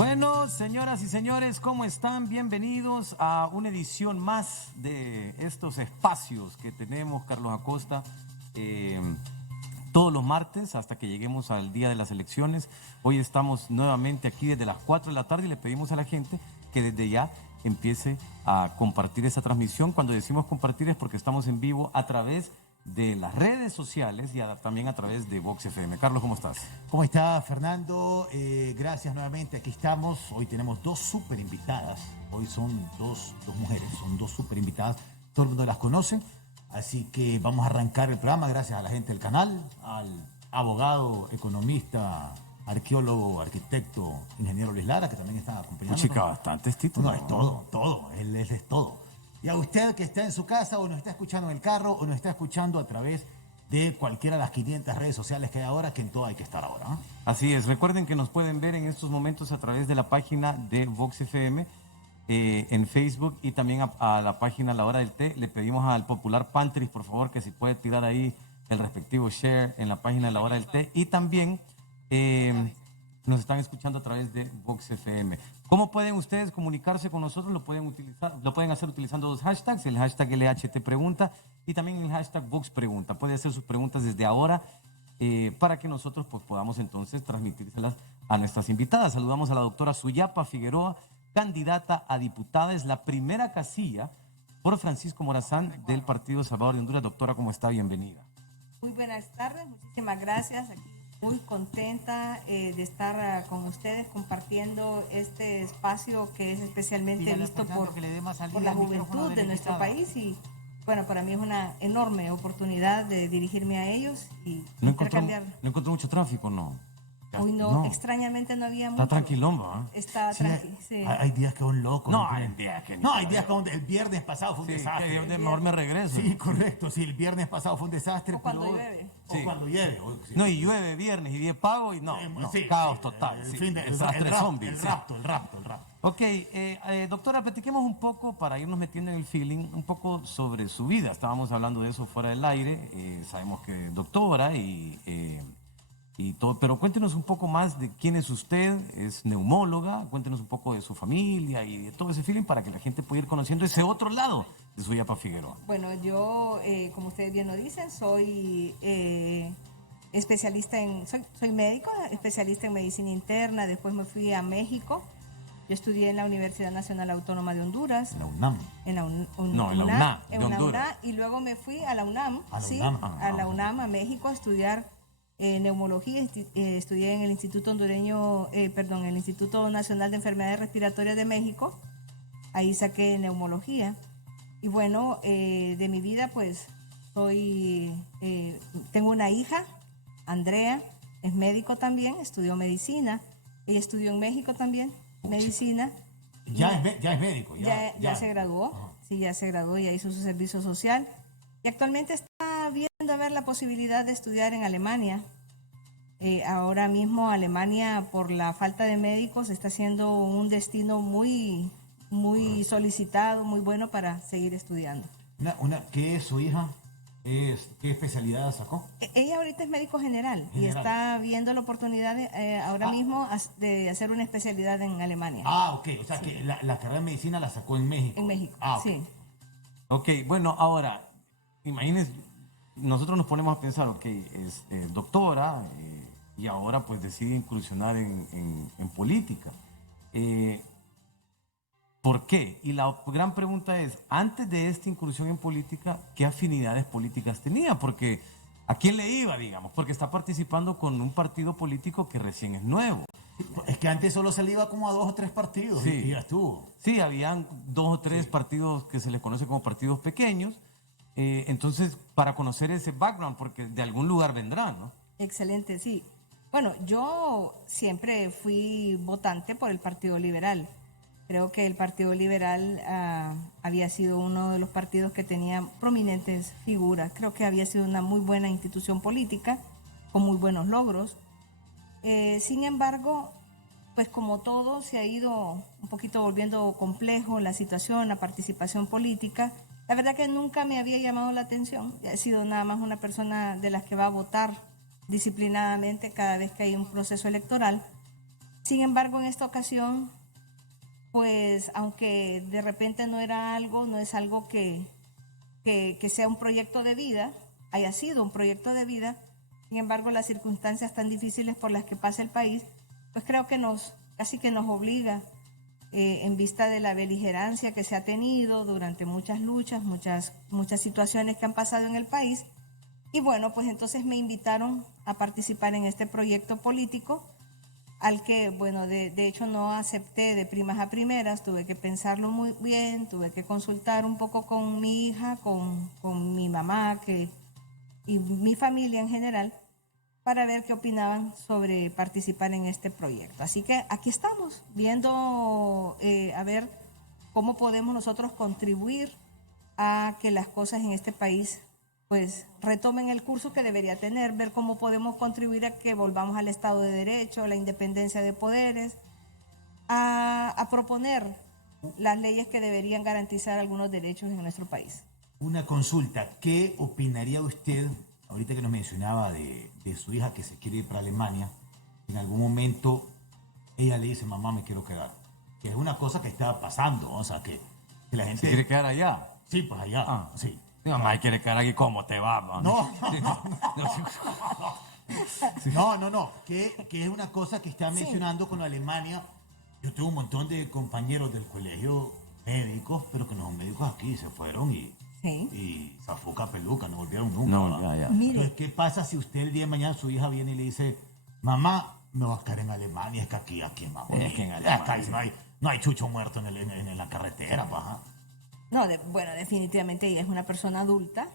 Bueno, señoras y señores, ¿cómo están? Bienvenidos a una edición más de estos espacios que tenemos, Carlos Acosta, todos los martes hasta que lleguemos al día de las elecciones. Hoy estamos nuevamente aquí desde las 4 de la tarde y le pedimos a la gente que desde ya empiece a compartir esta transmisión. Cuando decimos compartir es porque estamos en vivo a través de las redes sociales y también a través de Vox FM. Carlos, ¿cómo estás? ¿Cómo está, Fernando? Gracias nuevamente, aquí estamos. Hoy tenemos dos súper invitadas. Hoy son dos mujeres, son dos súper invitadas. Todo el mundo las conoce, así que vamos a arrancar el programa gracias a la gente del canal, al abogado, economista, arqueólogo, arquitecto, ingeniero Luis Lara, que también está acompañando. Chica, bastantes títulos. No, es todo, él es todo. Y a usted que está en su casa o nos está escuchando en el carro o nos está escuchando a través de cualquiera de las 500 redes sociales que hay ahora, que en todo hay que estar ahora, ¿no? Así es, recuerden que nos pueden ver en estos momentos a través de la página de Vox FM en Facebook y también a la página La Hora del Té. Le pedimos al popular Pantris, por favor, que si puede tirar ahí el respectivo share en la página de La Hora del Té. Y también nos están escuchando a través de Vox FM. ¿Cómo pueden ustedes comunicarse con nosotros? Lo pueden hacer utilizando dos hashtags, el hashtag LHT Pregunta y también el hashtag Vox Pregunta. Puede hacer sus preguntas desde ahora para que nosotros pues, podamos entonces transmitírselas a nuestras invitadas. Saludamos a la doctora Suyapa Figueroa, candidata a diputada. Es la primera casilla por Francisco Morazán del Partido Salvador de Honduras. Doctora, ¿cómo está? Bienvenida. Muy buenas tardes, muchísimas gracias. Aquí muy contenta de estar con ustedes compartiendo este espacio que es especialmente visto por la juventud de nuestro país y bueno, para mí es una enorme oportunidad de dirigirme a ellos y intercambiar. ¿No encontró mucho tráfico, no? Hoy no, extrañamente no había mucho. Está tranquilón, ¿va? Está tranquilo, sí. Hay días que un loco. No, hay días que no. Hay días que el viernes pasado fue un desastre. Mejor me regreso. Sí, correcto. Sí, el viernes pasado fue un desastre. O cuando llueve. O cuando llueve. Sí. No, y llueve viernes y 10 pagos y no, caos total. El desastre zombie. El rapto. Ok, doctora, platiquemos un poco para irnos metiendo en el feeling, un poco sobre su vida. Estábamos hablando de eso fuera del aire. Sabemos que es doctora y todo, pero cuéntenos un poco más de quién es usted, es neumóloga, cuéntenos un poco de su familia y de todo ese feeling para que la gente pueda ir conociendo ese otro lado de Suyapa Figueroa. Yo, como ustedes bien lo dicen, soy especialista soy médico, especialista en medicina interna, después me fui a México, yo estudié en la Universidad Nacional Autónoma de Honduras. En la UNAM. En la UNA, de Honduras. Y luego me fui a la UNAM, a la UNAM, a México, a estudiar neumología. Estudié en el Instituto el Instituto Nacional de Enfermedades Respiratorias de México. Ahí saqué neumología. Y bueno, de mi vida, pues, tengo una hija, Andrea, es médico también, estudió medicina. Ella estudió en México también, medicina. Ya es médico. Ya se graduó, sí, ya se graduó, ya hizo su servicio social. Y actualmente está viendo a ver la posibilidad de estudiar en Alemania. Ahora mismo Alemania, por la falta de médicos, está siendo un destino muy solicitado, muy bueno para seguir estudiando. ¿Qué es su hija? ¿Qué especialidad sacó? Ella ahorita es médico general y está viendo la oportunidad ahora mismo de hacer una especialidad en Alemania. Ok, o sea que la carrera de medicina la sacó en México. En México, okay. Sí. Ok, bueno, ahora, imagínense, nosotros nos ponemos a pensar, ok, es doctora y ahora pues decide incursionar en política. ¿Por qué? Y la gran pregunta es, antes de esta incursión en política, ¿qué afinidades políticas tenía? Porque, ¿a quién le iba, digamos? Porque está participando con un partido político que recién es nuevo. Es que antes solo se le iba como a 2 o 3 partidos y ya estuvo. Sí, habían 2 o 3 partidos que se les conoce como partidos pequeños. Entonces, para conocer ese background, porque de algún lugar vendrán, ¿no? Excelente, sí. Bueno, yo siempre fui votante por el Partido Liberal. Creo que el Partido Liberal había sido uno de los partidos que tenía prominentes figuras. Creo que había sido una muy buena institución política, con muy buenos logros. Sin embargo, pues como todo se ha ido un poquito volviendo complejo la situación, la participación política. La verdad que nunca me había llamado la atención. He sido nada más una persona de las que va a votar disciplinadamente cada vez que hay un proceso electoral. Sin embargo, en esta ocasión, pues aunque de repente no es algo que sea un proyecto de vida, haya sido un proyecto de vida, sin embargo, las circunstancias tan difíciles por las que pasa el país, pues creo que casi que nos obliga, en vista de la beligerancia que se ha tenido durante muchas luchas, muchas situaciones que han pasado en el país. Y bueno, pues entonces me invitaron a participar en este proyecto político, al que, bueno, de hecho no acepté de primas a primeras, tuve que pensarlo muy bien, tuve que consultar un poco con mi hija, con mi mamá y mi familia en general, para ver qué opinaban sobre participar en este proyecto. Así que aquí estamos, viendo a ver cómo podemos nosotros contribuir a que las cosas en este país pues retomen el curso que debería tener, ver cómo podemos contribuir a que volvamos al Estado de Derecho, a la independencia de poderes, a proponer las leyes que deberían garantizar algunos derechos en nuestro país. Una consulta, ¿qué opinaría usted, ahorita que nos mencionaba de su hija que se quiere ir para Alemania, en algún momento ella le dice, mamá, me quiero quedar? Que es una cosa que está pasando, o sea, que la gente... ¿Se quiere quedar allá? Sí, pues allá, Ah. sí. Mi mamá quiere quedar aquí, ¿cómo te va, man? No, que es una cosa que está mencionando con Alemania. Yo tengo un montón de compañeros del colegio médicos, pero que no son médicos aquí, se fueron y zafuca peluca, no volvieron nunca. No, ya. Entonces, ¿qué pasa si usted el día de mañana su hija viene y le dice, mamá, me voy a quedar en Alemania? Es que aquí es más bonito. Es que en Alemania, Acá no hay chucho muerto en la carretera, paja. No, bueno, definitivamente ella es una persona adulta.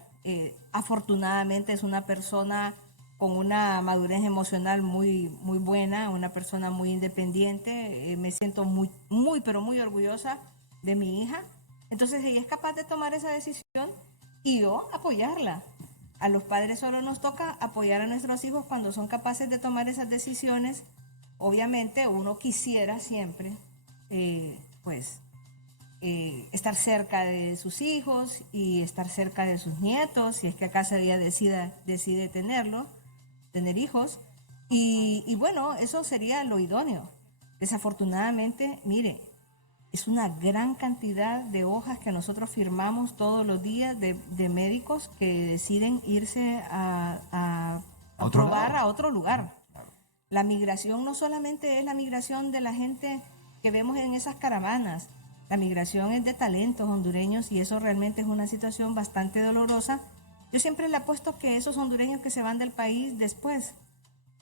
Afortunadamente es una persona con una madurez emocional muy, muy buena, una persona muy independiente. Me siento muy, muy, pero muy orgullosa de mi hija. Entonces ella es capaz de tomar esa decisión y yo apoyarla. A los padres solo nos toca apoyar a nuestros hijos cuando son capaces de tomar esas decisiones. Obviamente uno quisiera siempre, pues, estar cerca de sus hijos y estar cerca de sus nietos, si es que acaso ella decide tener hijos. Y bueno, eso sería lo idóneo. Desafortunadamente, mire, es una gran cantidad de hojas que nosotros firmamos todos los días de médicos que deciden irse a probar a otro lugar. La migración no solamente es la migración de la gente que vemos en esas caravanas, la migración es de talentos hondureños y eso realmente es una situación bastante dolorosa. Yo siempre le apuesto que esos hondureños que se van del país después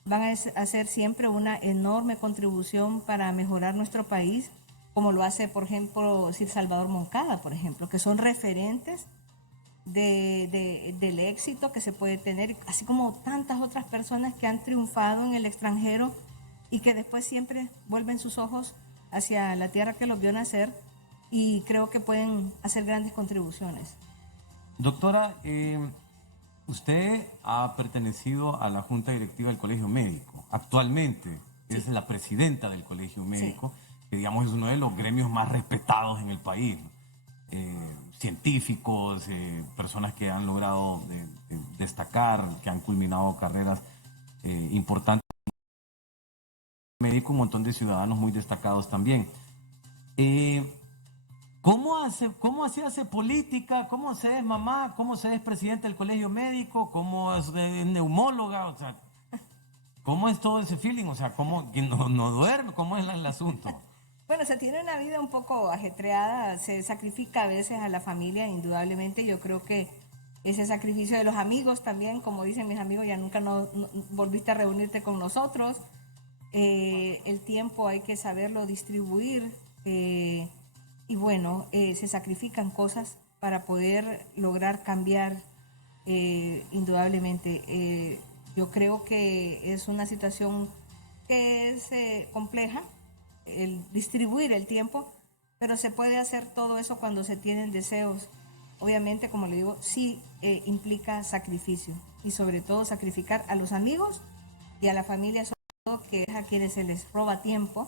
van a hacer siempre una enorme contribución para mejorar nuestro país, como lo hace, por ejemplo, Sir Salvador Moncada, por ejemplo, que son referentes del éxito que se puede tener, así como tantas otras personas que han triunfado en el extranjero y que después siempre vuelven sus ojos hacia la tierra que los vio nacer y creo que pueden hacer grandes contribuciones. Doctora, usted ha pertenecido a la Junta Directiva del Colegio Médico. Actualmente es la presidenta del Colegio Médico, que digamos es uno de los gremios más respetados en el país. Científicos, personas que han logrado destacar, que han culminado carreras importantes. Médico, un montón de ciudadanos muy destacados también. ¿Cómo se hace política? ¿Cómo se es mamá? ¿Cómo se es presidente del colegio médico? ¿Cómo es neumóloga? O sea, ¿cómo es todo ese feeling? O sea, ¿cómo que no duerme? ¿Cómo es el asunto? Bueno, se tiene una vida un poco ajetreada, se sacrifica a veces a la familia, indudablemente. Yo creo que ese sacrificio de los amigos también, como dicen mis amigos, ya nunca no volviste a reunirte con nosotros. El tiempo hay que saberlo distribuir. Y bueno, se sacrifican cosas para poder lograr cambiar, indudablemente. Yo creo que es una situación que es compleja, el distribuir el tiempo, pero se puede hacer todo eso cuando se tienen deseos. Obviamente, como le digo, sí implica sacrificio y sobre todo sacrificar a los amigos y a la familia, sobre todo, que es a quienes se les roba tiempo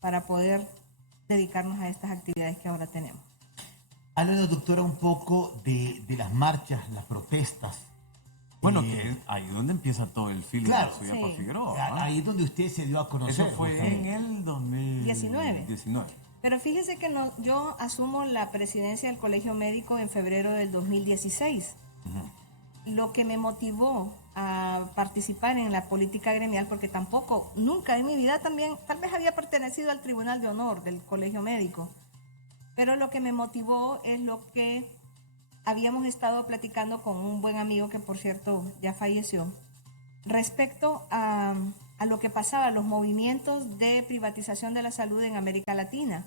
para poder dedicarnos a estas actividades que ahora tenemos. Háblanos, doctora, un poco de las marchas, las protestas. Bueno, que es ahí donde empieza todo el film Claro. de Suyapa Sí. Figueroa. ¿no? Ahí es donde usted se dio a conocer. Eso fue en el 2019. Pero fíjese que yo asumo la presidencia del Colegio Médico en febrero del 2016. Lo que me motivó a participar en la política gremial, porque tampoco, nunca en mi vida también, tal vez había pertenecido al Tribunal de Honor del Colegio Médico, pero lo que me motivó es lo que habíamos estado platicando con un buen amigo que por cierto ya falleció, respecto a lo que pasaba, los movimientos de privatización de la salud en América Latina.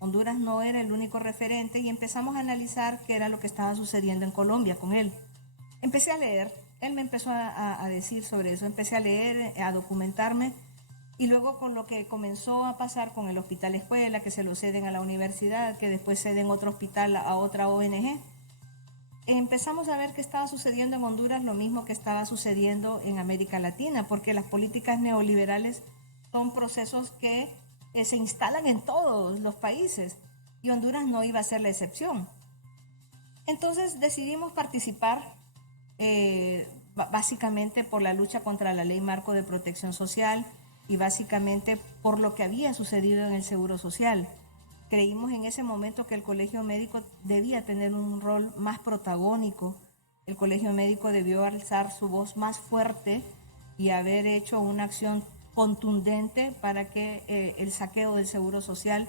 Honduras no era el único referente y empezamos a analizar qué era lo que estaba sucediendo en Colombia con él. Empecé a leer, él me empezó a decir sobre eso, empecé a leer, a documentarme y luego con lo que comenzó a pasar con el hospital escuela, que se lo ceden a la universidad, que después ceden otro hospital a otra ONG, empezamos a ver que estaba sucediendo en Honduras lo mismo que estaba sucediendo en América Latina, porque las políticas neoliberales son procesos que se instalan en todos los países y Honduras no iba a ser la excepción. Entonces decidimos participar básicamente por la lucha contra la ley marco de protección social y básicamente por lo que había sucedido en el Seguro Social. Creímos en ese momento que el Colegio Médico debía tener un rol más protagónico. El Colegio Médico debió alzar su voz más fuerte y haber hecho una acción contundente para que el saqueo del Seguro Social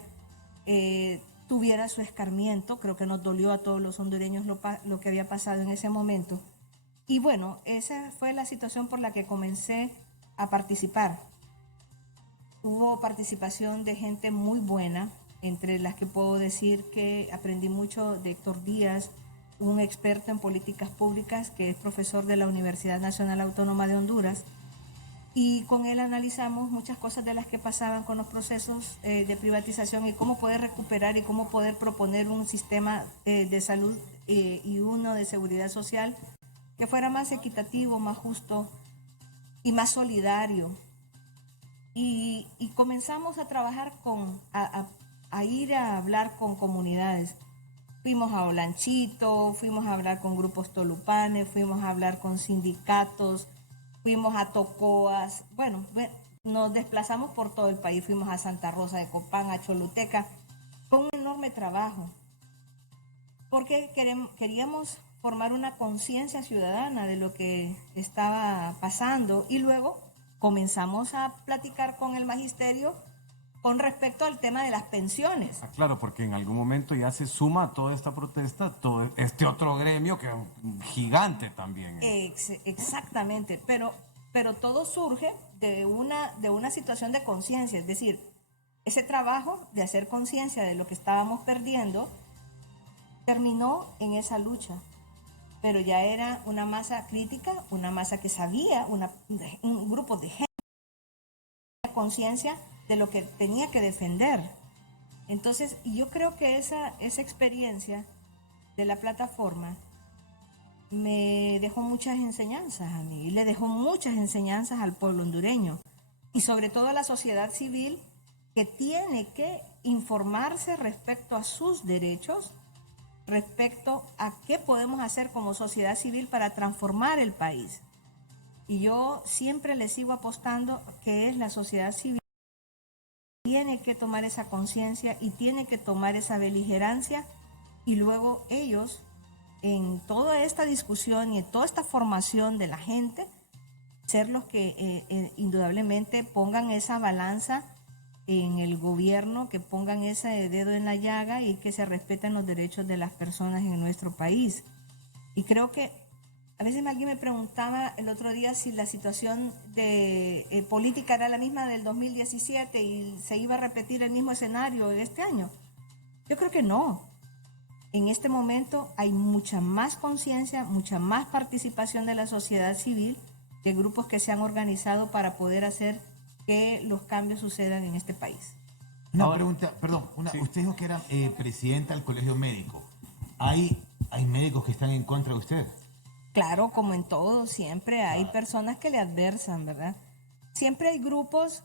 tuviera su escarmiento. Creo que nos dolió a todos los hondureños lo que había pasado en ese momento. Y bueno, esa fue la situación por la que comencé a participar. Hubo participación de gente muy buena, entre las que puedo decir que aprendí mucho de Héctor Díaz, un experto en políticas públicas que es profesor de la Universidad Nacional Autónoma de Honduras, y con él analizamos muchas cosas de las que pasaban con los procesos de privatización y cómo poder recuperar y cómo poder proponer un sistema de salud y uno de seguridad social que fuera más equitativo, más justo y más solidario. Y comenzamos a trabajar a ir a hablar con comunidades. Fuimos a Olanchito, fuimos a hablar con grupos tolupanes, fuimos a hablar con sindicatos, fuimos a Tocoas, bueno, nos desplazamos por todo el país, fuimos a Santa Rosa de Copán, a Choluteca, con un enorme trabajo, porque queríamos formar una conciencia ciudadana de lo que estaba pasando y luego comenzamos a platicar con el magisterio con respecto al tema de las pensiones. Claro, porque en algún momento ya se suma a toda esta protesta, todo este otro gremio que es gigante también. Exactamente, pero todo surge de una situación de conciencia, es decir, ese trabajo de hacer conciencia de lo que estábamos perdiendo terminó en esa lucha, pero ya era una masa crítica, una masa que sabía, un grupo de gente conciencia de lo que tenía que defender. Entonces, yo creo que esa experiencia de la plataforma me dejó muchas enseñanzas a mí, y le dejó muchas enseñanzas al pueblo hondureño, y sobre todo a la sociedad civil, que tiene que informarse respecto a sus derechos, respecto a qué podemos hacer como sociedad civil para transformar el país. Y yo siempre le sigo apostando que es la sociedad civil tiene que tomar esa conciencia y tiene que tomar esa beligerancia, y luego ellos, en toda esta discusión y en toda esta formación de la gente, ser los que indudablemente pongan esa balanza en el gobierno, que pongan ese dedo en la llaga y que se respeten los derechos de las personas en nuestro país. Y creo que a veces alguien me preguntaba el otro día si la situación de política era la misma del 2017 y se iba a repetir el mismo escenario este año. Yo creo que no. En este momento hay mucha más conciencia, mucha más participación de la sociedad civil, de grupos que se han organizado para poder hacer que los cambios sucedan en este país. Una pregunta, perdón, Sí. usted dijo que era presidenta del Colegio Médico. ¿Hay médicos que están en contra de usted? Claro, como en todo, siempre hay personas que le adversan, ¿verdad? Siempre hay grupos.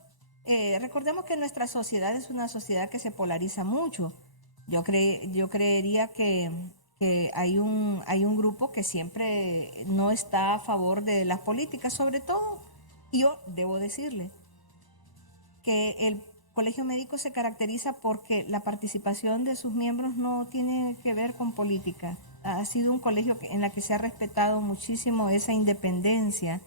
Recordemos que nuestra sociedad es una sociedad que se polariza mucho. Yo creería que que hay un grupo que siempre no está a favor de las políticas, sobre todo, y yo debo decirle que el Colegio Médico se caracteriza porque la participación de sus miembros no tiene que ver con política. Ha sido un colegio en la que se ha respetado muchísimo esa independencia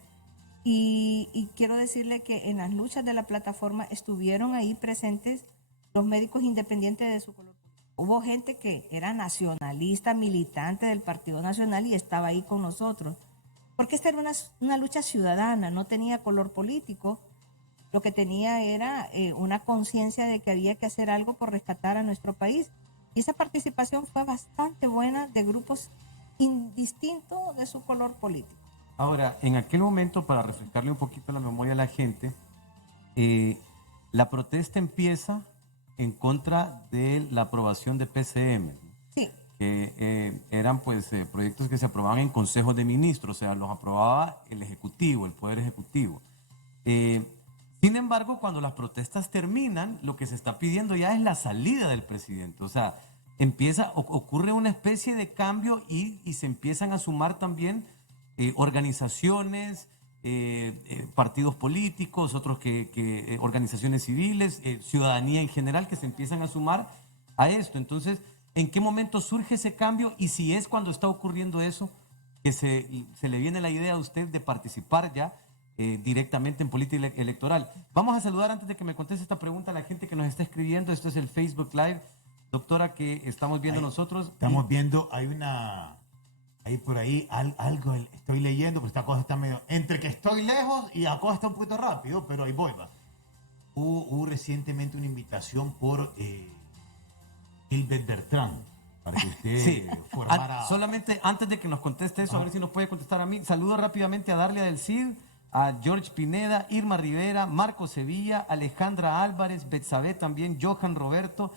y quiero decirle que en las luchas de la plataforma estuvieron ahí presentes los médicos independientes de su color. Hubo gente que era nacionalista, militante del Partido Nacional y estaba ahí con nosotros. Porque esta era una lucha ciudadana, no tenía color político. Lo que tenía era una conciencia de que había que hacer algo por rescatar a nuestro país. Y esa participación fue bastante buena de grupos indistintos de su color político. Ahora, en aquel momento, para refrescarle un poquito la memoria a la gente, la protesta empieza en contra de la aprobación de PCM, Sí. que eran pues proyectos que se aprobaban en consejos de ministros, o sea, los aprobaba el Ejecutivo, el Poder Ejecutivo. Sin embargo, cuando las protestas terminan, lo que se está pidiendo ya es la salida del presidente, o sea, ocurre una especie de cambio y se empiezan a sumar también organizaciones, partidos políticos, otros que organizaciones civiles, ciudadanía en general, que se empiezan a sumar a esto. Entonces, ¿en qué momento surge ese cambio? Y si es cuando está ocurriendo eso, que se le viene la idea a usted de participar ya directamente en política electoral. Vamos a saludar, antes de que me conteste esta pregunta, a la gente que nos está escribiendo. Esto es el Facebook Live, doctora, que estamos viendo nosotros. Estamos viendo, hay por ahí algo, estoy leyendo, pero esta cosa está medio, entre que estoy lejos y la cosa está un poquito rápido, pero ahí voy, va. Hubo recientemente una invitación por Gilbert Bertrand, para que usted Sí. formara... Solamente antes de que nos conteste eso, a ver si nos puede contestar a mí. Saludo rápidamente a Darlia del Cid, a George Pineda, Irma Rivera, Marco Sevilla, Alejandra Álvarez, Betsabe también, Johan Roberto,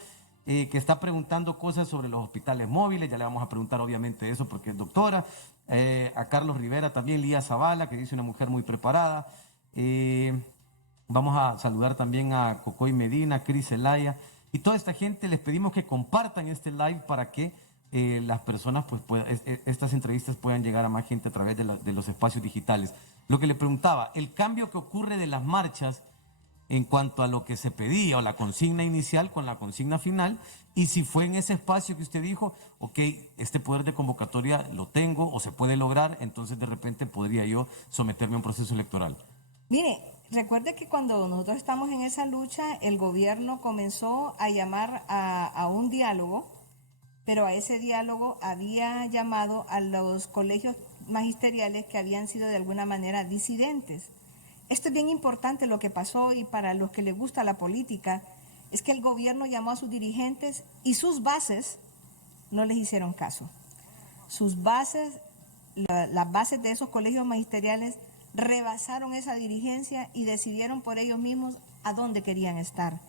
que está preguntando cosas sobre los hospitales móviles. Ya le vamos a preguntar obviamente eso porque es doctora. A Carlos Rivera también, Lía Zavala, que dice una mujer muy preparada. Vamos a saludar también a Cocoy Medina, Cris Zelaya. Y toda esta gente, les pedimos que compartan este live para que las personas, pues, estas entrevistas puedan llegar a más gente a través de los espacios digitales. Lo que le preguntaba, el cambio que ocurre de las marchas en cuanto a lo que se pedía, o la consigna inicial con la consigna final, y si fue en ese espacio que usted dijo, ok, este poder de convocatoria lo tengo o se puede lograr, entonces de repente podría yo someterme a un proceso electoral. Mire, recuerde que cuando nosotros estamos en esa lucha, el gobierno comenzó a llamar a un diálogo, pero a ese diálogo había llamado a los colegios magisteriales que habían sido de alguna manera disidentes. Esto es bien importante lo que pasó, y para los que les gusta la política, es que el gobierno llamó a sus dirigentes y sus bases no les hicieron caso. Sus bases, las bases de esos colegios magisteriales rebasaron esa dirigencia y decidieron por ellos mismos a dónde querían estar.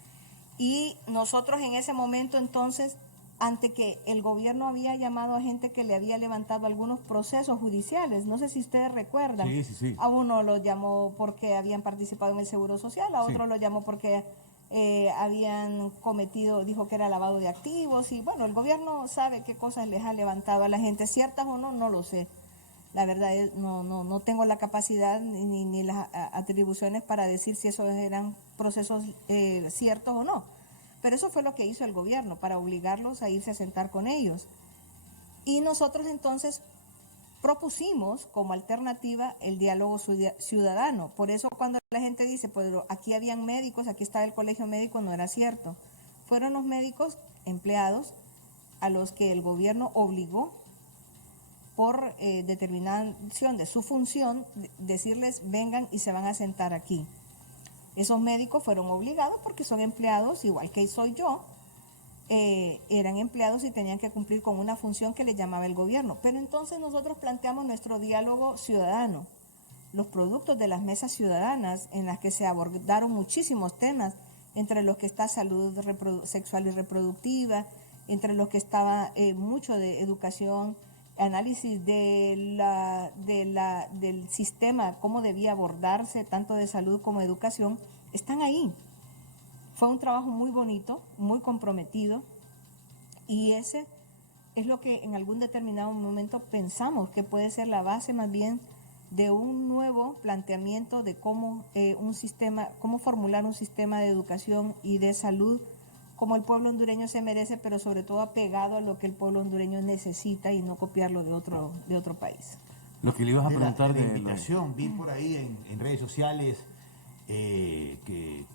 Y nosotros en ese momento entonces, ante que el gobierno había llamado a gente que le había levantado algunos procesos judiciales, no sé si ustedes recuerdan, Sí. a uno lo llamó porque habían participado en el Seguro Social, a otro lo llamó porque habían cometido, dijo que era lavado de activos, y bueno, el gobierno sabe qué cosas les ha levantado a la gente, ciertas o no, no lo sé. La verdad es, no tengo la capacidad ni las atribuciones para decir si esos eran procesos ciertos o no. Pero eso fue lo que hizo el gobierno, para obligarlos a irse a sentar con ellos. Y nosotros entonces propusimos como alternativa el diálogo ciudadano. Por eso cuando la gente dice, pues aquí habían médicos, aquí estaba el colegio médico, no era cierto. Fueron los médicos empleados a los que el gobierno obligó por determinación de su función, decirles vengan y se van a sentar aquí. Esos médicos fueron obligados porque son empleados, igual que soy yo, eran empleados y tenían que cumplir con una función que les llamaba el gobierno. Pero entonces nosotros planteamos nuestro diálogo ciudadano, los productos de las mesas ciudadanas, en las que se abordaron muchísimos temas, entre los que está salud sexual y reproductiva, entre los que estaba mucho de educación, análisis del sistema, cómo debía abordarse, tanto de salud como de educación, están ahí. Fue un trabajo muy bonito, muy comprometido, y ese es lo que en algún determinado momento pensamos que puede ser la base más bien de un nuevo planteamiento de cómo cómo formular un sistema de educación y de salud como el pueblo hondureño se merece, pero sobre todo apegado a lo que el pueblo hondureño necesita y no copiarlo de otro país. Lo que le ibas a preguntar de la de invitación, vi por ahí en redes sociales que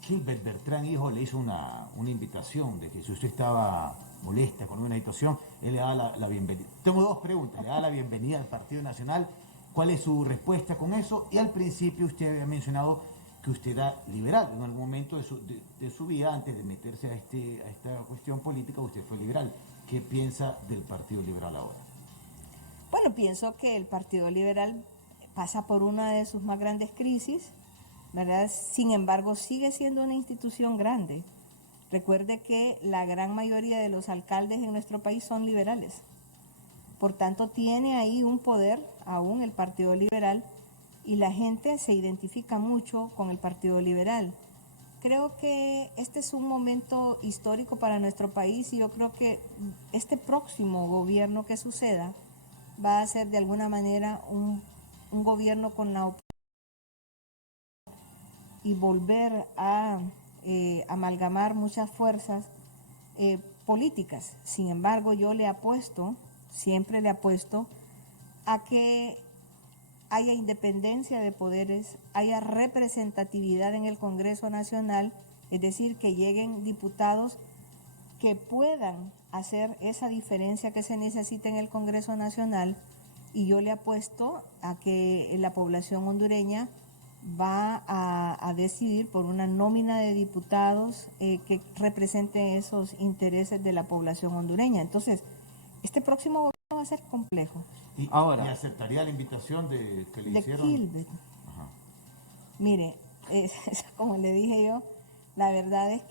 Gilbert Bertrán hijo le hizo una invitación de que si usted estaba molesta con una situación, él le daba la bienvenida. Tengo dos preguntas, le da la bienvenida al Partido Nacional, ¿cuál es su respuesta con eso? Y al principio usted había mencionado que usted era liberal, en algún momento de su vida, antes de meterse a esta cuestión política, usted fue liberal. ¿Qué piensa del Partido Liberal ahora? Bueno, pienso que el Partido Liberal pasa por una de sus más grandes crisis, ¿verdad? Sin embargo, sigue siendo una institución grande. Recuerde que la gran mayoría de los alcaldes en nuestro país son liberales. Por tanto, tiene ahí un poder aún el Partido Liberal y la gente se identifica mucho con el Partido Liberal. Creo que este es un momento histórico para nuestro país y yo creo que este próximo gobierno que suceda va a ser de alguna manera un gobierno con la oposición y volver a amalgamar muchas fuerzas políticas. Sin embargo, yo le apuesto, siempre le apuesto, a que haya independencia de poderes, haya representatividad en el Congreso Nacional, es decir, que lleguen diputados que puedan hacer esa diferencia que se necesita en el Congreso Nacional, y yo le apuesto a que la población hondureña va a decidir por una nómina de diputados que represente esos intereses de la población hondureña. Entonces, este próximo gobierno va a ser complejo. ¿Y aceptaría la invitación que le hicieron? Gilbert. Ajá. Mire, como le dije yo, la verdad es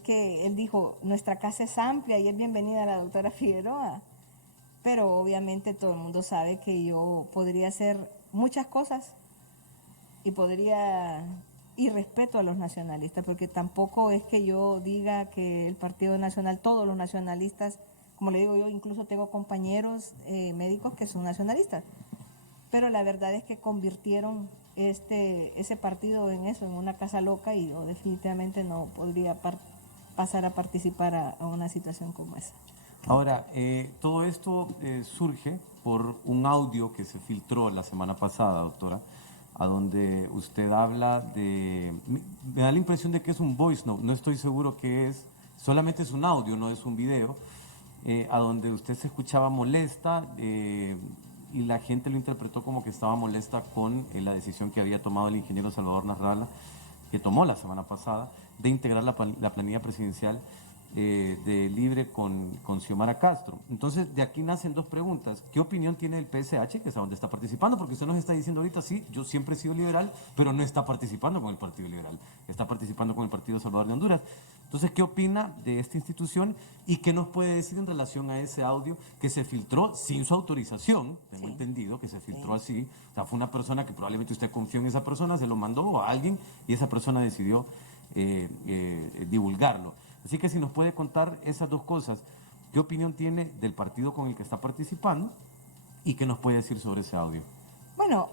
que él dijo, nuestra casa es amplia y es bienvenida a la doctora Figueroa, pero obviamente todo el mundo sabe que yo podría hacer muchas cosas y respeto a los nacionalistas, porque tampoco es que yo diga que el Partido Nacional, todos los nacionalistas, como le digo yo, incluso tengo compañeros médicos que son nacionalistas, pero la verdad es que convirtieron ese partido en eso, en una casa loca, y yo definitivamente no podría pasar a participar a una situación como esa. Ahora, todo esto surge por un audio que se filtró la semana pasada, doctora, a donde usted habla me da la impresión de que es un voice note, no estoy seguro qué es, solamente es un audio, no es un video, a donde usted se escuchaba molesta y la gente lo interpretó como que estaba molesta con la decisión que había tomado el ingeniero Salvador Nasralla, que tomó la semana pasada, de integrar la planilla presidencial de Libre con Xiomara Castro. Entonces, de aquí nacen dos preguntas. ¿Qué opinión tiene el PSH, que es a donde está participando? Porque usted nos está diciendo ahorita, sí, yo siempre he sido liberal, pero no está participando con el Partido Liberal, está participando con el Partido Salvador de Honduras. Entonces, ¿qué opina de esta institución y qué nos puede decir en relación a ese audio que se filtró sin su autorización? Tengo entendido que se filtró así. O sea, fue una persona que probablemente usted confió en esa persona, se lo mandó a alguien y esa persona decidió divulgarlo. Así que si nos puede contar esas dos cosas, ¿qué opinión tiene del partido con el que está participando y qué nos puede decir sobre ese audio? Bueno,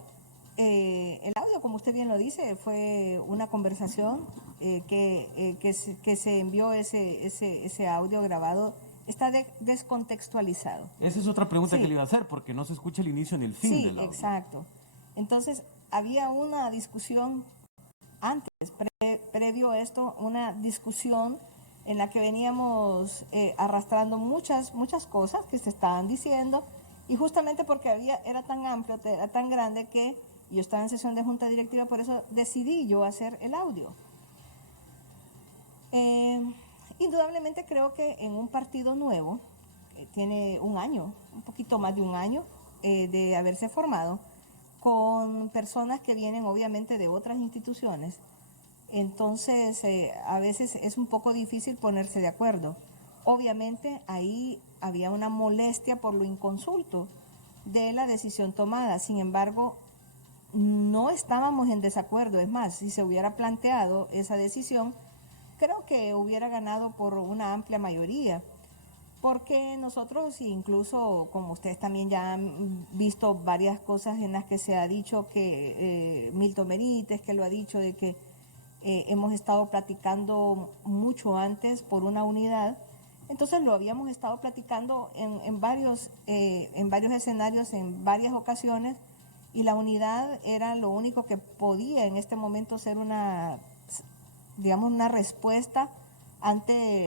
el audio, como usted bien lo dice, fue una conversación que se envió ese audio grabado. Está descontextualizado. Esa es otra pregunta que le iba a hacer, porque no se escucha el inicio ni el fin del audio. Sí, exacto. Entonces, había una discusión antes, previo a esto, una discusión en la que veníamos arrastrando muchas cosas que se estaban diciendo, y justamente porque era tan amplio, era tan grande, que yo estaba en sesión de junta directiva, por eso decidí yo hacer el audio. Indudablemente creo que en un partido nuevo, que tiene un año, un poquito más de un año de haberse formado, con personas que vienen obviamente de otras instituciones, entonces a veces es un poco difícil ponerse de acuerdo. Obviamente ahí había una molestia por lo inconsulto de la decisión tomada. Sin embargo, no estábamos en desacuerdo. Es más, si se hubiera planteado esa decisión, creo que hubiera ganado por una amplia mayoría. Porque nosotros, incluso como ustedes también ya han visto varias cosas en las que se ha dicho que Milton Benítez, que lo ha dicho, de que hemos estado platicando mucho antes por una unidad, entonces lo habíamos estado platicando en varios escenarios, en varias ocasiones, y la unidad era lo único que podía en este momento ser digamos, una respuesta ante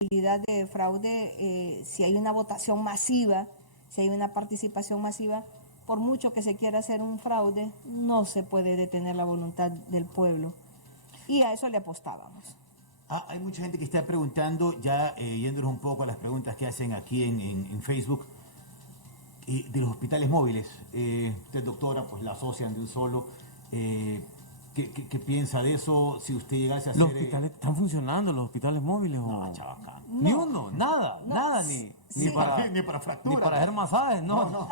de fraude. Si hay una votación masiva, si hay una participación masiva, por mucho que se quiera hacer un fraude, no se puede detener la voluntad del pueblo. Y a eso le apostábamos. Hay mucha gente que está preguntando, ya yéndonos un poco a las preguntas que hacen aquí en Facebook, de los hospitales móviles. Usted, doctora, pues la asocian de un solo. ¿Qué piensa de eso? Si usted llegase a hacer... ¿Los hospitales están funcionando, los hospitales móviles? No, chabacán. Ni uno, nada, No. nada, ni Sí. Ni para fracturas. ni para hacer masajes, no. No.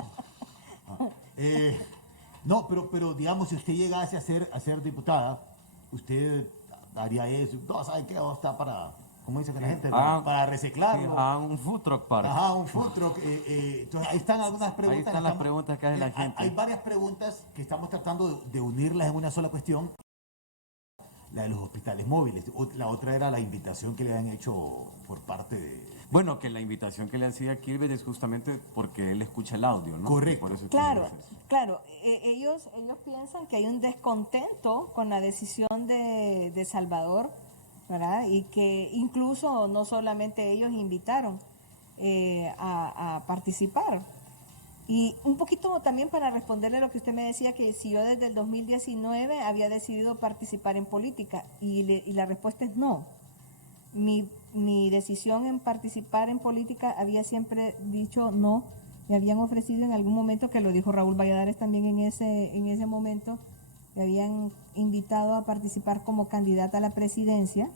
No, pero digamos, si usted llegase a ser diputada, usted haría eso. No, ¿sabe qué? Está para, ¿cómo dice que la gente? Para reciclarlo. Sí, un food truck park. Ajá, un food truck. Entonces, ahí están algunas preguntas. Ahí están las preguntas que hace la gente. Hay varias preguntas que estamos tratando de unirlas en una sola cuestión. La de los hospitales móviles. La otra era la invitación que le han hecho por parte de... Bueno, que la invitación que le hacía Kilbert es justamente porque él escucha el audio, ¿no? Correcto. Por eso Claro, quiere hacer eso. claro. Ellos piensan que hay un descontento con la decisión de Salvador, ¿verdad? Y que incluso no solamente ellos invitaron a participar. Y un poquito también para responderle lo que usted me decía, que si yo desde el 2019 había decidido participar en política, y la respuesta es no. Mi decisión en participar en política había siempre dicho no. Me habían ofrecido en algún momento, que lo dijo Raúl Valladares también en ese momento, me habían invitado a participar como candidata a la presidencia,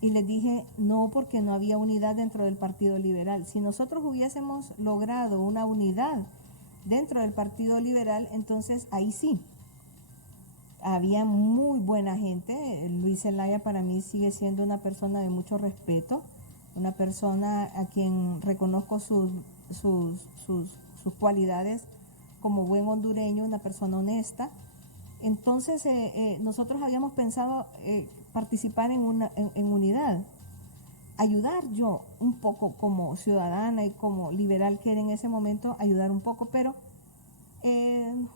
y les dije no, porque no había unidad dentro del Partido Liberal. Si nosotros hubiésemos logrado una unidad dentro del Partido Liberal, entonces ahí sí. Había muy buena gente. Luis Zelaya para mí sigue siendo una persona de mucho respeto, una persona a quien reconozco sus cualidades como buen hondureño, una persona honesta. Entonces nosotros habíamos pensado participar en unidad, ayudar yo un poco como ciudadana y como liberal que era en ese momento, ayudar un poco, pero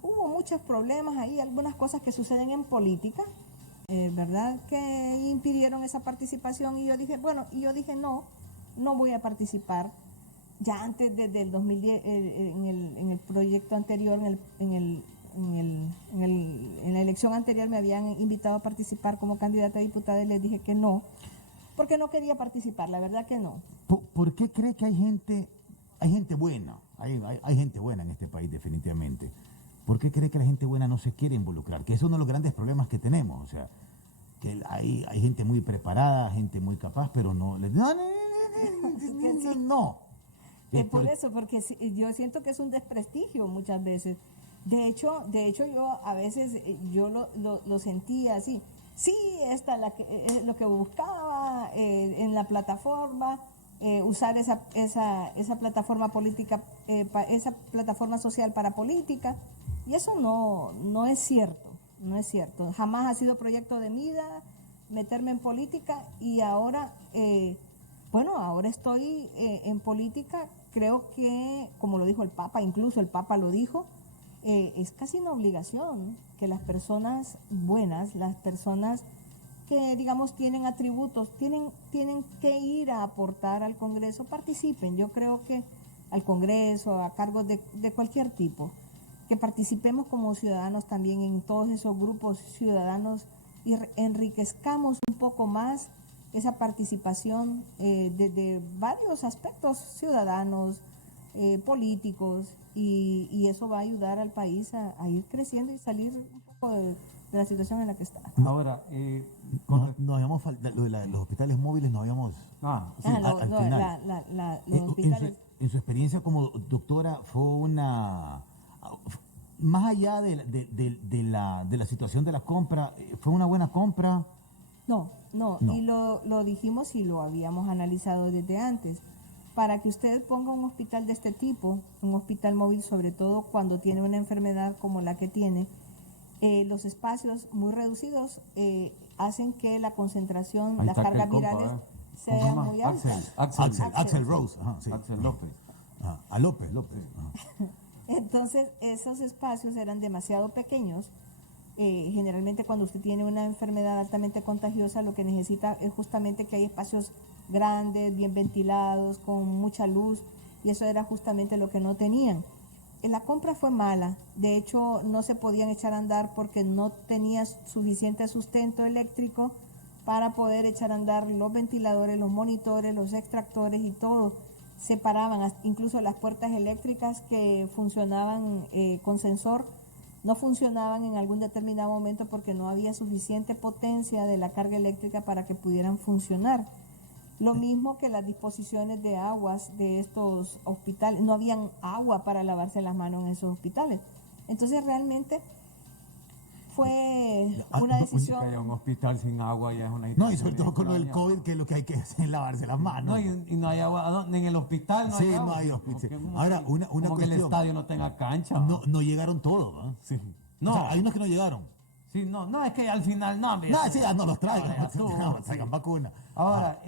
hubo muchos problemas ahí, algunas cosas que suceden en política, ¿verdad?, que impidieron esa participación, y yo dije, no voy a participar. Ya antes, desde el 2010, en el proyecto anterior, en la elección anterior me habían invitado a participar como candidata a diputada, y les dije que no, porque no quería participar, la verdad que no. ¿Por qué cree que hay gente buena? Hay gente buena en este país, definitivamente. ¿Por qué cree que la gente buena no se quiere involucrar? Que es uno de los grandes problemas que tenemos. O sea, que hay gente muy preparada, gente muy capaz, pero no. No. Por eso, porque yo siento que es un desprestigio muchas veces. De hecho yo a veces yo lo sentía así. Sí, esta es lo que buscaba en la plataforma, usar esa plataforma política, esa plataforma social para política, y eso no es cierto, no es cierto. Jamás ha sido proyecto de mi vida meterme en política, y ahora, ahora estoy en política. Creo que, como lo dijo el Papa, incluso el Papa lo dijo, es casi una obligación que las personas buenas, las personas que, digamos, tienen atributos, tienen que ir a aportar al Congreso, participen. Yo creo que al Congreso, a cargos de cualquier tipo, que participemos como ciudadanos también en todos esos grupos ciudadanos, y enriquezcamos un poco más esa participación de varios aspectos ciudadanos, políticos, y eso va a ayudar al país a ir creciendo y salir un poco de la situación en la que está. Ahora, Nos habíamos lo de los hospitales móviles, nos habíamos... sí, al final. Los hospitales. En su experiencia como doctora, fue una... Más allá de la situación de la compra, ¿fue una buena compra? No. Y lo dijimos y lo habíamos analizado desde antes. para que usted ponga un hospital de este tipo, un hospital móvil, sobre todo cuando tiene una enfermedad como la que tiene, los espacios muy reducidos hacen que la concentración, Ahí las está cargas aquel compa, virales ¿cómo se sean llama? muy altas. Axel Rose. Ajá, sí. Axel López. Ajá, a López. Ajá. Entonces, esos espacios eran demasiado pequeños. Generalmente cuando usted tiene una enfermedad altamente contagiosa, lo que necesita es justamente que hay espacios grandes, bien ventilados, con mucha luz, y eso era justamente lo que no tenían. La compra fue mala, de hecho no se podían echar a andar porque no tenía suficiente sustento eléctrico para poder echar a andar los ventiladores, los monitores, los extractores y todo. Se paraban, incluso las puertas eléctricas que funcionaban con sensor no funcionaban en algún determinado momento porque no había suficiente potencia de la carga eléctrica para que pudieran funcionar. Lo mismo que las disposiciones de aguas de estos hospitales, no habían agua para lavarse las manos en esos hospitales. Entonces realmente fue una Que decisión. haya un hospital sin agua ya es una No, y sobre situación todo con lo del extraña. COVID, que lo que hay que hacer es lavarse las manos. No, y no hay agua. ¿A dónde? En el hospital no Sí, hay agua. no hay Como hospital. que- Ahora, una como que el cuestión. estadio no tenga cancha. No llegaron todos, ¿no? Sí. No. No, O sea, hay unos que no llegaron. sí, no, es que al final no. No, sí, ya no los traigan. Ya estuvo, No, traigan sí. vacuna. Ahora,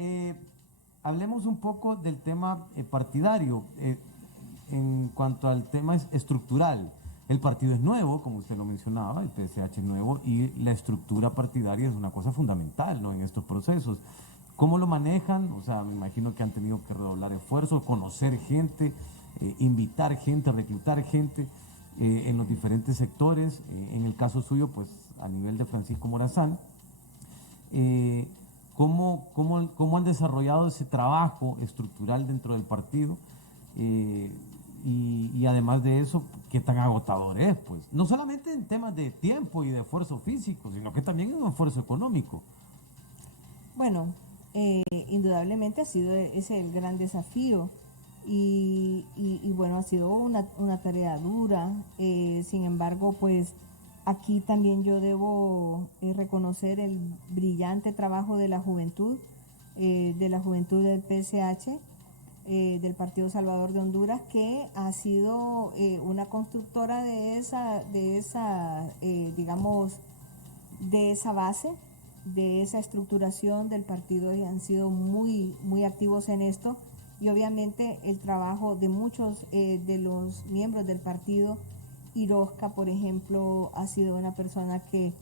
hablemos un poco del tema partidario. En cuanto al tema estructural, el partido es nuevo, como usted lo mencionaba, el PSH es nuevo, y la estructura partidaria es una cosa fundamental, ¿no?, en estos procesos. ¿Cómo lo manejan? O sea, me imagino que han tenido que redoblar esfuerzos, conocer gente, invitar gente, reclutar gente en los diferentes sectores. En el caso suyo, pues a nivel de Francisco Morazán. ¿Cómo han desarrollado ese trabajo estructural dentro del partido? Y además de eso, ¿qué tan agotador es? Pues no solamente en temas de tiempo y de esfuerzo físico, sino que también en un esfuerzo económico. Bueno, indudablemente ha sido ese el gran desafío y bueno, ha sido una tarea dura. Sin embargo, pues aquí también yo debo reconocer el brillante trabajo de la juventud del PSH, del Partido Salvador de Honduras, que ha sido una constructora digamos, de esa base, de esa estructuración del partido, y han sido muy, muy activos en esto. Y obviamente el trabajo de muchos de los miembros del partido. Irosca, por ejemplo, ha sido una persona que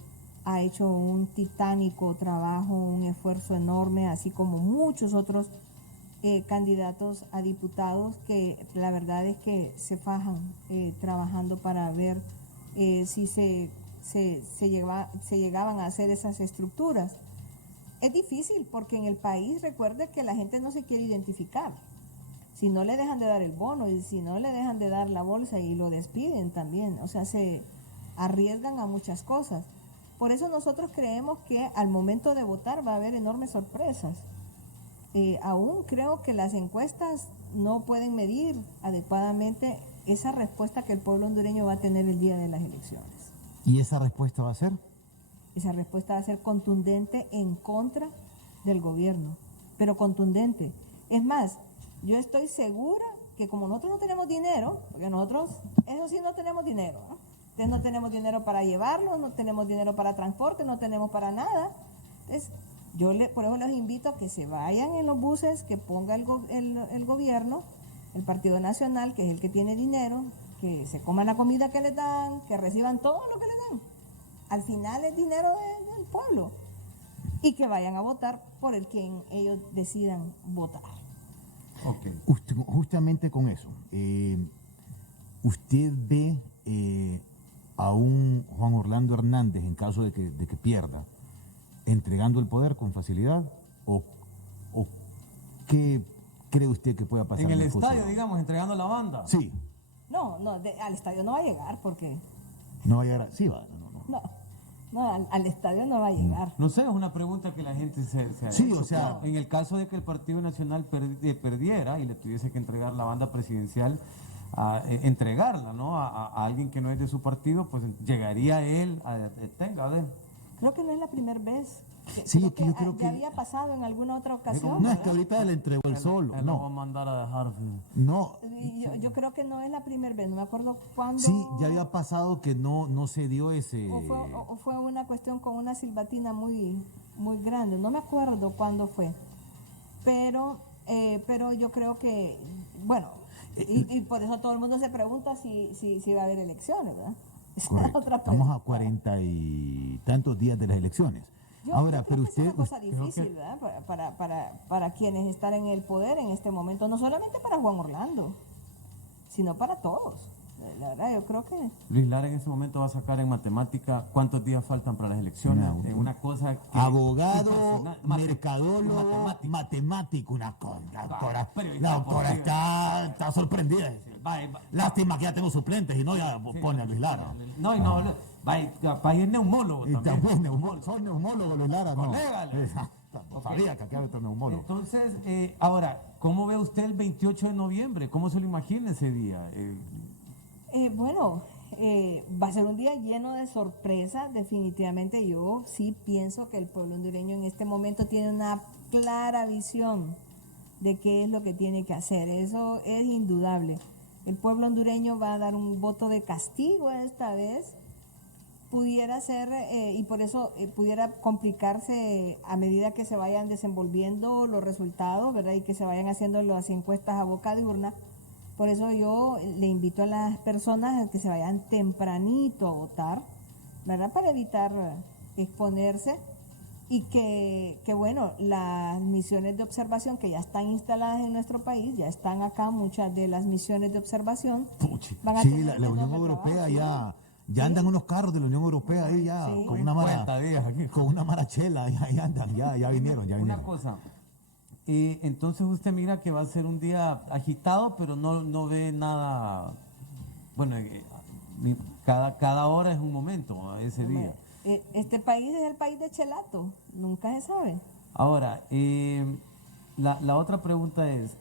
ha hecho un titánico trabajo, un esfuerzo enorme, así como muchos otros candidatos a diputados que la verdad es que se fajan trabajando para ver si se llegaban a hacer esas estructuras. Es difícil porque en el país, recuerde que la gente no se quiere identificar. Si no le dejan de dar el bono y si no le dejan de dar la bolsa y lo despiden también, o sea, se arriesgan a muchas cosas. Por eso nosotros creemos que al momento de votar va a haber enormes sorpresas. Aún creo que las encuestas no pueden medir adecuadamente esa respuesta que el pueblo hondureño va a tener el día de las elecciones. ¿Y esa respuesta va a ser? Esa respuesta va a ser contundente en contra del gobierno, pero contundente. Es más, yo estoy segura que como nosotros no tenemos dinero, porque nosotros, eso sí, no tenemos dinero, ¿no? Entonces no tenemos dinero para llevarlo, no tenemos dinero para transporte, no tenemos para nada. Entonces, por eso los invito a que se vayan en los buses, que ponga el gobierno, el Partido Nacional, que es el que tiene dinero, que se coman la comida que les dan, que reciban todo lo que les dan. Al final es dinero del pueblo. Y que vayan a votar por el quien ellos decidan votar. Okay. Justamente con eso, ¿usted ve a un Juan Orlando Hernández, en caso de que pierda, entregando el poder con facilidad? ¿O qué cree usted que pueda pasar En el el estadio, próximo? digamos, entregando la banda. Sí, No, al estadio no va a llegar porque... no va a llegar. Sí, va. Al estadio no va a llegar. No sé, es una pregunta que la gente se ha Sí, hecho. o sea- En el caso de que el Partido Nacional perdiera y le tuviese que entregar la banda presidencial, entregarla, ¿no?, a alguien que no es de su partido, pues llegaría él tenga, a ver. Creo que no es la primera vez. Sí, Creo que yo creo ya que... había pasado en alguna otra ocasión. No, es que ¿verdad? ahorita le entregó el sol. Él lo va a No, mandar a dejar. no. Y yo creo que no es la primera vez, no me acuerdo cuándo. Sí, ya había pasado que no se dio ese... O fue una cuestión con una silbatina muy, muy grande, no me acuerdo cuándo fue. Pero yo creo que, bueno, y por eso todo el mundo se pregunta si va a haber elecciones, ¿verdad? Esa es Correcto. otra Estamos a pregunta. 40 y tantos días de las elecciones. Yo Ahora, creo pero que es una usted... cosa difícil, ¿verdad? Para quienes están en el poder en este momento, no solamente para Juan Orlando, sino para todos. La verdad, yo creo que... Luis Lara en ese momento va a sacar en matemática cuántos días faltan para las elecciones. No. Una cosa que... Abogado, impersonal, mercadólogo, matemático, una cosa. La periodista doctora deportiva. está sorprendida. Lástima que ya tengo suplentes y no ya pone a Luis Lara. No, para ir neumólogo Y también. también son neumólogos, Luis Lara, no. Colégale. Sabía que aquí había otro neumólogo. Entonces, ahora, ¿cómo ve usted el 28 de noviembre? ¿Cómo se lo imagina ese día? Bueno, va a ser un día lleno de sorpresas, definitivamente. Yo sí pienso que el pueblo hondureño en este momento tiene una clara visión de qué es lo que tiene que hacer. Eso es indudable. El pueblo hondureño va a dar un voto de castigo esta vez. Pudiera ser, y por eso pudiera complicarse a medida que se vayan desenvolviendo los resultados, ¿verdad? Y que se vayan haciendo las encuestas a boca de urna. Por eso yo le invito a las personas a que se vayan tempranito a votar, ¿verdad? Para evitar exponerse y que bueno, las misiones de observación que ya están instaladas en nuestro país, ya están acá muchas de las misiones de observación. Van a Sí, tener la Unión menos Europea trabajo. ya andan unos carros de la Unión Europea ahí ya Sí. con una 50 días aquí. con una marachela, ahí andan, ya vinieron. Una cosa, entonces usted mira que va a ser un día agitado, pero no ve nada, bueno, cada hora es un momento, ese día. Este país es el país de Chelato, nunca se sabe. Ahora, la otra pregunta es,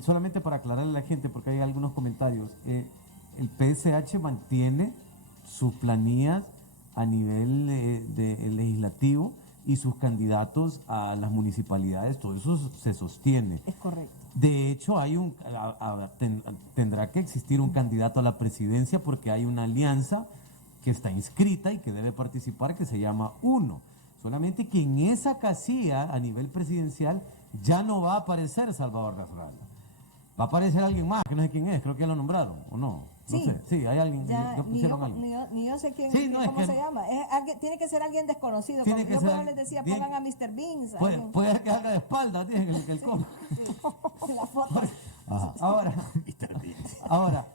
solamente para aclararle a la gente, porque hay algunos comentarios, el PSH mantiene sus planillas a nivel legislativo y sus candidatos a las municipalidades, todo eso se sostiene. Es correcto. De hecho, tendrá que existir un candidato a la presidencia porque hay una alianza que está inscrita y que debe participar que se llama UNO. Solamente que en esa casilla a nivel presidencial ya no va a aparecer Salvador Nasralla. Va a aparecer alguien más, que no sé quién es, creo que ya lo nombraron, ¿o no? No Sí. sé. Sí, hay alguien, Ya, ya ni pusieron yo, alguien. ni yo sé quién, Sí, no, es cómo que- se llama. Tiene que ser alguien desconocido. Tiene Como que yo ser cuando les decía, bien- pongan a Mr. Beans. Puede ser que haga de espalda, tiene el cojo. La foto. Ahora,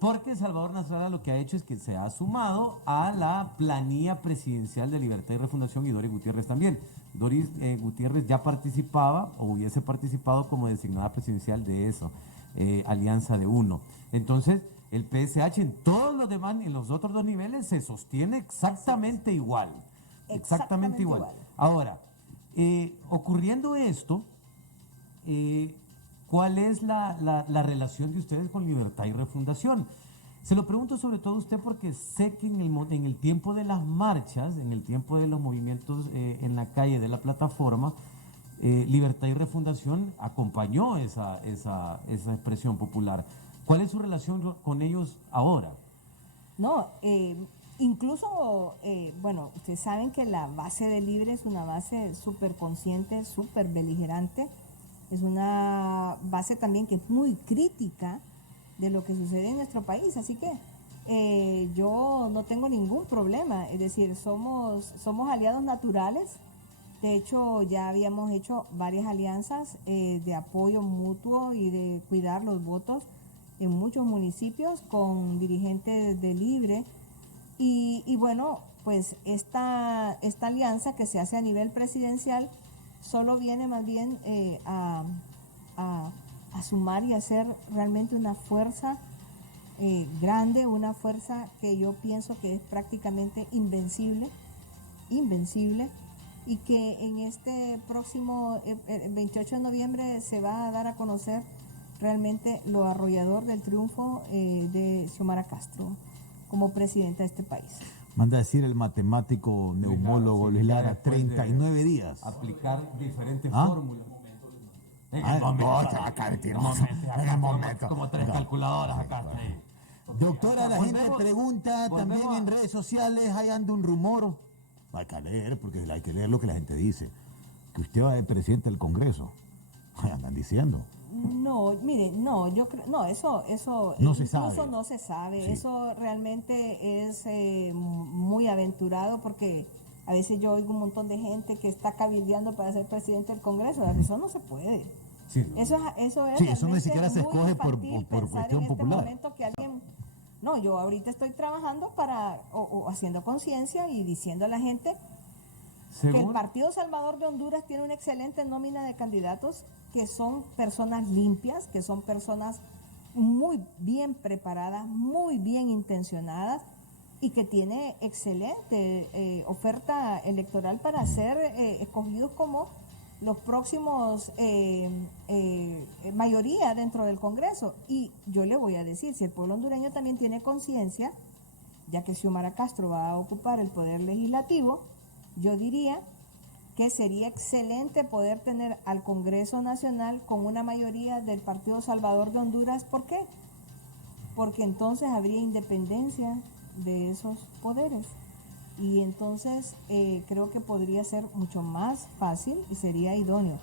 porque Salvador Nasralla lo que ha hecho es que se ha sumado a la planilla presidencial de Libertad y Refundación y Doris Gutiérrez también. Doris Gutiérrez ya participaba o hubiese participado como designada presidencial de eso, Alianza de Uno. Entonces, el PSH en todos los demás, en los otros dos niveles, se sostiene exactamente igual. Exactamente igual. Ahora, ocurriendo esto, ¿cuál es la relación de ustedes con Libertad y Refundación? Se lo pregunto sobre todo a usted porque sé que en el tiempo de las marchas, en el tiempo de los movimientos en la calle de la plataforma, Libertad y Refundación acompañó esa expresión popular. ¿Cuál es su relación con ellos ahora? No, incluso, bueno, ustedes saben que la base de Libre es una base súper consciente, súper beligerante. Es una base también que es muy crítica de lo que sucede en nuestro país. Así que yo no tengo ningún problema. Es decir, somos aliados naturales. De hecho, ya habíamos hecho varias alianzas de apoyo mutuo y de cuidar los votos en muchos municipios con dirigentes de Libre. Y bueno, pues esta alianza que se hace a nivel presidencial solo viene más bien a sumar y a ser realmente una fuerza grande, una fuerza que yo pienso que es prácticamente invencible, y que en este próximo 28 de noviembre se va a dar a conocer realmente lo arrollador del triunfo de Xiomara Castro como presidenta de este país. Manda a decir el matemático neumólogo Luis Lara, después de 39 días. Aplicar diferentes ¿Ah? fórmulas. En Ah, el momento, no, te va a caer en el mentiroso. momento, acá En el como- momento. como tres No. calculadoras acá. sí. Doctora, la gente Volvemos- pregunta también volvemos a- en redes sociales, ahí anda un rumor. Hay que leer, porque hay que leer lo que la gente dice. Que usted va de presidente del Congreso. Ahí andan diciendo. No, mire, no, yo creo, no, eso No se incluso sabe. no se sabe. Sí. Eso realmente es muy aventurado porque a veces yo oigo un montón de gente que está cabildeando para ser presidente del Congreso. Eso no se puede. Sí, Eso es Sí, eso ni realmente siquiera se muy escoge por infantil cuestión pensar en este popular. momento que alguien, no, yo ahorita estoy trabajando para o haciendo conciencia y diciendo a la gente que el según, Partido Salvador de Honduras tiene una excelente nómina de candidatos que son personas limpias, que son personas muy bien preparadas, muy bien intencionadas y que tiene excelente oferta electoral para ser escogidos como los próximos mayoría dentro del Congreso. Y yo le voy a decir, si el pueblo hondureño también tiene conciencia, ya que Xiomara Castro va a ocupar el poder legislativo, yo diría que sería excelente poder tener al Congreso Nacional con una mayoría del Partido Salvador de Honduras. ¿Por qué? Porque entonces habría independencia de esos poderes. Y entonces creo que podría ser mucho más fácil y sería idóneo.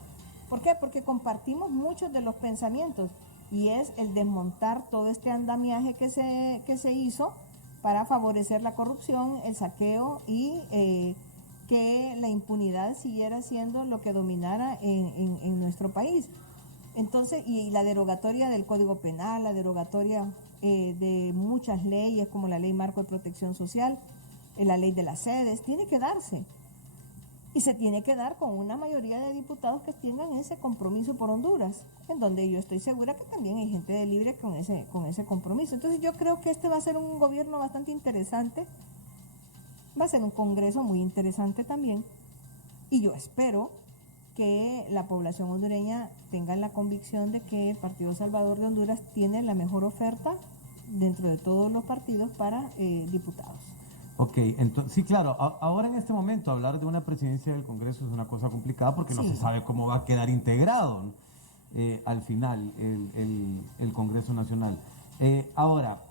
¿Por qué? Porque compartimos muchos de los pensamientos y es el desmontar todo este andamiaje que se hizo para favorecer la corrupción, el saqueo y que la impunidad siguiera siendo lo que dominara en nuestro país. Entonces, y la derogatoria del Código Penal, la derogatoria de muchas leyes como la Ley Marco de Protección Social, la Ley de las Sedes, tiene que darse. Y se tiene que dar con una mayoría de diputados que tengan ese compromiso por Honduras, en donde yo estoy segura que también hay gente de libre con ese compromiso. Entonces yo creo que este va a ser un gobierno bastante interesante, va a ser un Congreso muy interesante también, y yo espero que la población hondureña tenga la convicción de que el Partido Salvador de Honduras tiene la mejor oferta dentro de todos los partidos para diputados. ok, entonces, sí, claro, ahora en este momento hablar de una presidencia del Congreso es una cosa complicada porque no Sí. se sabe cómo va a quedar integrado, ¿no? Al final el Congreso Nacional. Ahora,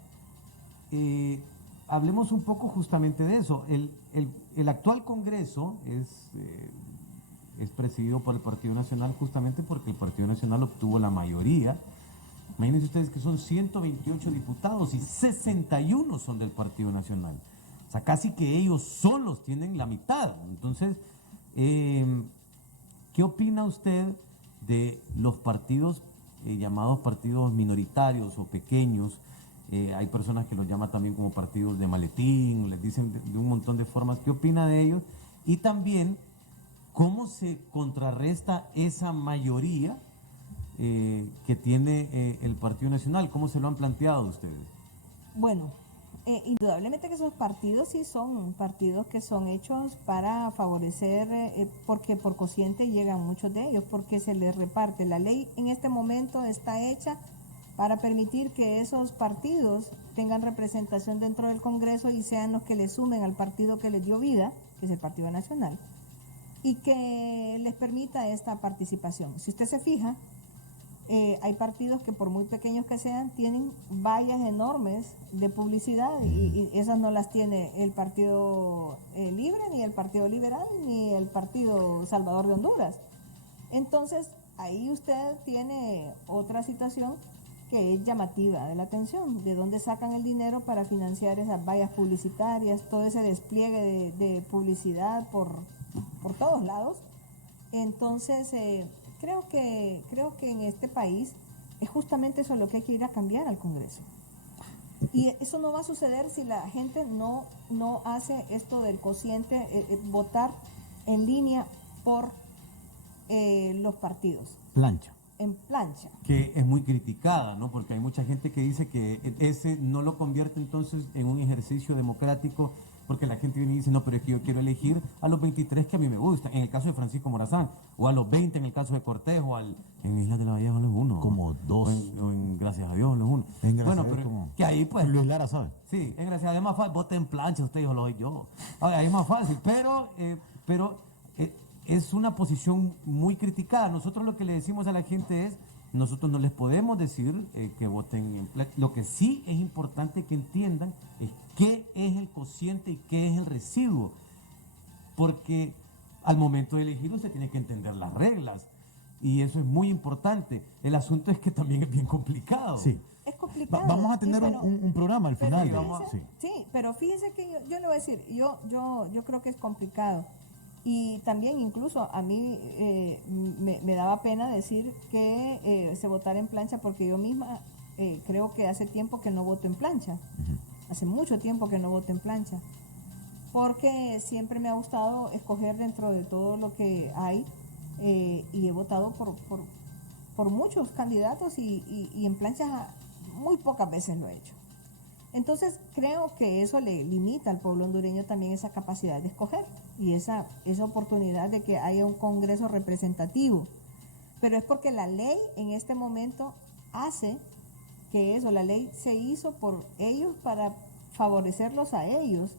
hablemos un poco justamente de eso. El actual Congreso es presidido por el Partido Nacional justamente porque el Partido Nacional obtuvo la mayoría. Imagínense ustedes que son 128 diputados y 61 son del Partido Nacional. O sea, casi que ellos solos tienen la mitad. Entonces, ¿qué opina usted de los partidos llamados partidos minoritarios o pequeños? Hay personas que los llaman también como partidos de maletín, les dicen de un montón de formas. ¿Qué opina de ellos? Y también, ¿cómo se contrarresta esa mayoría que tiene el Partido Nacional? ¿Cómo se lo han planteado ustedes? Bueno, indudablemente que esos partidos sí son partidos que son hechos para favorecer, porque por cociente llegan muchos de ellos, porque se les reparte. La ley en este momento está hecha para permitir que esos partidos tengan representación dentro del Congreso y sean los que le sumen al partido que les dio vida, que es el Partido Nacional, y que les permita esta participación. Si usted se fija, hay partidos que por muy pequeños que sean tienen vallas enormes de publicidad y esas no las tiene el Partido Libre, ni el Partido Liberal, ni el Partido Salvador de Honduras. Entonces ahí usted tiene otra situación que es llamativa de la atención, de dónde sacan el dinero para financiar esas vallas publicitarias, todo ese despliegue de publicidad por todos lados. Entonces creo que en este país es justamente eso lo que hay que ir a cambiar al Congreso. Y eso no va a suceder si la gente no hace esto del cociente, votar en línea por los partidos. Plancha. En plancha. Que es muy criticada, ¿no? Porque hay mucha gente que dice que ese no lo convierte entonces en un ejercicio democrático porque la gente viene y dice, no, pero es que yo quiero elegir a los 23 que a mí me gustan, en el caso de Francisco Morazán, o a los 20 en el caso de Cortés, o en Islas de la Bahía son los uno. Como dos. O en Gracias a Dios los uno. En Gracias Bueno, a Dios, pero como- que ahí pues... Luis Lara sabe. Sí, en Gracias a Dios es más fácil, vote en plancha, usted yo lo doy yo. Ahí es más fácil, pero es una posición muy criticada. Nosotros lo que le decimos a la gente es, nosotros no les podemos decir que voten en plancha. Lo que sí es importante que entiendan es qué es el cociente y qué es el residuo. Porque al momento de elegir usted tiene que entender las reglas. Y eso es muy importante. El asunto es que también es bien complicado. Sí. Es complicado. Vamos a Y tener bueno, un programa al pero final. fíjese- sí, pero fíjese que yo le voy a decir, yo creo que es complicado. Y también incluso a mí me daba pena decir que se votara en plancha porque yo misma creo que hace tiempo que no voto en plancha. Hace mucho tiempo que no voto en plancha. Porque siempre me ha gustado escoger dentro de todo lo que hay y he votado por muchos candidatos y en plancha muy pocas veces lo he hecho. Entonces creo que eso le limita al pueblo hondureño también esa capacidad de escoger y esa oportunidad de que haya un Congreso representativo. Pero es porque la ley en este momento hace que eso, la ley se hizo por ellos para favorecerlos a ellos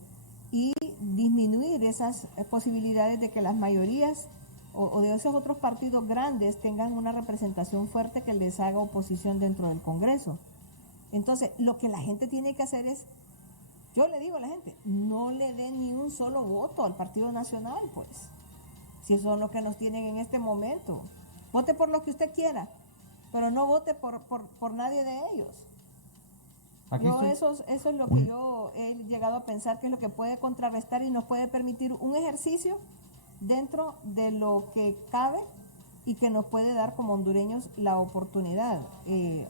y disminuir esas posibilidades de que las mayorías o de esos otros partidos grandes tengan una representación fuerte que les haga oposición dentro del Congreso. Entonces, lo que la gente tiene que hacer es, yo le digo a la gente, no le den ni un solo voto al Partido Nacional, pues, si eso es lo que nos tienen en este momento. Vote por lo que usted quiera, pero no vote por nadie de ellos. Aquí No, estoy- eso es lo que yo he llegado a pensar que es lo que puede contrarrestar y nos puede permitir un ejercicio dentro de lo que cabe y que nos puede dar como hondureños la oportunidad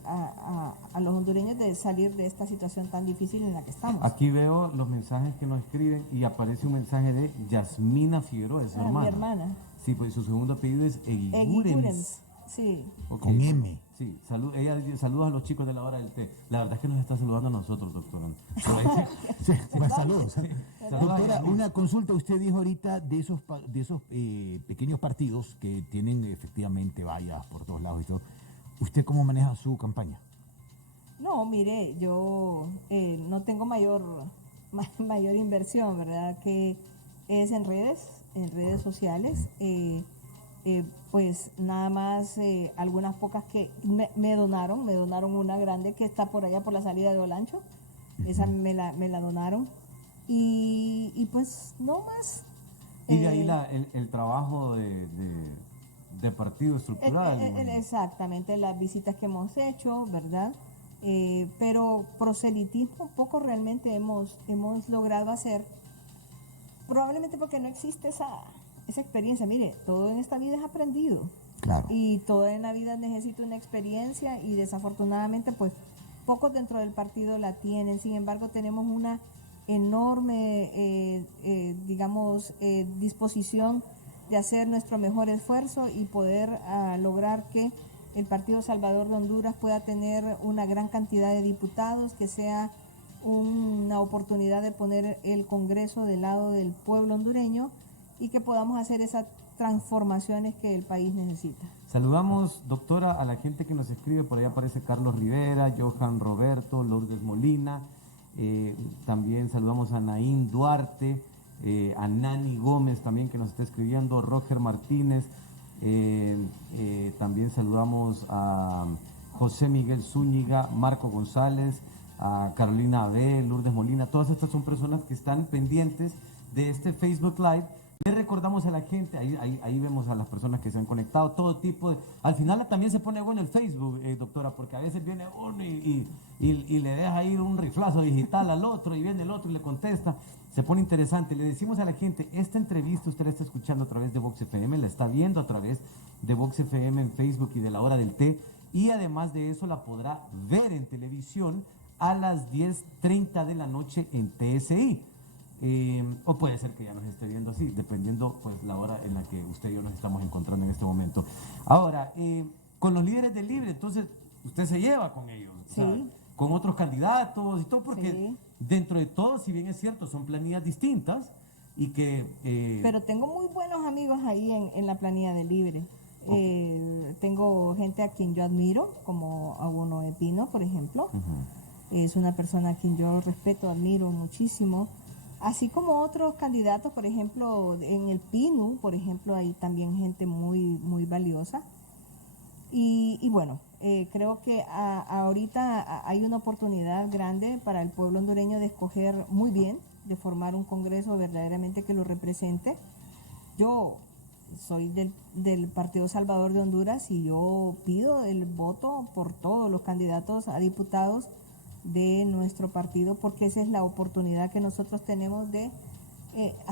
a los hondureños de salir de esta situación tan difícil en la que estamos. Aquí veo los mensajes que nos escriben y aparece un mensaje de Yasmina Figueroa, de su hermana. Mi hermana. Sí, pues su segundo apellido es Egui Eguigurems. Kurens, sí. Ok. Con M. Sí, ella dice, saludos a los chicos de la hora del té. La verdad es que nos está saludando a nosotros, doctora. Pero ahí Sí, pues, saludos. Saludos, Doctora, Yasmina. una consulta. Usted dijo ahorita de esos pequeños partidos que tienen efectivamente vallas por todos lados y todo. ¿Usted cómo maneja su campaña? No, mire, yo no tengo mayor inversión, ¿verdad? Que es en redes sociales. Pues nada más algunas pocas que me donaron una grande que está por allá por la salida de Olancho. Esa me la donaron. Y pues no más. Y de ahí el trabajo de partido estructural. Exactamente, las visitas que hemos hecho, ¿verdad? Pero proselitismo poco realmente hemos logrado hacer, probablemente porque no existe esa experiencia. Mire, todo en esta vida es aprendido. Claro. Y todo en la vida necesita una experiencia y desafortunadamente pues pocos dentro del partido la tienen. Sin embargo, tenemos una enorme, disposición de hacer nuestro mejor esfuerzo y poder lograr que el Partido Salvador de Honduras pueda tener una gran cantidad de diputados, que sea una oportunidad de poner el Congreso del lado del pueblo hondureño y que podamos hacer esas transformaciones que el país necesita. Saludamos, doctora, a la gente que nos escribe. Por ahí aparece Carlos Rivera, Johan Roberto, Lourdes Molina. También saludamos a Naín Duarte, a Nani Gómez también que nos está escribiendo, Roger Martínez. También saludamos a José Miguel Zúñiga, Marco González, a Carolina Abel, Lourdes Molina. Todas estas son personas que están pendientes de este Facebook Live. Le recordamos a la gente, ahí vemos a las personas que se han conectado, todo tipo de... Al final también se pone bueno el Facebook, doctora, porque a veces viene uno y le deja ir un riflazo digital al otro y viene el otro y le contesta. Se pone interesante. Le decimos a la gente, esta entrevista usted la está escuchando a través de Vox FM, la está viendo a través de Vox FM en Facebook y de la hora del té, y además de eso la podrá ver en televisión a las 10:30 de la noche en TSI. O puede ser que ya nos esté viendo así, dependiendo pues la hora en la que usted y yo nos estamos encontrando en este momento. Ahora, con los líderes del Libre, entonces usted se lleva con ellos. O sea, Sí. con otros candidatos y todo, porque Sí. dentro de todo, si bien es cierto, son planillas distintas y que... Pero tengo muy buenos amigos ahí en la planilla de Libre. Tengo gente a quien yo admiro, como a uno de Pino, por ejemplo. Es una persona a quien yo respeto, admiro muchísimo. Así como otros candidatos, por ejemplo, en el PINU, por ejemplo, hay también gente muy, muy valiosa. Y bueno, creo que ahorita hay una oportunidad grande para el pueblo hondureño de escoger muy bien, de formar un Congreso verdaderamente que lo represente. Yo soy del Partido Salvador de Honduras y yo pido el voto por todos los candidatos a diputados de nuestro partido, porque esa es la oportunidad que nosotros tenemos de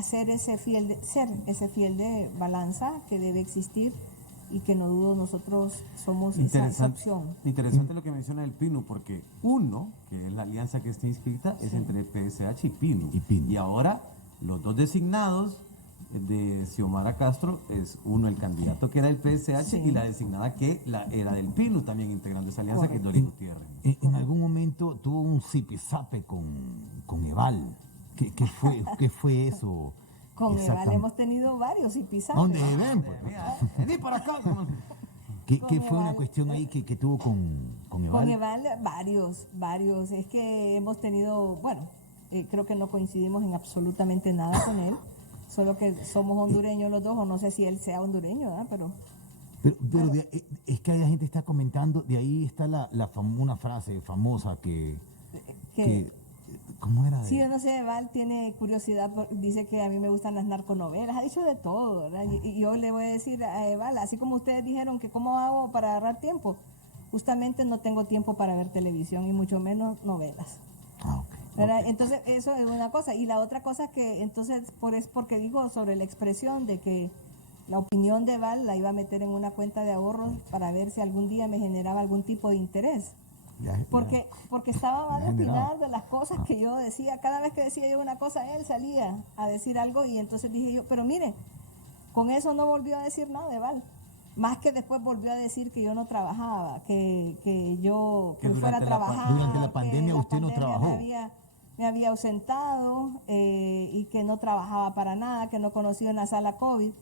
ser ese fiel de balanza que debe existir y que no dudo nosotros somos esa opción. Interesante lo que menciona el PINU, porque uno, que es la alianza que está inscrita, es entre PSH y PINU. Y ahora los dos designados de Xiomara Castro es uno el candidato que era del PSH y la designada que era del PINU, también integrando esa alianza, que es Doris Gutiérrez. En algún momento tuvo un zipizape con Eval. ¿Qué fue eso? Con Eval hemos tenido varios y pisajes. ¿Dónde ven? Vení para acá. ¿Qué fue una cuestión ahí que tuvo con Eval? Con Eval, varios. Es que hemos tenido, bueno, creo que no coincidimos en absolutamente nada con él, solo que somos hondureños los dos, o no sé si él sea hondureño, ¿verdad? Pero es que la gente está comentando, de ahí está una frase famosa que ¿cómo era? Sí, yo no sé, Eval tiene curiosidad, dice que a mí me gustan las narconovelas, ha dicho de todo, ¿verdad? Y yo le voy a decir a Eval, así como ustedes dijeron que cómo hago para agarrar tiempo, justamente no tengo tiempo para ver televisión y mucho menos novelas. ¿Verdad? Entonces, eso es una cosa. Y la otra cosa que, entonces, es porque digo sobre la expresión de que la opinión de Eval la iba a meter en una cuenta de ahorros para ver si algún día me generaba algún tipo de interés. Porque estaba mal de opinar de las cosas que yo decía. Cada vez que decía yo una cosa, él salía a decir algo y entonces dije yo, pero mire, con eso no volvió a decir nada de Val. Más que después volvió a decir que yo no trabajaba, que yo fuera a trabajar. Durante la pandemia usted no trabajó. Me había ausentado y que no trabajaba para nada, que no conocía una sala COVID.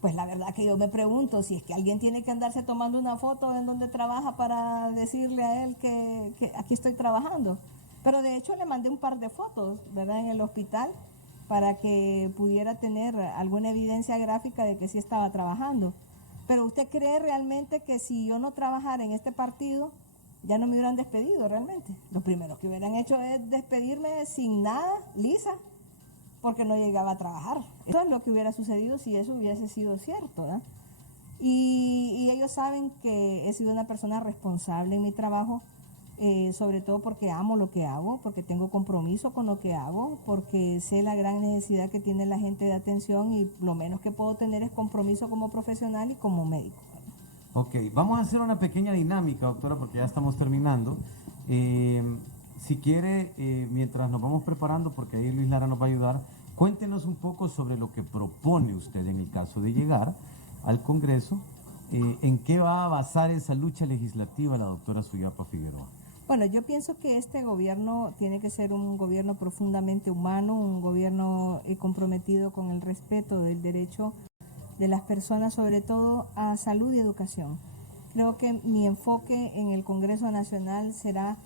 Pues la verdad que yo me pregunto si es que alguien tiene que andarse tomando una foto en donde trabaja para decirle a él que aquí estoy trabajando. Pero de hecho le mandé un par de fotos, ¿verdad?, en el hospital para que pudiera tener alguna evidencia gráfica de que sí estaba trabajando. Pero ¿usted cree realmente que si yo no trabajara en este partido, ya no me hubieran despedido realmente? Lo primero que hubieran hecho es despedirme sin nada, lisa, porque no llegaba a trabajar. Eso es lo que hubiera sucedido si eso hubiese sido cierto, ¿verdad? Y ellos saben que he sido una persona responsable en mi trabajo, sobre todo porque amo lo que hago, porque tengo compromiso con lo que hago, porque sé la gran necesidad que tiene la gente de atención y lo menos que puedo tener es compromiso como profesional y como médico. Ok, vamos a hacer una pequeña dinámica, doctora, porque ya estamos terminando. Si quiere, mientras nos vamos preparando, porque ahí Luis Lara nos va a ayudar, cuéntenos un poco sobre lo que propone usted en el caso de llegar al Congreso. ¿En qué va a basar esa lucha legislativa la doctora Suyapa Figueroa? Bueno, yo pienso que este gobierno tiene que ser un gobierno profundamente humano, un gobierno comprometido con el respeto del derecho de las personas, sobre todo a salud y educación. Creo que mi enfoque en el Congreso Nacional será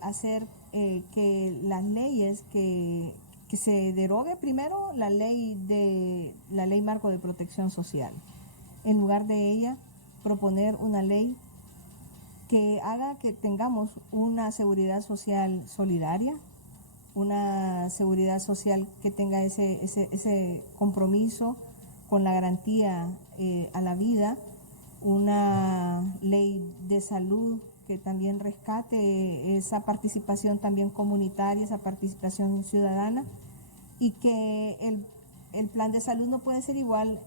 hacer que las leyes, que se derogue primero la ley marco de protección social. En lugar de ella, proponer una ley que haga que tengamos una seguridad social solidaria, una seguridad social que tenga ese compromiso con la garantía a la vida, una ley de salud que también rescate esa participación también comunitaria, esa participación ciudadana, y que el plan de salud no puede ser igual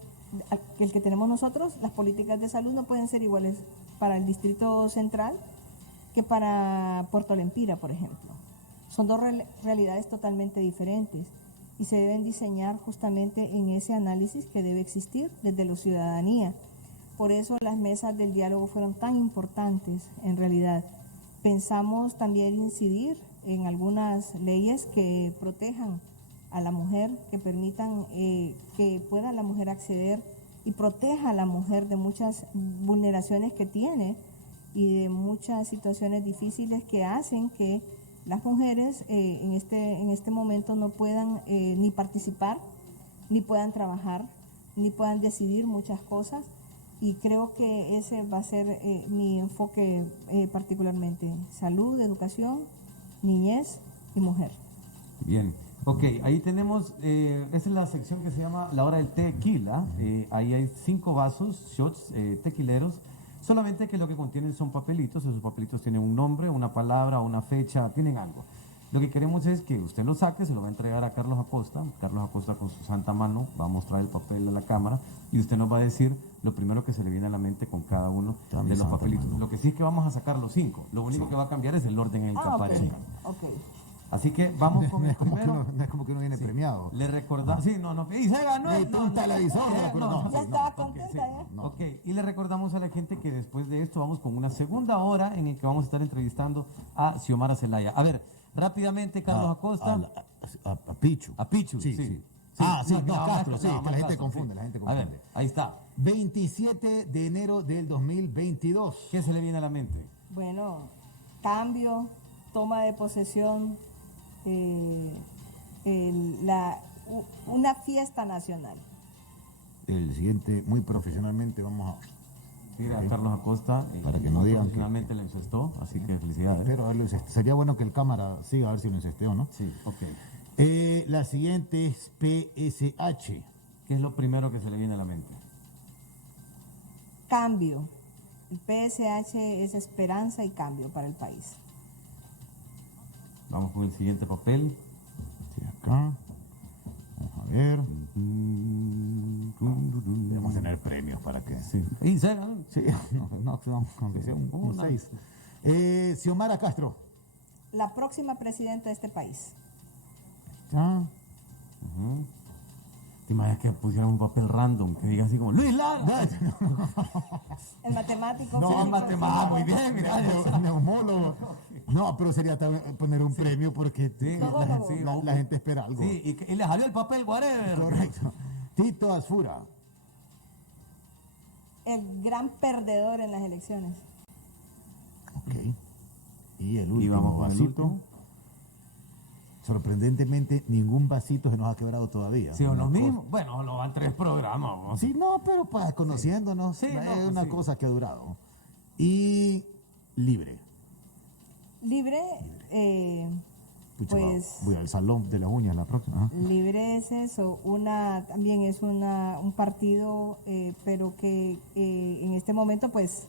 que el que tenemos nosotros. Las políticas de salud no pueden ser iguales para el Distrito Central que para Puerto Lempira, por ejemplo. Son dos realidades totalmente diferentes y se deben diseñar justamente en ese análisis que debe existir desde la ciudadanía. Por eso las mesas del diálogo fueron tan importantes en realidad. Pensamos también incidir en algunas leyes que protejan a la mujer, que permitan que pueda la mujer acceder y proteja a la mujer de muchas vulneraciones que tiene y de muchas situaciones difíciles que hacen que las mujeres en este momento no puedan ni participar, ni puedan trabajar, ni puedan decidir muchas cosas. Y creo que ese va a ser mi enfoque particularmente. Salud, educación, niñez y mujer. Bien, ok, ahí tenemos, esta es la sección que se llama la hora del tequila. Ahí hay 5 vasos, shots tequileros, solamente que lo que contienen son papelitos. Esos papelitos tienen un nombre, una palabra, una fecha, tienen algo. Lo que queremos es que usted lo saque, se lo va a entregar a Carlos Acosta. Carlos Acosta con su santa mano va a mostrar el papel a la cámara y usted nos va a decir lo primero que se le viene a la mente con cada uno de los papelitos. Lo que sí es que vamos a sacar los 5. Lo único que va a cambiar es el orden en el que aparezcan. Okay. Así que vamos con el primero. No es como que uno viene premiado. Le recordamos, sí, y se ganó. Un televisor. Ya estaba contenta, ¿ya? Ok, y le recordamos a la gente que después de esto vamos con una segunda hora en la que vamos a estar entrevistando a Xiomara Zelaya. A ver, rápidamente, Carlos Acosta. A Pichu. A Pichu, sí. Sí, Castro, Castro, sí, que la gente Castro, confunde, sí. la gente A confunde. ver, ahí está. 27 de enero del 2022. ¿Qué se le viene a la mente? Bueno, cambio, toma de posesión, una fiesta nacional. El siguiente, muy profesionalmente, vamos a... Mira, Carlos Acosta, Para que no digan que- finalmente lo incestó, así que felicidades. Pero a ver, sería bueno que el cámara siga a ver si lo incesteo, ¿no? Sí, ok. La siguiente es PSH. ¿Qué es lo primero que se le viene a la mente? Cambio. El PSH es esperanza y cambio para el país. Vamos con el siguiente papel. Sí, acá. Vamos a ver. Debemos tener premios para que... Sí. Y se ganó. Sí, no, aunque sea un 6. Xiomara Castro. La próxima presidenta de este país. Ya. ¿Te imaginas que pusieran un papel random que diga así como Luis Lara? El matemático. No, físico, matemático, muy bien, mira, neumólogo. No, pero sería también poner un premio porque la gente espera algo. Sí, y le salió el papel, whatever. Correcto. Tito Asfura. El gran perdedor en las elecciones. Ok. Y el Y último vamos con el vasito. último. Sorprendentemente, ningún vasito se nos ha quebrado todavía. Sí, o Una los cosa- mismos. Bueno, lo van 3 programas. ¿No? Sí, no, pero pues, conociéndonos, Sí, no, es pues una sí. cosa que ha durado. Y libre. Libre, Pucha, Pues- voy al salón de las uñas la próxima. ¿Ah? libre es eso, también es un partido, pero que en este momento pues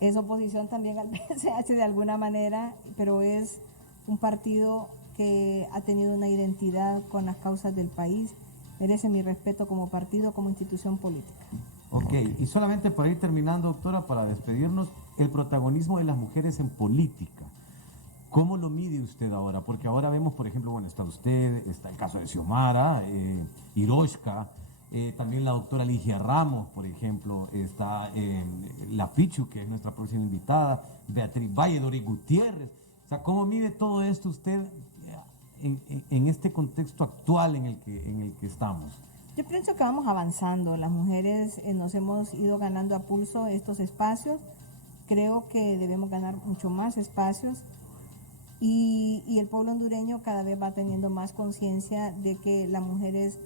es oposición también al PSH de alguna manera, pero es un partido que ha tenido una identidad con las causas del país, merece mi respeto como partido, como institución política. Ok, y solamente para ir terminando, doctora, para despedirnos, el protagonismo de las mujeres en política. ¿Cómo lo mide usted ahora? Porque ahora vemos, por ejemplo, bueno, está usted, está el caso de Xiomara, Hiroshka, también la doctora Ligia Ramos, por ejemplo, está la Pichu, que es nuestra próxima invitada, Beatriz Valle, Gutiérrez. O sea, ¿cómo mide todo esto usted en este contexto actual en el que estamos? Yo pienso que vamos avanzando, las mujeres nos hemos ido ganando a pulso estos espacios, creo que debemos ganar mucho más espacios. Y el pueblo hondureño cada vez va teniendo más conciencia de que las mujeres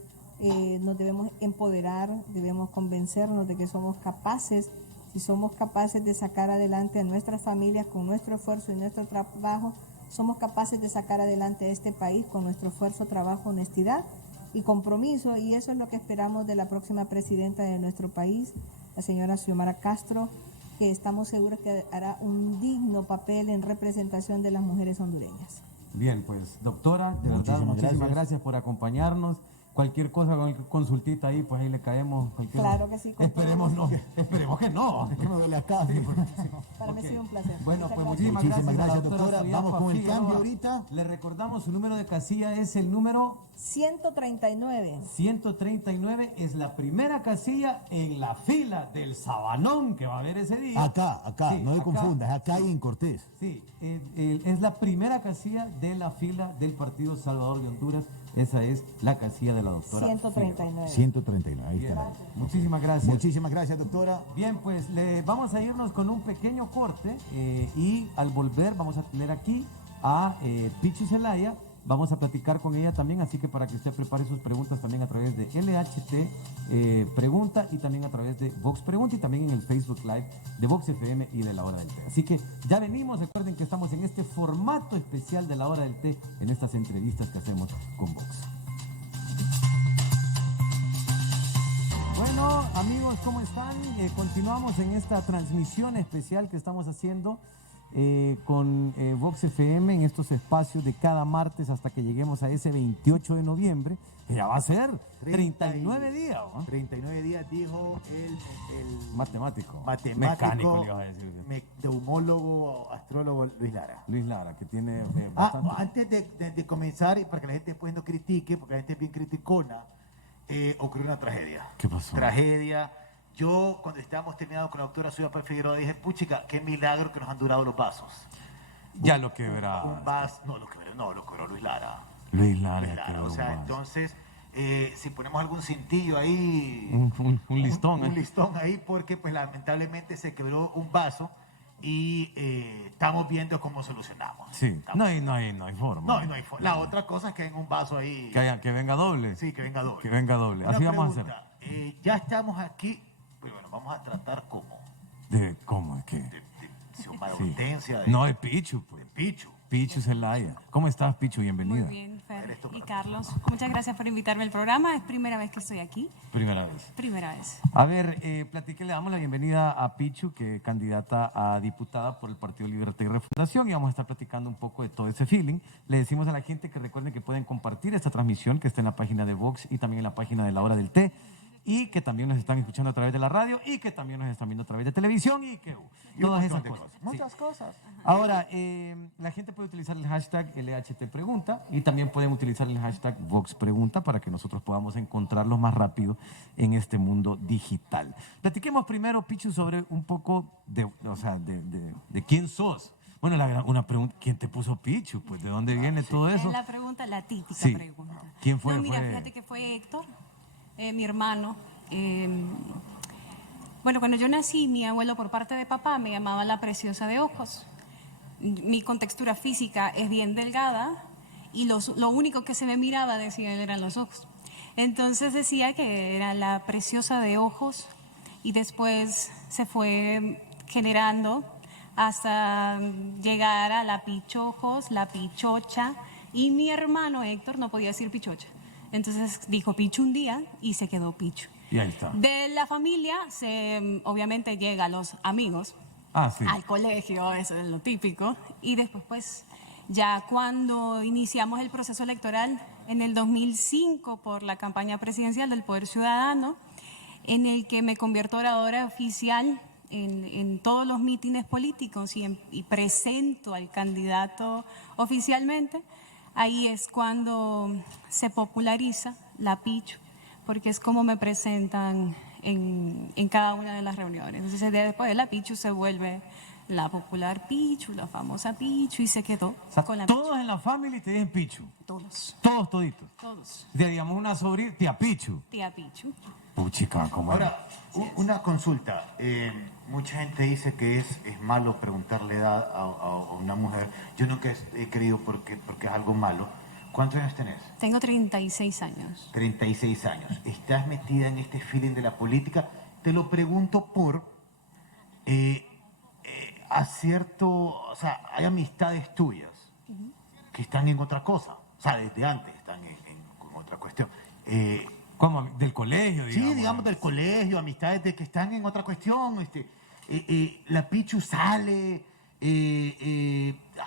nos debemos empoderar, debemos convencernos de que somos capaces, si somos capaces de sacar adelante a nuestras familias con nuestro esfuerzo y nuestro trabajo, somos capaces de sacar adelante a este país con nuestro esfuerzo, trabajo, honestidad y compromiso. Y eso es lo que esperamos de la próxima presidenta de nuestro país, la señora Xiomara Castro, que estamos seguros que hará un digno papel en representación de las mujeres hondureñas. Bien, pues doctora, de verdad, muchísimas gracias por acompañarnos. Cualquier cosa, cualquier consultita ahí, pues ahí le caemos. Claro que sí. con Esperemos todo. no, esperemos que no. Es que me duele acá. Para mí ha sido un placer. Bueno, Muchas pues gracias. muchísimas gracias, doctora. Soriapa Vamos con el Figueroa. cambio ahorita. Le recordamos, su número de casilla es el número 139. 139, es la primera casilla en la fila del Sabanón que va a haber ese día. Acá, Sí, no me acá. confundas, acá y en Cortés. Sí, es la primera casilla de la fila del Partido Salvador de Honduras. Esa es la casilla de la doctora. 139. 139, ahí Bien, está. muchísimas gracias. Muchísimas gracias, doctora. Bien, pues vamos a irnos con un pequeño corte y al volver vamos a tener aquí a Pichu Zelaya. Vamos a platicar con ella también, así que para que usted prepare sus preguntas también a través de LHT Pregunta y también a través de Vox Pregunta y también en el Facebook Live de Vox FM y de La Hora del Té. Así que ya venimos, recuerden que estamos en este formato especial de La Hora del Té, en estas entrevistas que hacemos con Vox. Bueno, amigos, ¿cómo están? Continuamos en esta transmisión especial que estamos haciendo con Vox FM en estos espacios de cada martes hasta que lleguemos a ese 28 de noviembre, que ya va a ser 39 días, ¿no? 39 días dijo el Matemático. matemático, Mecánico, le iba a decir. neumólogo, astrólogo Luis Lara. Luis Lara, que tiene bastante... Antes de comenzar, y para que la gente después no critique, porque la gente es bien criticona, ocurrió una tragedia. ¿Qué pasó? Tragedia. Yo, cuando estábamos terminando con la doctora Soriapa Figueroa, dije, puchica, qué milagro que nos han durado los vasos. Ya lo quebrá. Un vaso, no, lo quebró Luis Lara. Luis Lara, Luis ya Lara, quebró o sea, un vaso. entonces, si ponemos algún cintillo ahí... Un listón. Un listón ahí, porque pues lamentablemente se quebró un vaso y estamos viendo cómo solucionamos. Sí, Estamos- no hay forma. no hay forma. La otra cosa es que en un vaso ahí... Que venga doble. Sí, que venga doble. Que venga doble. Una Así vamos a hacer. pregunta, ya estamos aquí, pues bueno, vamos a tratar como ¿Cómo es que? de Xiomara Sí. Hortensia, de, No, es Pichu, de pues. Pichu. Pichu Zelaya. ¿Cómo estás, Pichu? Bienvenida. Muy bien, Fer Eres tú, y Carlos. Carlos. Muchas gracias por invitarme al programa. Es primera vez que estoy aquí. Primera vez. Primera vez. A ver, le damos la bienvenida a Pichu, que es candidata a diputada por el Partido Libertad y Refundación, y vamos a estar platicando un poco de todo ese feeling. Le decimos a la gente que recuerden que pueden compartir esta transmisión que está en la página de Vox y también en la página de La Hora del Té, y que también nos están escuchando a través de la radio y que también nos están viendo a través de televisión y que Y un todas montón esas de cosas. cosas. Sí. Muchas cosas. Ahora, la gente puede utilizar el hashtag LHT Pregunta y también pueden utilizar el hashtag Vox Pregunta para que nosotros podamos encontrarlos más rápido en este mundo digital. Platiquemos primero, Pichu, sobre un poco de quién sos. Bueno, una pregunta, ¿quién te puso Pichu? Pues, ¿de dónde viene todo eso? Es la pregunta, la típica Sí. pregunta. ¿Quién fue? No, mira, Fue- fíjate que fue Héctor, mi hermano. Bueno, cuando yo nací, mi abuelo por parte de papá me llamaba la preciosa de ojos. Mi contextura física es bien delgada y lo único que se me miraba, decía él, eran los ojos. Entonces decía que era la preciosa de ojos y después se fue generando hasta llegar a la pichojos, la pichocha, y mi hermano Héctor no podía decir pichocha. Entonces dijo Pichu un día y se quedó Pichu. Y ahí está. De la familia, obviamente llega a los amigos, Ah, sí. al colegio, eso es lo típico. Y después, pues, ya cuando iniciamos el proceso electoral en el 2005 por la campaña presidencial del Poder Ciudadano, en el que me convierto oradora oficial en todos los mítines políticos y presento al candidato oficialmente, ahí es cuando se populariza la Pichu, porque es como me presentan en cada una de las reuniones. Entonces después de la Pichu se vuelve la popular Pichu, la famosa Pichu, y se quedó O sea, con la todos en la familia te dicen Pichu. Pichu. Todos, Todos, toditos. todos. O sea, digamos una sobrina, tía Pichu. Tía Pichu. Puchica, ¿cómo era? Ahora, una consulta. Mucha gente dice que es malo preguntarle edad a una mujer. Yo nunca he creído porque es algo malo. ¿Cuántos años tenés? Tengo 36 años. 36 años. ¿Estás metida en este feeling de la política? Te lo pregunto por o sea, hay amistades tuyas que están en otra cosa. O sea, desde antes están en otra cuestión. ¿Cómo? Del colegio, digamos. Sí, digamos del colegio, amistades de que están en otra cuestión. La Pichu sale,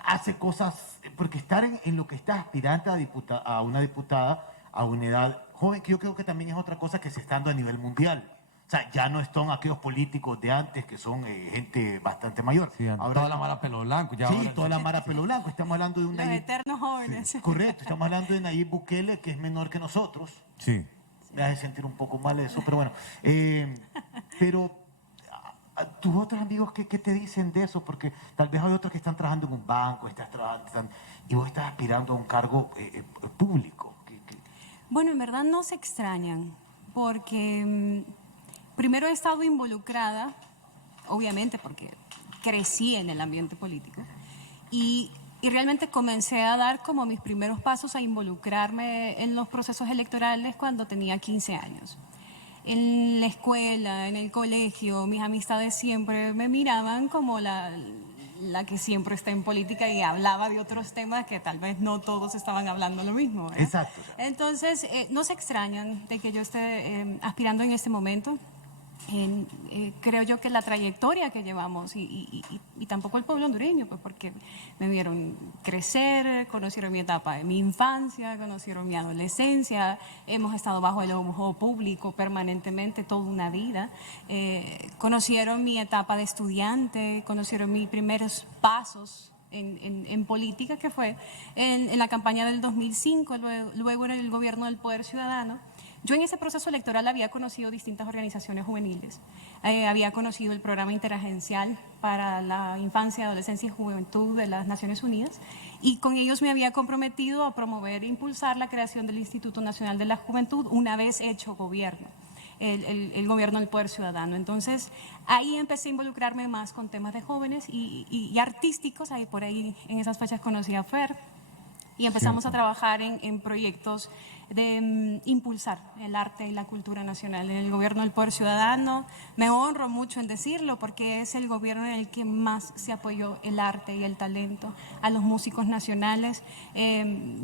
hace cosas, porque estar en lo que está aspirante a una diputada a una edad joven, que yo creo que también es otra cosa que se está dando a nivel mundial. O sea, ya no están aquellos políticos de antes que son gente bastante mayor. Sí, toda la mara pelo blanco. Ya Sí, ahora- toda la mara pelo blanco. Estamos hablando de un Los Nayib. eternos jóvenes. Correcto, estamos hablando de Nayib Bukele, que es menor que nosotros. Sí. Me hace sentir un poco mal eso, pero bueno. Pero tus otros amigos, ¿qué te dicen de eso? Porque tal vez hay otros que están trabajando en un banco, y vos estás aspirando a un cargo público. Bueno, en verdad no se extrañan, porque primero he estado involucrada, obviamente porque crecí en el ambiente político, y realmente comencé a dar como mis primeros pasos a involucrarme en los procesos electorales cuando tenía 15 años. En la escuela, en el colegio, mis amistades siempre me miraban como la que siempre está en política y hablaba de otros temas que tal vez no todos estaban hablando lo mismo, ¿verdad? Exacto. Entonces, no se extrañan de que yo esté aspirando en este momento. Creo yo que la trayectoria que llevamos y tampoco el pueblo hondureño, pues porque me vieron crecer, conocieron mi etapa de mi infancia, conocieron mi adolescencia, hemos estado bajo el ojo público permanentemente toda una vida, conocieron mi etapa de estudiante, conocieron mis primeros pasos en política, que fue en la campaña del 2005, luego en el gobierno del Poder Ciudadano. Yo en ese proceso electoral había conocido distintas organizaciones juveniles, había conocido el programa interagencial para la infancia, adolescencia y juventud de las Naciones Unidas, y con ellos me había comprometido a promover e impulsar la creación del Instituto Nacional de la Juventud una vez hecho gobierno, el gobierno del Poder Ciudadano. Entonces ahí empecé a involucrarme más con temas de jóvenes y artísticos. Ahí por ahí en esas fechas conocí a Fer y empezamos a trabajar en proyectos de impulsar el arte y la cultura nacional. En el gobierno del Poder Ciudadano me honro mucho en decirlo porque es el gobierno en el que más se apoyó el arte y el talento a los músicos nacionales.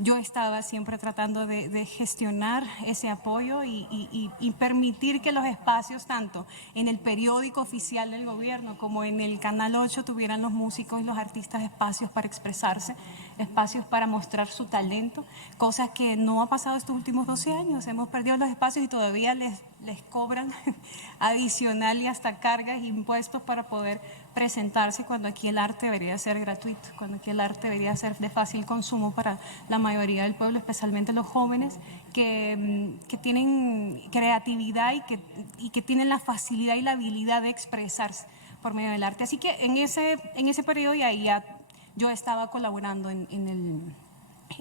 Yo estaba siempre tratando de gestionar ese apoyo y permitir que los espacios, tanto en el periódico oficial del gobierno como en el Canal 8, tuvieran los músicos y los artistas espacios para expresarse, espacios para mostrar su talento, cosas que no ha pasado estos últimos 12 años. Hemos perdido los espacios y todavía les cobran adicional y hasta cargas e impuestos para poder presentarse, cuando aquí el arte debería ser gratuito, cuando aquí el arte debería ser de fácil consumo para la mayoría del pueblo, especialmente los jóvenes que tienen creatividad y que tienen la facilidad y la habilidad de expresarse por medio del arte. Así que en ese periodo ya yo estaba colaborando en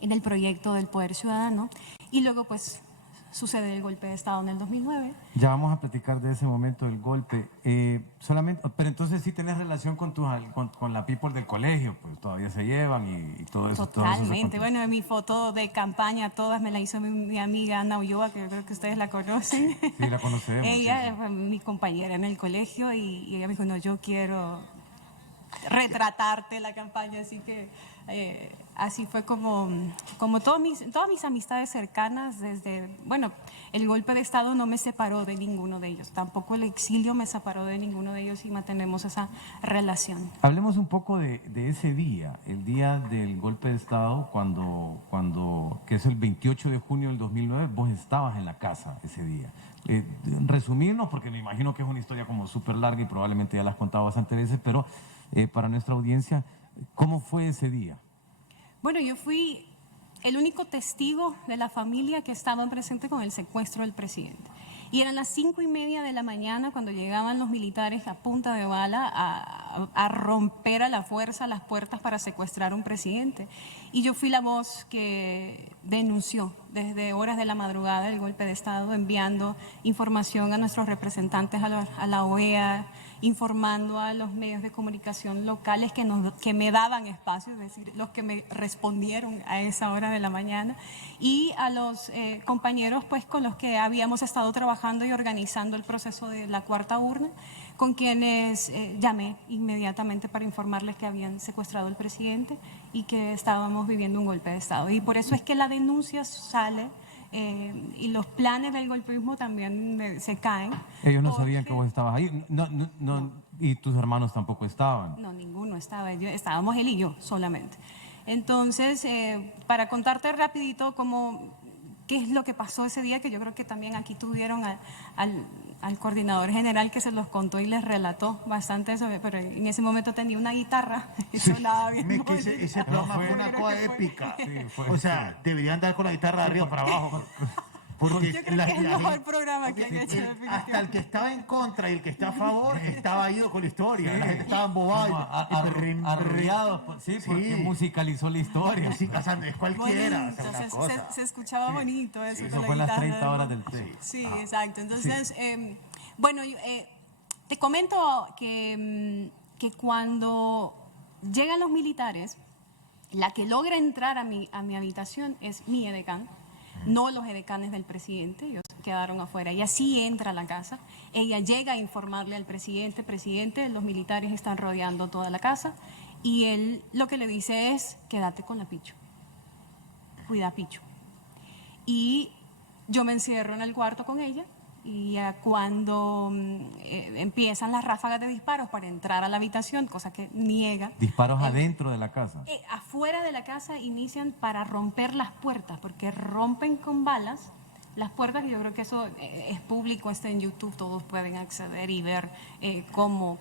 el proyecto del Poder Ciudadano, y luego pues sucede el golpe de Estado en el 2009. Ya vamos a platicar de ese momento del golpe. Pero entonces sí tenés relación con la people del colegio, pues todavía se llevan y todo eso. Totalmente. Bueno, mi foto de campaña todas me la hizo mi amiga Ana Ulloa, que yo creo que ustedes la conocen. Sí, la conocemos. Ella fue mi compañera en el colegio y ella me dijo, no, yo quiero retratarte la campaña, así que así fue como todas mis amistades cercanas, desde, bueno, el golpe de Estado no me separó de ninguno de ellos, tampoco el exilio me separó de ninguno de ellos, y mantenemos esa relación. Hablemos un poco de ese día, el día del golpe de Estado, que es el 28 de junio del 2009, vos estabas en la casa ese día. Resumirnos, porque me imagino que es una historia como súper larga y probablemente ya la has contado bastantes veces, pero para nuestra audiencia, ¿cómo fue ese día? Bueno, yo fui el único testigo de la familia que estaban presente con el secuestro del presidente. Y eran las 5:30 de la mañana cuando llegaban los militares a punta de bala a romper a la fuerza las puertas para secuestrar a un presidente. Y yo fui la voz que denunció desde horas de la madrugada el golpe de Estado, enviando información a nuestros representantes a la OEA, informando a los medios de comunicación locales que me daban espacio, es decir, los que me respondieron a esa hora de la mañana, y a los compañeros pues con los que habíamos estado trabajando y organizando el proceso de la cuarta urna, con quienes llamé inmediatamente para informarles que habían secuestrado al presidente y que estábamos viviendo un golpe de Estado. Y por eso es que la denuncia sale y los planes del golpismo también se caen. Ellos no sabían que vos estabas ahí, y tus hermanos tampoco estaban. No, ninguno estaba, estábamos él y yo solamente. Entonces, para contarte rapidito qué es lo que pasó ese día, que yo creo que también aquí tuvieron al coordinador general que se los contó y les relató bastante eso, pero en ese momento tenía una guitarra y sonaba bien Que bonito. ese programa fue una cosa épica. O sea, deberían dar con la guitarra de arriba para abajo. Porque Yo creo que es el mejor programa que han hecho, definitivamente. hasta el que estaba en contra y el que está a favor estaba ido con la historia. La gente estaba embobada. Arrullados, sí, porque musicalizó la historia. Sí, o sea, no es cualquiera. Bonito, o sea, una cosa. se escuchaba bonito eso. Eso con la fue en las guitarra. 30 horas del té. Sí, exacto. Entonces, bueno, te comento que cuando llegan los militares, la que logra entrar a mi habitación es mi edecán, no los edecanes del presidente, ellos quedaron afuera. Ella sí entra a la casa, ella llega a informarle al presidente, los militares están rodeando toda la casa, y él lo que le dice es, quédate con la Picho, cuida a Picho. Y yo me encierro en el cuarto con ella, y cuando empiezan las ráfagas de disparos para entrar a la habitación, cosa que niega. Disparos adentro de la casa. Afuera de la casa inician para romper las puertas, porque rompen con balas las puertas, y yo creo que eso es público, está en YouTube, todos pueden acceder y ver cómo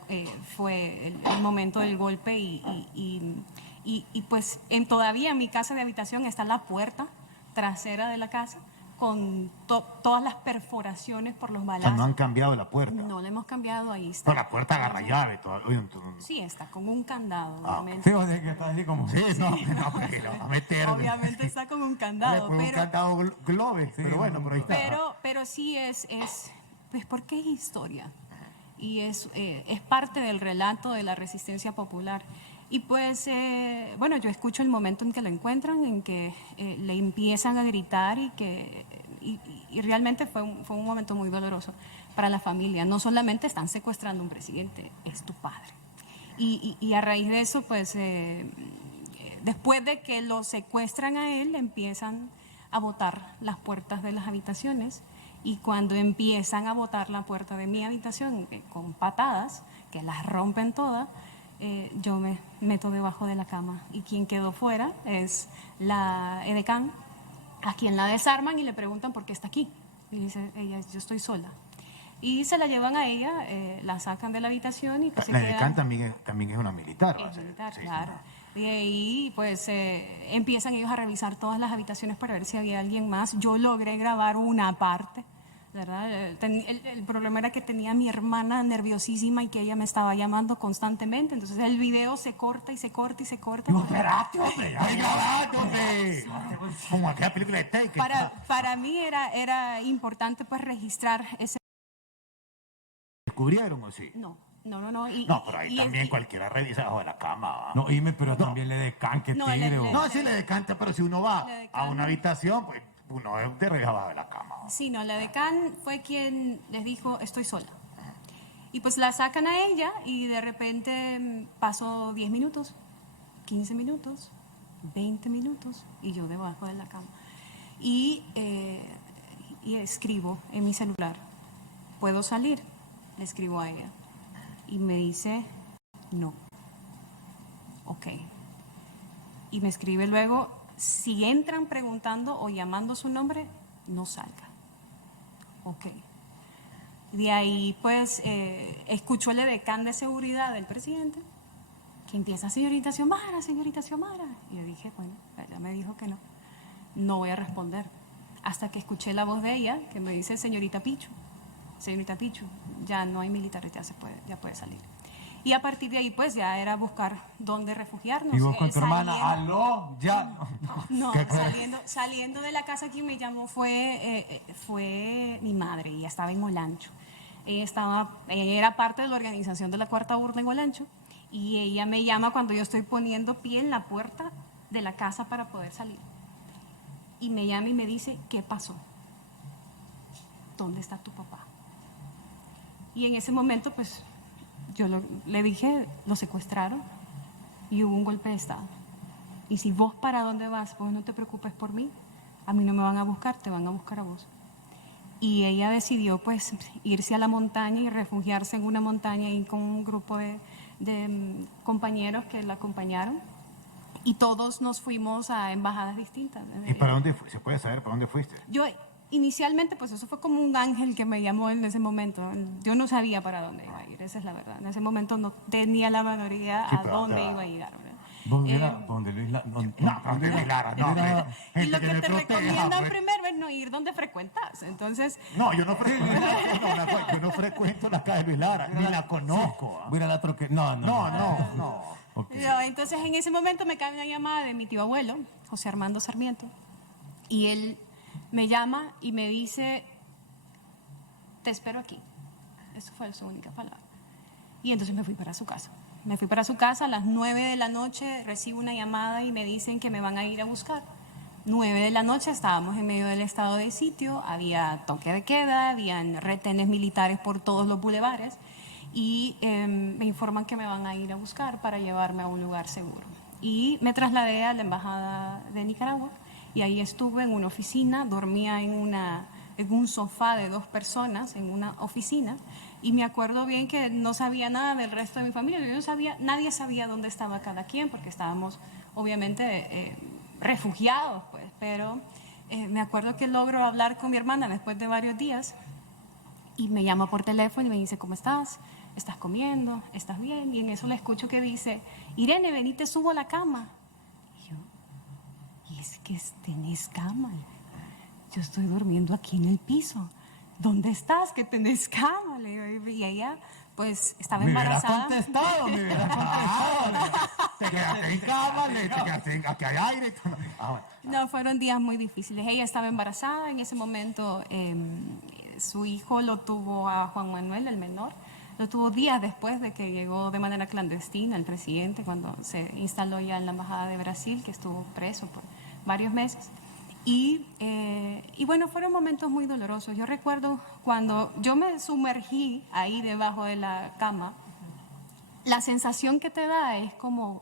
fue el momento del golpe, y pues todavía en mi casa de habitación está la puerta trasera de la casa, con todas las perforaciones por los O balazos. sea, no han cambiado la puerta. No la hemos cambiado, ahí está. No, la puerta agarra llave. Sí, está con un candado, Ah, obviamente. Sí, o sea, que está así como... Sí, no, porque lo va a meter. Obviamente está con un candado, Con un candado globe, pero bueno, por ahí está. pero sí pues porque es historia y es parte del relato de la resistencia popular. Y pues, bueno, yo escucho el momento en que lo encuentran, en que le empiezan a gritar, y realmente fue un momento muy doloroso para la familia. No solamente están secuestrando a un presidente, es tu padre. Y a raíz de eso, pues, después de que lo secuestran a él, empiezan a botar las puertas de las habitaciones, y cuando empiezan a botar la puerta de mi habitación con patadas, que las rompen todas, yo me meto debajo de la cama, y quien quedó fuera es la edecán, a quien la desarman y le preguntan por qué está aquí. Y dice ella, yo estoy sola. Y se la llevan a ella, la sacan de la habitación, y pues La edecán también es una militar. es militar, Sí, claro. Y ahí pues empiezan ellos a revisar todas las habitaciones para ver si había alguien más. Yo logré grabar una parte, ¿verdad? El problema era que tenía a mi hermana nerviosísima y que ella me estaba llamando constantemente. Entonces el video se corta y se corta y se corta. Espérate, hombre, ya grabate, hombre. Como aquella película de Take. Para mí era importante pues registrar ese... ¿Descubrieron o sí? No. No, pero ahí también cualquiera revisa bajo de la cama. ¿va? No, pero también le decan, que No, tigre. No, sí le decanta, pero si uno va Le decanta. a una habitación, pues uno te revisa bajo de la cama. ¿va? Sí, no, la decán fue quien les dijo, estoy sola. Y pues la sacan a ella, y de repente pasó 10 minutos, 15 minutos, 20 minutos, y yo debajo de la cama. Y escribo en mi celular, ¿puedo salir? Le escribo a ella. Y me dice, no. Ok. Y me escribe luego, si entran preguntando o llamando su nombre, no salga. Ok. De ahí, pues, escuchó el edecán de seguridad del presidente, que empieza, señorita Xiomara, señorita Xiomara. Y yo dije, bueno, ella me dijo que no voy a responder. Hasta que escuché la voz de ella, que me dice, señorita Picho, ya no hay militares, ya puede salir. Y a partir de ahí, pues, ya era buscar dónde refugiarnos. Y vos con tu hermana, saliendo- aló, ya. No, saliendo de la casa, quien me llamó fue mi madre. Ella estaba en Olancho. Ella era parte de la organización de la Cuarta Burla en Olancho, y ella me llama cuando yo estoy poniendo pie en la puerta de la casa para poder salir. Y me llama y me dice, ¿qué pasó? ¿Dónde está tu papá? Y en ese momento, pues, yo le dije, lo secuestraron y hubo un golpe de Estado. Y si vos para dónde vas, pues no te preocupes por mí, a mí no me van a buscar, te van a buscar a vos. Y ella decidió, pues, irse a la montaña y refugiarse en una montaña, y con un grupo de compañeros que la acompañaron. y todos nos fuimos a embajadas distintas. ¿Y para dónde ¿Se puede saber para dónde fuiste? Yo inicialmente, pues eso fue como un ángel que me llamó en ese momento. Yo no sabía para dónde iba a ir, esa es la verdad. En ese momento no tenía la menor idea Sí, a pero dónde acá- iba a llegar, ¿verdad? ¿Dónde era? ¿Dónde Luis Lara? No, para dónde era Lara, no. Era- Y lo Gente que me te protege, recomiendan hombre. primero es no ir donde frecuentas. Entonces, No, yo no frecuento, yo no frecuento la calle Luis Lara, ni la conozco. ¿ah? Voy a ir a la troque. No. No. Ok. entonces en ese momento me cae una llamada de mi tío abuelo, José Armando Sarmiento, y él me llama y me dice, te espero aquí. Esa fue su única palabra. Y entonces me fui para su casa. Me fui para su casa a las 9 de la noche, recibo una llamada y me dicen que me van a ir a buscar. 9 de la noche, estábamos en medio del estado de sitio, había toque de queda, habían retenes militares por todos los bulevares y me informan que me van a ir a buscar para llevarme a un lugar seguro. Y me trasladé a la Embajada de Nicaragua y ahí estuve en una oficina, dormía en un sofá de 2 personas en una oficina y me acuerdo bien que no sabía nada del resto de mi familia, nadie sabía dónde estaba cada quien porque estábamos obviamente refugiados, pues, pero me acuerdo que logro hablar con mi hermana después de varios días y me llama por teléfono y me dice, ¿cómo estás? ¿Estás comiendo? ¿Estás bien? Y en eso le escucho que dice, Irene, vení, te subo a la cama. Y yo, y es que tenés cama. Yo estoy durmiendo aquí en el piso. ¿Dónde estás? Que tenés cama. Le digo, y ella, pues, estaba embarazada. Me hubieras contestado. Te quedaste en cama, te quedaste aquí hay aire. Y todo. Bueno. No, fueron días muy difíciles. Ella estaba embarazada en ese momento. Su hijo lo tuvo a Juan Manuel, el menor. Lo tuvo días después de que llegó de manera clandestina el presidente, cuando se instaló ya en la Embajada de Brasil, que estuvo preso por varios meses. Y bueno, fueron momentos muy dolorosos. Yo recuerdo cuando yo me sumergí ahí debajo de la cama, la sensación que te da es como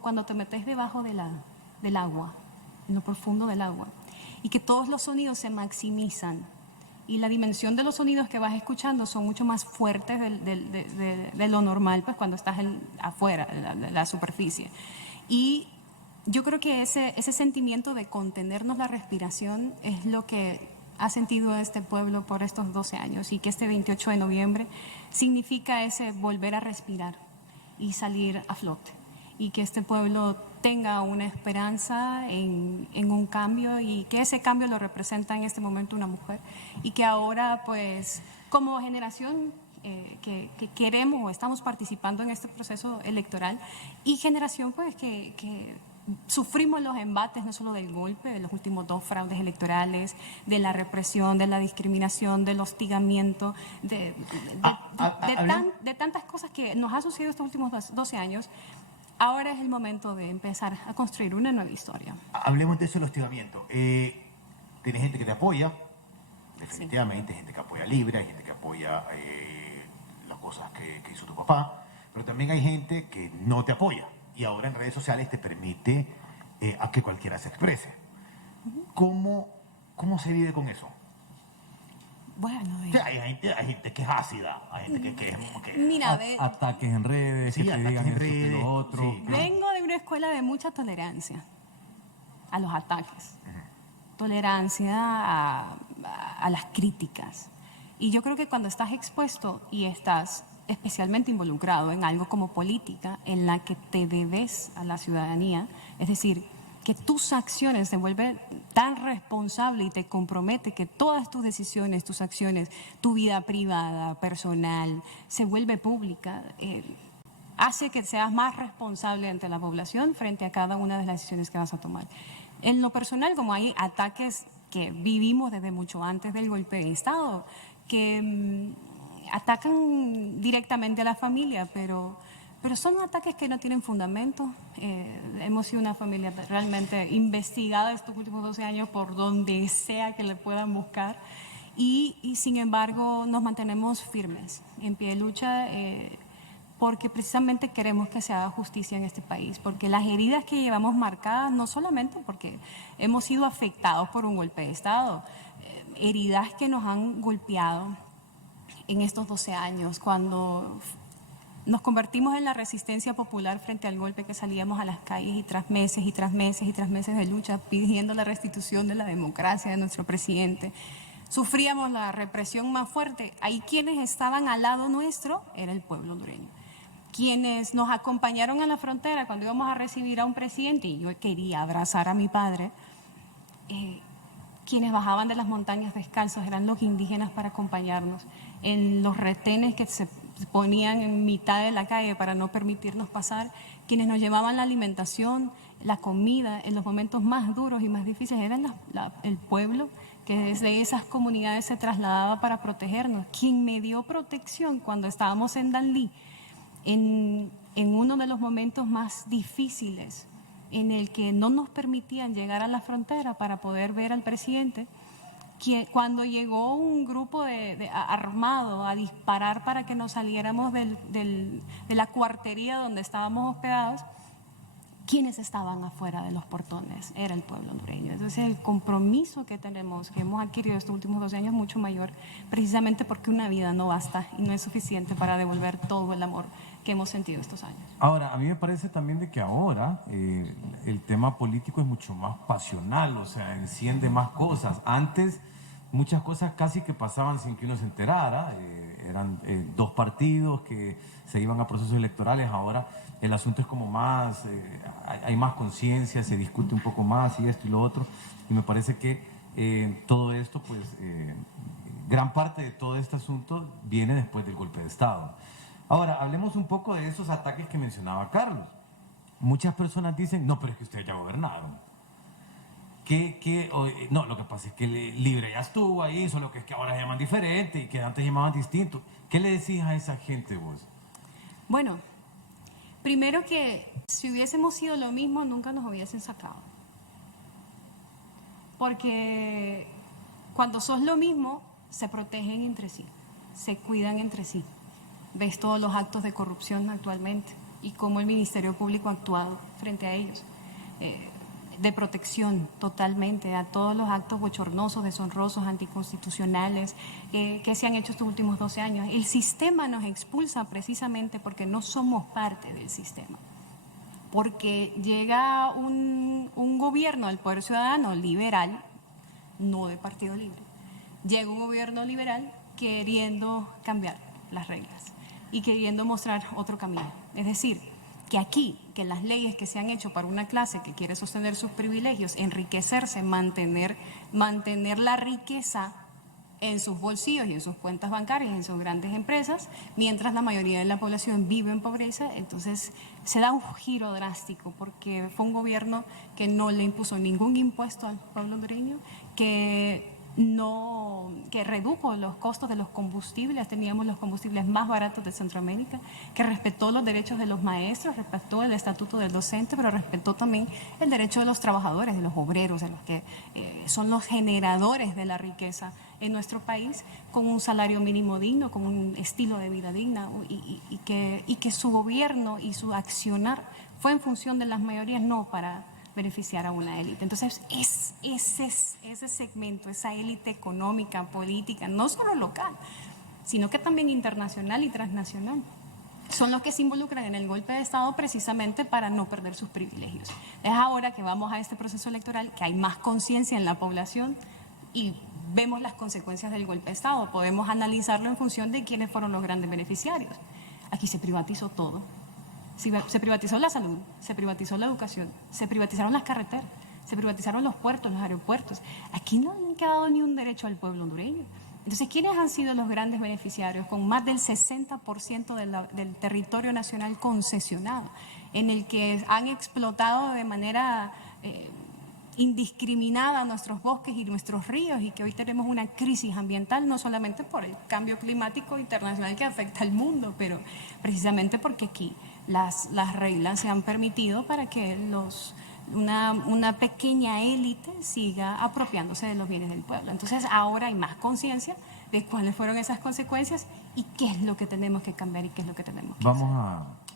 cuando te metes debajo del agua, en lo profundo del agua, y que todos los sonidos se maximizan. Y la dimensión de los sonidos que vas escuchando son mucho más fuertes de lo normal, pues cuando estás afuera, la superficie. Y yo creo que ese sentimiento de contenernos la respiración es lo que ha sentido este pueblo por estos 12 años y que este 28 de noviembre significa ese volver a respirar y salir a flote. Y que este pueblo tenga una esperanza en un cambio y que ese cambio lo representa en este momento una mujer y que ahora pues como generación que queremos o estamos participando en este proceso electoral y generación pues que sufrimos los embates no solo del golpe, de los últimos 2 fraudes electorales, de la represión, de la discriminación, del hostigamiento, de tantas cosas que nos ha sucedido estos últimos 12 años. Ahora es el momento de empezar a construir una nueva historia. Hablemos de eso, el hostigamiento. Tienes gente que te apoya, definitivamente, gente que apoya Libre, hay gente que apoya las cosas que hizo tu papá, pero también hay gente que no te apoya y ahora en redes sociales te permite a que cualquiera se exprese. ¿Cómo se vive con eso? Bueno, O sea, hay gente que es ácida, hay gente que es... mira, Ataques en redes, Sí, que te ataques digan en esto que redes, lo otro. sí. vengo de una escuela de mucha tolerancia a los ataques, tolerancia a las críticas. Y yo creo que cuando estás expuesto y estás especialmente involucrado en algo como política, en la que te debes a la ciudadanía, es decir, que tus acciones se vuelven tan responsable y te compromete que todas tus decisiones, tus acciones, tu vida privada, personal, se vuelve pública, hace que seas más responsable ante la población frente a cada una de las decisiones que vas a tomar. En lo personal, como hay ataques que vivimos desde mucho antes del golpe de Estado, que atacan directamente a la familia, pero son ataques que no tienen fundamento. Hemos sido una familia realmente investigada estos últimos 12 años por donde sea que le puedan buscar y sin embargo nos mantenemos firmes, en pie de lucha, porque precisamente queremos que se haga justicia en este país, porque las heridas que llevamos marcadas, no solamente porque hemos sido afectados por un golpe de Estado, heridas que nos han golpeado en estos 12 años, cuando Nos convertimos en la resistencia popular frente al golpe, que salíamos a las calles y tras meses y tras meses y tras meses de lucha pidiendo la restitución de la democracia de nuestro presidente. Sufríamos la represión más fuerte. Ahí quienes estaban al lado nuestro era el pueblo hondureño. Quienes nos acompañaron a la frontera cuando íbamos a recibir a un presidente, y yo quería abrazar a mi padre, quienes bajaban de las montañas descalzos eran los indígenas para acompañarnos en los retenes que se ponían en mitad de la calle para no permitirnos pasar, quienes nos llevaban la alimentación, la comida en los momentos más duros y más difíciles eran el pueblo que desde esas comunidades se trasladaba para protegernos. Quien me dio protección cuando estábamos en Danlí, en uno de los momentos más difíciles, en el que no nos permitían llegar a la frontera para poder ver al presidente, que cuando llegó un grupo armado a disparar para que nos saliéramos de la cuartería donde estábamos hospedados, quienes estaban afuera de los portones era el pueblo hondureño. Entonces el compromiso que tenemos, que hemos adquirido estos últimos 12 años es mucho mayor, precisamente porque una vida no basta y no es suficiente para devolver todo el amor que hemos sentido estos años. Ahora, a mí me parece también de que ahora el tema político es mucho más pasional, o sea, enciende más cosas. Antes muchas cosas casi que pasaban sin que uno se enterara, eran dos partidos que se iban a procesos electorales. Ahora el asunto es como más, hay más conciencia, se discute un poco más y esto y lo otro, y me parece que todo esto, pues gran parte de todo este asunto viene después del golpe de Estado. Ahora, hablemos un poco de esos ataques que mencionaba Carlos. Muchas personas dicen, no, pero es que ustedes ya gobernaron. No, lo que pasa es que Libre ya estuvo ahí, solo que es que ahora llaman diferente y que antes llamaban distinto. ¿Qué le decís a esa gente vos? Bueno, primero que si hubiésemos sido lo mismo, nunca nos hubiesen sacado. Porque cuando sos lo mismo, se protegen entre sí, se cuidan entre sí. Ves todos los actos de corrupción actualmente y cómo el Ministerio Público ha actuado frente a ellos. De protección totalmente a todos los actos bochornosos, deshonrosos, anticonstitucionales que se han hecho estos últimos 12 años. El sistema nos expulsa precisamente porque no somos parte del sistema. Porque llega un gobierno del Poder Ciudadano liberal, no de Partido Libre, llega un gobierno liberal queriendo cambiar las reglas y queriendo mostrar otro camino. Es decir, que aquí, que las leyes que se han hecho para una clase que quiere sostener sus privilegios, enriquecerse, mantener la riqueza en sus bolsillos y en sus cuentas bancarias y en sus grandes empresas, mientras la mayoría de la población vive en pobreza, entonces se da un giro drástico porque fue un gobierno que no le impuso ningún impuesto al pueblo hondureño, que redujo los costos de los combustibles, teníamos los combustibles más baratos de Centroamérica, que respetó los derechos de los maestros, respetó el estatuto del docente, pero respetó también el derecho de los trabajadores, de los obreros, de los que son los generadores de la riqueza en nuestro país, con un salario mínimo digno, con un estilo de vida digna, y que su gobierno y su accionar fue en función de las mayorías, no para beneficiar a una élite. Entonces, ese segmento, esa élite económica, política, no solo local, sino que también internacional y transnacional, son los que se involucran en el golpe de Estado precisamente para no perder sus privilegios. Es ahora que vamos a este proceso electoral que hay más conciencia en la población y vemos las consecuencias del golpe de Estado. Podemos analizarlo en función de quiénes fueron los grandes beneficiarios. Aquí se privatizó todo. Se privatizó la salud, se privatizó la educación, se privatizaron las carreteras, se privatizaron los puertos, los aeropuertos. Aquí no han quedado ni un derecho al pueblo hondureño. Entonces, ¿quiénes han sido los grandes beneficiarios? Con más del 60% del territorio nacional concesionado, en el que han explotado de manera indiscriminada nuestros bosques y nuestros ríos, y que hoy tenemos una crisis ambiental, no solamente por el cambio climático internacional que afecta al mundo, pero precisamente porque aquí las reglas se han permitido para que una pequeña élite siga apropiándose de los bienes del pueblo. Entonces ahora hay más conciencia de cuáles fueron esas consecuencias y qué es lo que tenemos que cambiar y qué es lo que tenemos que hacer.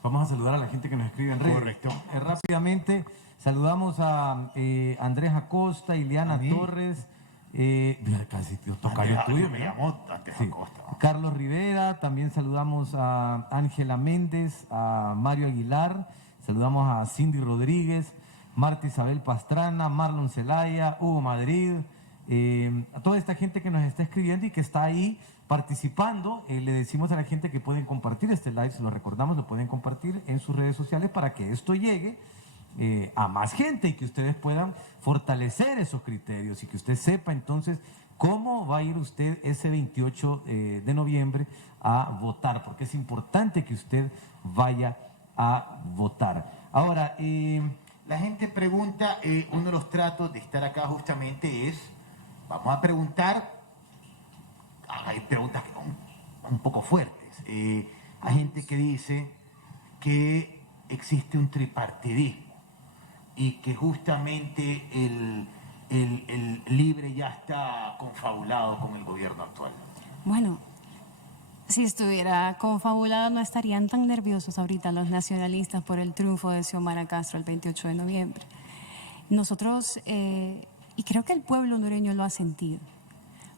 Vamos a saludar a la gente que nos escribe en redes. Correcto. Rápidamente saludamos a Andrés Acosta, Ileana Torres, Casi tocayo tuyo. Me llamó antes Sí. Acosta. Carlos Rivera, también saludamos a Ángela Méndez, a Mario Aguilar, saludamos a Cindy Rodríguez, Marta Isabel Pastrana, Marlon Zelaya, Hugo Madrid, a toda esta gente que nos está escribiendo y que está ahí participando. Le decimos a la gente que pueden compartir este live, se lo recordamos, lo pueden compartir en sus redes sociales para que esto llegue a más gente y que ustedes puedan fortalecer esos criterios y que usted sepa entonces cómo va a ir usted ese 28 de noviembre a votar, porque es importante que usted vaya a votar. Ahora, la gente pregunta, uno de los tratos de estar acá justamente es, vamos a preguntar, hay preguntas que son un poco fuertes. Hay gente que dice que existe un tripartidismo y que justamente el Libre ya está confabulado con el gobierno actual. Bueno, si estuviera confabulado no estarían tan nerviosos ahorita los nacionalistas por el triunfo de Xiomara Castro el 28 de noviembre. Nosotros, y creo que el pueblo hondureño lo ha sentido,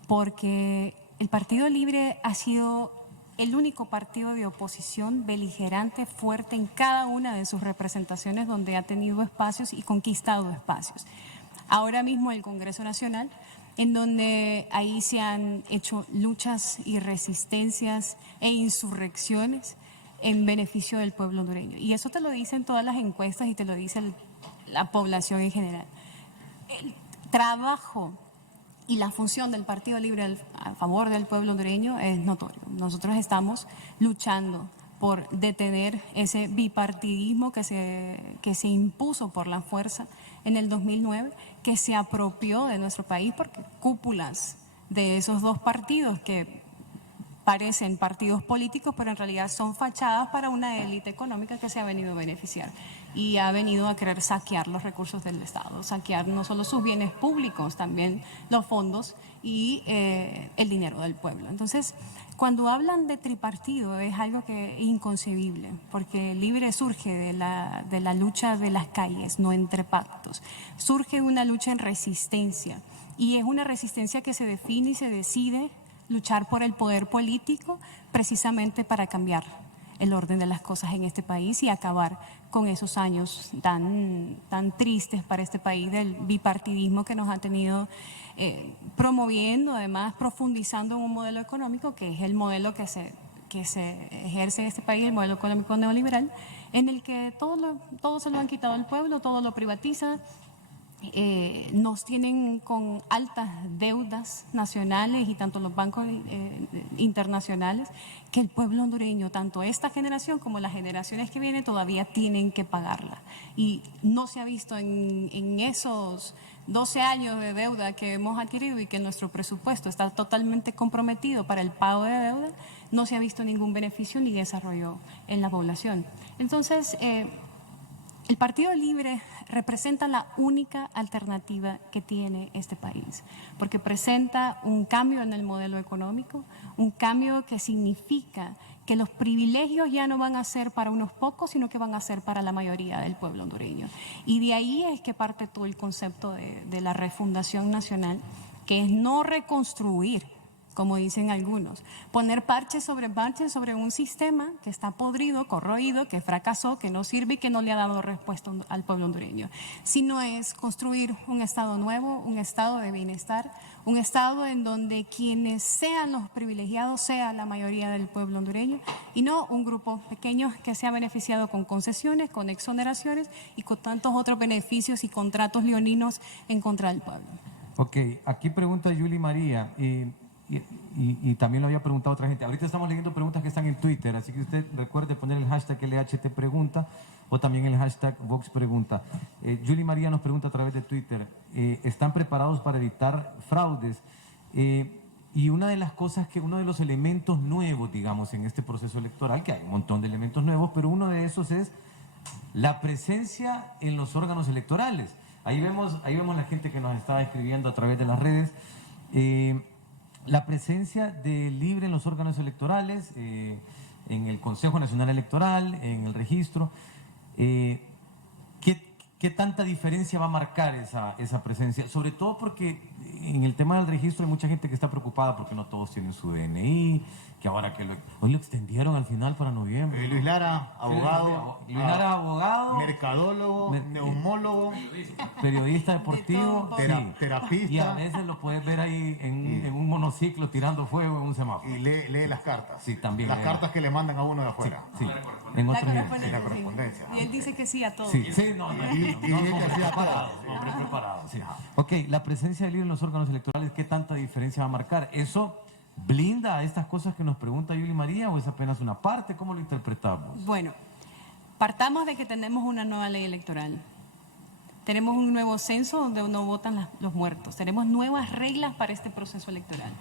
porque el Partido Libre ha sido el único partido de oposición beligerante, fuerte en cada una de sus representaciones donde ha tenido espacios y conquistado espacios. Ahora mismo el Congreso Nacional, en donde ahí se han hecho luchas y resistencias e insurrecciones en beneficio del pueblo hondureño. Y eso te lo dicen todas las encuestas y te lo dice la población en general. El trabajo y la función del Partido Libre a favor del pueblo hondureño es notorio. Nosotros estamos luchando por detener ese bipartidismo que se impuso por la fuerza en el 2009, que se apropió de nuestro país porque cúpulas de esos dos partidos que parecen partidos políticos, pero en realidad son fachadas para una élite económica que se ha venido a beneficiar y ha venido a querer saquear los recursos del Estado, saquear no solo sus bienes públicos, también los fondos y el dinero del pueblo. Entonces, cuando hablan de tripartido es algo que es inconcebible, porque Libre surge de la lucha de las calles, no entre pactos. Surge de una lucha en resistencia y es una resistencia que se define y se decide luchar por el poder político precisamente para cambiar el orden de las cosas en este país y acabar con esos años tan tristes para este país del bipartidismo que nos ha tenido promoviendo, además profundizando en un modelo económico que es el modelo que se ejerce en este país, el modelo económico neoliberal, en el que todo se lo han quitado al pueblo, todo lo privatiza. Nos tienen con altas deudas nacionales y tanto los bancos internacionales que el pueblo hondureño, tanto esta generación como las generaciones que vienen, todavía tienen que pagarla. Y no se ha visto en esos 12 años de deuda que hemos adquirido y que nuestro presupuesto está totalmente comprometido para el pago de deuda, no se ha visto ningún beneficio ni desarrollo en la población. Entonces, el Partido Libre representa la única alternativa que tiene este país, porque presenta un cambio en el modelo económico, un cambio que significa que los privilegios ya no van a ser para unos pocos, sino que van a ser para la mayoría del pueblo hondureño. Y de ahí es que parte todo el concepto de la refundación nacional, que es no reconstruir, como dicen algunos, poner parches sobre un sistema que está podrido, corroído, que fracasó, que no sirve y que no le ha dado respuesta al pueblo hondureño, sino es construir un Estado nuevo, un Estado de bienestar, un Estado en donde quienes sean los privilegiados sea la mayoría del pueblo hondureño y no un grupo pequeño que se ha beneficiado con concesiones, con exoneraciones y con tantos otros beneficios y contratos leoninos en contra del pueblo. Ok, aquí pregunta Yuli María. Y también lo había preguntado otra gente. Ahorita estamos leyendo preguntas que están en Twitter, así que usted recuerde poner el hashtag LHT Pregunta o también el hashtag Vox Pregunta. Yuli María nos pregunta a través de Twitter, ¿están preparados para evitar fraudes? Y una de las cosas uno de los elementos nuevos, digamos, en este proceso electoral, que hay un montón de elementos nuevos, pero uno de esos es la presencia en los órganos electorales. Ahí vemos la gente que nos estaba escribiendo a través de las redes. La presencia de Libre en los órganos electorales, en el Consejo Nacional Electoral, en el registro. ¿Qué tanta diferencia va a marcar esa presencia? Sobre todo porque en el tema del registro hay mucha gente que está preocupada porque no todos tienen su DNI, que ahora que hoy lo extendieron al final para noviembre. Luis Lara, abogado. Luis Lara, abogado. Mercadólogo, neumólogo. Periodista deportivo. Sí. Terapista. Y a veces lo puedes ver ahí en un monociclo tirando fuego en un semáforo. Y lee las cartas. Sí, también. Las cartas que le mandan a uno de afuera. Sí, en La otros idiomas. correspondencia, la correspondencia. sí. Y él dice que sí a todo. Sí, sí, no, Y dice que hacía preparados, todo. hombre preparado, sí. Ok, la presencia del libro en los órganos electorales, ¿qué tanta diferencia va a marcar? ¿Eso blinda a estas cosas que nos pregunta Yuli María o es apenas una parte? ¿Cómo lo interpretamos? Bueno, partamos de que tenemos una nueva ley electoral. Tenemos un nuevo censo donde no votan los muertos. Tenemos nuevas reglas para este proceso electoral.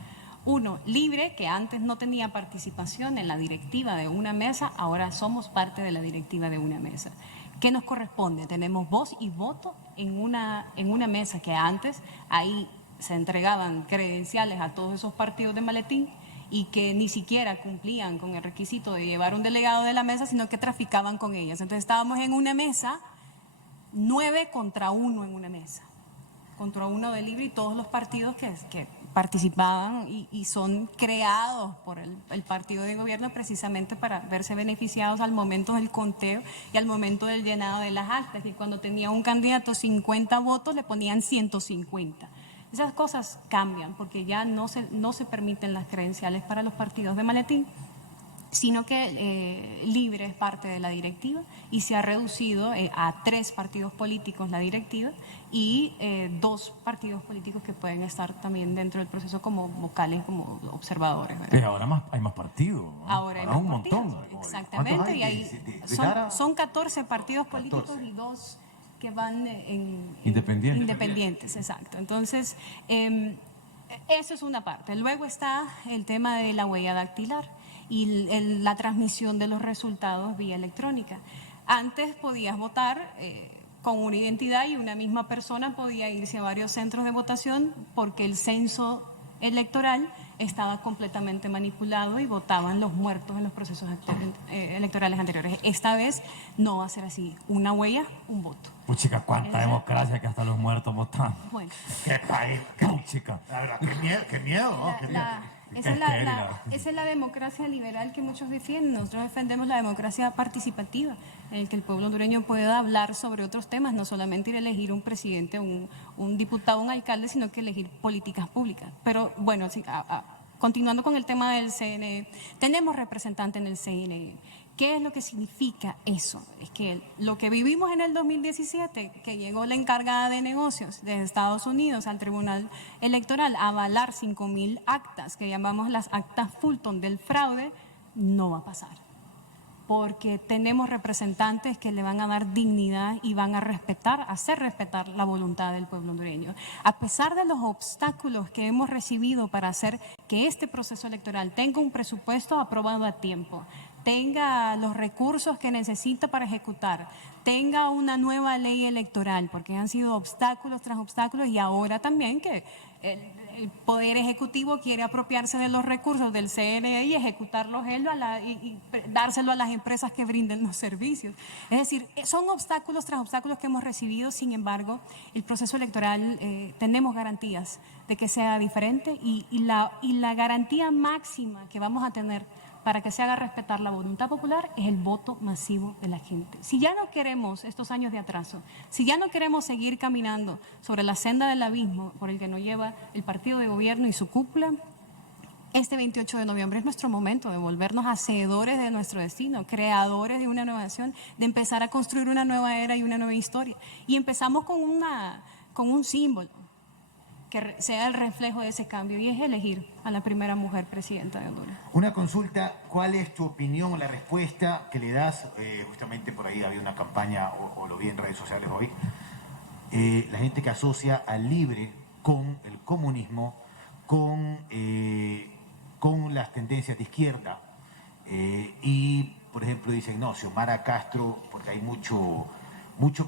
Uno, libre, que antes no tenía participación en la directiva de una mesa, ahora somos parte de la directiva de una mesa. ¿Qué nos corresponde? Tenemos voz y voto en una mesa que antes ahí se entregaban credenciales a todos esos partidos de maletín y que ni siquiera cumplían con el requisito de llevar un delegado de la mesa, sino que traficaban con ellas. Entonces estábamos en una mesa, 9 contra 1 en una mesa, contra 1 de libre y todos los partidos que participaban y son creados por el partido de gobierno precisamente para verse beneficiados al momento del conteo y al momento del llenado de las actas. Y cuando tenía un candidato 50 votos, le ponían 150. Esas cosas cambian porque ya no se permiten las credenciales para los partidos de maletín, sino que libre es parte de la directiva y se ha reducido a 3 partidos políticos la directiva y 2 partidos políticos que pueden estar también dentro del proceso como vocales, como observadores, ¿verdad? Pero ahora hay más partidos, ¿no? Ahora hay un más partidos, montón. exactamente, ¿Cuántos hay? y hay, Lara? son 14 partidos políticos 14. y 2 que van Independientes. exacto. Entonces, eso es una parte. Luego está el tema de la huella dactilar y la transmisión de los resultados vía electrónica. Antes podías votar con una identidad y una misma persona podía irse a varios centros de votación porque el censo electoral estaba completamente manipulado y votaban los muertos en los procesos electorales anteriores. Esta vez no va a ser así. Una huella, un voto. Chica, cuánta democracia que hasta los muertos votan. Bueno. ¡Qué país! Chica. La verdad, qué miedo, ¿no? Qué miedo. Esa es la democracia liberal que muchos defienden. Nosotros defendemos la democracia participativa, en el que el pueblo hondureño pueda hablar sobre otros temas, no solamente ir a elegir un presidente, un diputado, un alcalde, sino que elegir políticas públicas. Pero bueno, sí, continuando con el tema del CNE, tenemos representante en el CNE. ¿Qué es lo que significa eso? Es que lo que vivimos en el 2017, que llegó la encargada de negocios de Estados Unidos al Tribunal Electoral a avalar 5,000 actas, que llamamos las actas Fulton del fraude, no va a pasar. Porque tenemos representantes que le van a dar dignidad y van a hacer respetar la voluntad del pueblo hondureño. A pesar de los obstáculos que hemos recibido para hacer que este proceso electoral tenga un presupuesto aprobado a tiempo, tenga los recursos que necesita para ejecutar, tenga una nueva ley electoral, porque han sido obstáculos tras obstáculos y ahora también que el Poder Ejecutivo quiere apropiarse de los recursos del CNE y ejecutarlos él y dárselo a las empresas que brinden los servicios. Es decir, son obstáculos tras obstáculos que hemos recibido, sin embargo, el proceso electoral tenemos garantías de que sea diferente y la garantía máxima que vamos a tener para que se haga respetar la voluntad popular es el voto masivo de la gente. Si ya no queremos estos años de atraso, si ya no queremos seguir caminando sobre la senda del abismo por el que nos lleva el partido de gobierno y su cúpula, este 28 de noviembre es nuestro momento de volvernos hacedores de nuestro destino, creadores de una nueva nación, de empezar a construir una nueva era y una nueva historia. Y empezamos con un símbolo que sea el reflejo de ese cambio y es elegir a la primera mujer presidenta de Honduras. Una consulta, ¿cuál es tu opinión o la respuesta que le das? Justamente por ahí había una campaña, o lo vi en redes sociales hoy, la gente que asocia al libre con el comunismo, con las tendencias de izquierda. Y, por ejemplo, dicen, no, Xiomara Castro, porque hay mucho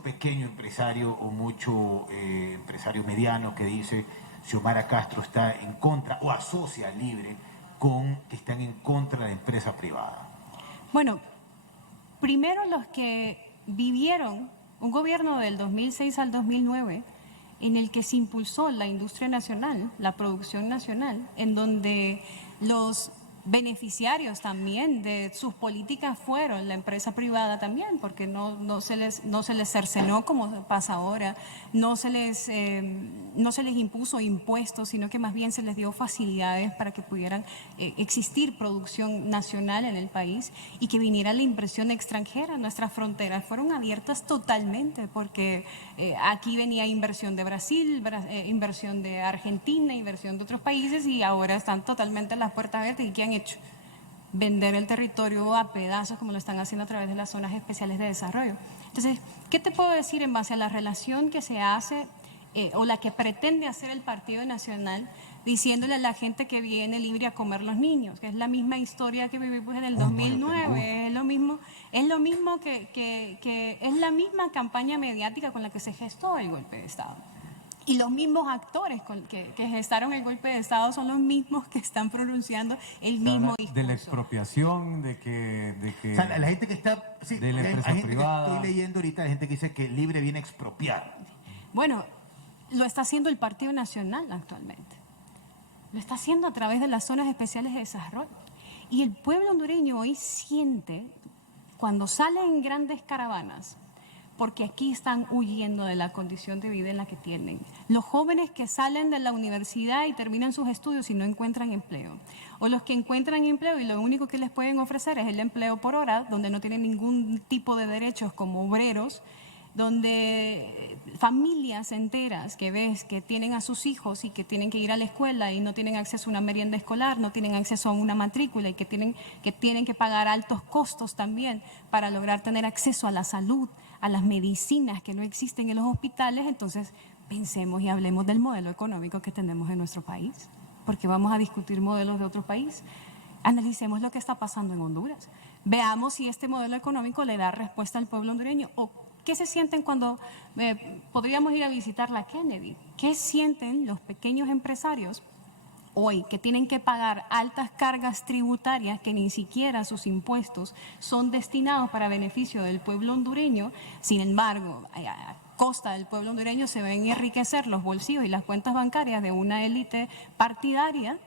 pequeño empresario o mucho empresario mediano que dice Xiomara Castro está en contra o asocia al libre con que están en contra de la empresa privada. Bueno, primero los que vivieron un gobierno del 2006 al 2009 en el que se impulsó la industria nacional, la producción nacional, en donde los beneficiarios también de sus políticas fueron la empresa privada también, porque no se les cercenó como pasa ahora, no se les impuso impuestos, sino que más bien se les dio facilidades para que pudieran existir producción nacional en el país y que viniera la inversión extranjera. Nuestras fronteras fueron abiertas totalmente, porque aquí venía inversión de Brasil, inversión de Argentina, inversión de otros países, y ahora están totalmente las puertas abiertas. ¿Y qué han hecho? Vender el territorio a pedazos, como lo están haciendo a través de las zonas especiales de desarrollo. Entonces, ¿qué te puedo decir en base a la relación que se hace o la que pretende hacer el Partido Nacional, diciéndole a la gente que viene libre a comer los niños, que es la misma historia que vivimos en el 2009, es lo mismo que es la misma campaña mediática con la que se gestó el golpe de Estado? Y los mismos actores que gestaron el golpe de Estado son los mismos que están pronunciando el mismo discurso. De la expropiación, de que O sea, la gente que está... Sí, de la hay empresa gente privada. que estoy leyendo ahorita, la gente que dice que libre viene a expropiar. Bueno, lo está haciendo el Partido Nacional actualmente. Lo está haciendo a través de las zonas especiales de desarrollo. Y el pueblo hondureño hoy siente, cuando sale en grandes caravanas, porque aquí están huyendo de la condición de vida en la que tienen. Los jóvenes que salen de la universidad y terminan sus estudios y no encuentran empleo, o los que encuentran empleo y lo único que les pueden ofrecer es el empleo por hora, donde no tienen ningún tipo de derechos como obreros, donde familias enteras que ves que tienen a sus hijos y que tienen que ir a la escuela y no tienen acceso a una merienda escolar, no tienen acceso a una matrícula y que tienen que pagar altos costos también para lograr tener acceso a la salud, a las medicinas que no existen en los hospitales. Entonces pensemos y hablemos del modelo económico que tenemos en nuestro país, porque vamos a discutir modelos de otro país. Analicemos lo que está pasando en Honduras, veamos si este modelo económico le da respuesta al pueblo hondureño. O ¿qué se sienten cuando podríamos ir a visitar la Kennedy? ¿Qué sienten los pequeños empresarios hoy que tienen que pagar altas cargas tributarias que ni siquiera sus impuestos son destinados para beneficio del pueblo hondureño? Sin embargo, a costa del pueblo hondureño se ven enriquecer los bolsillos y las cuentas bancarias de una élite partidaria.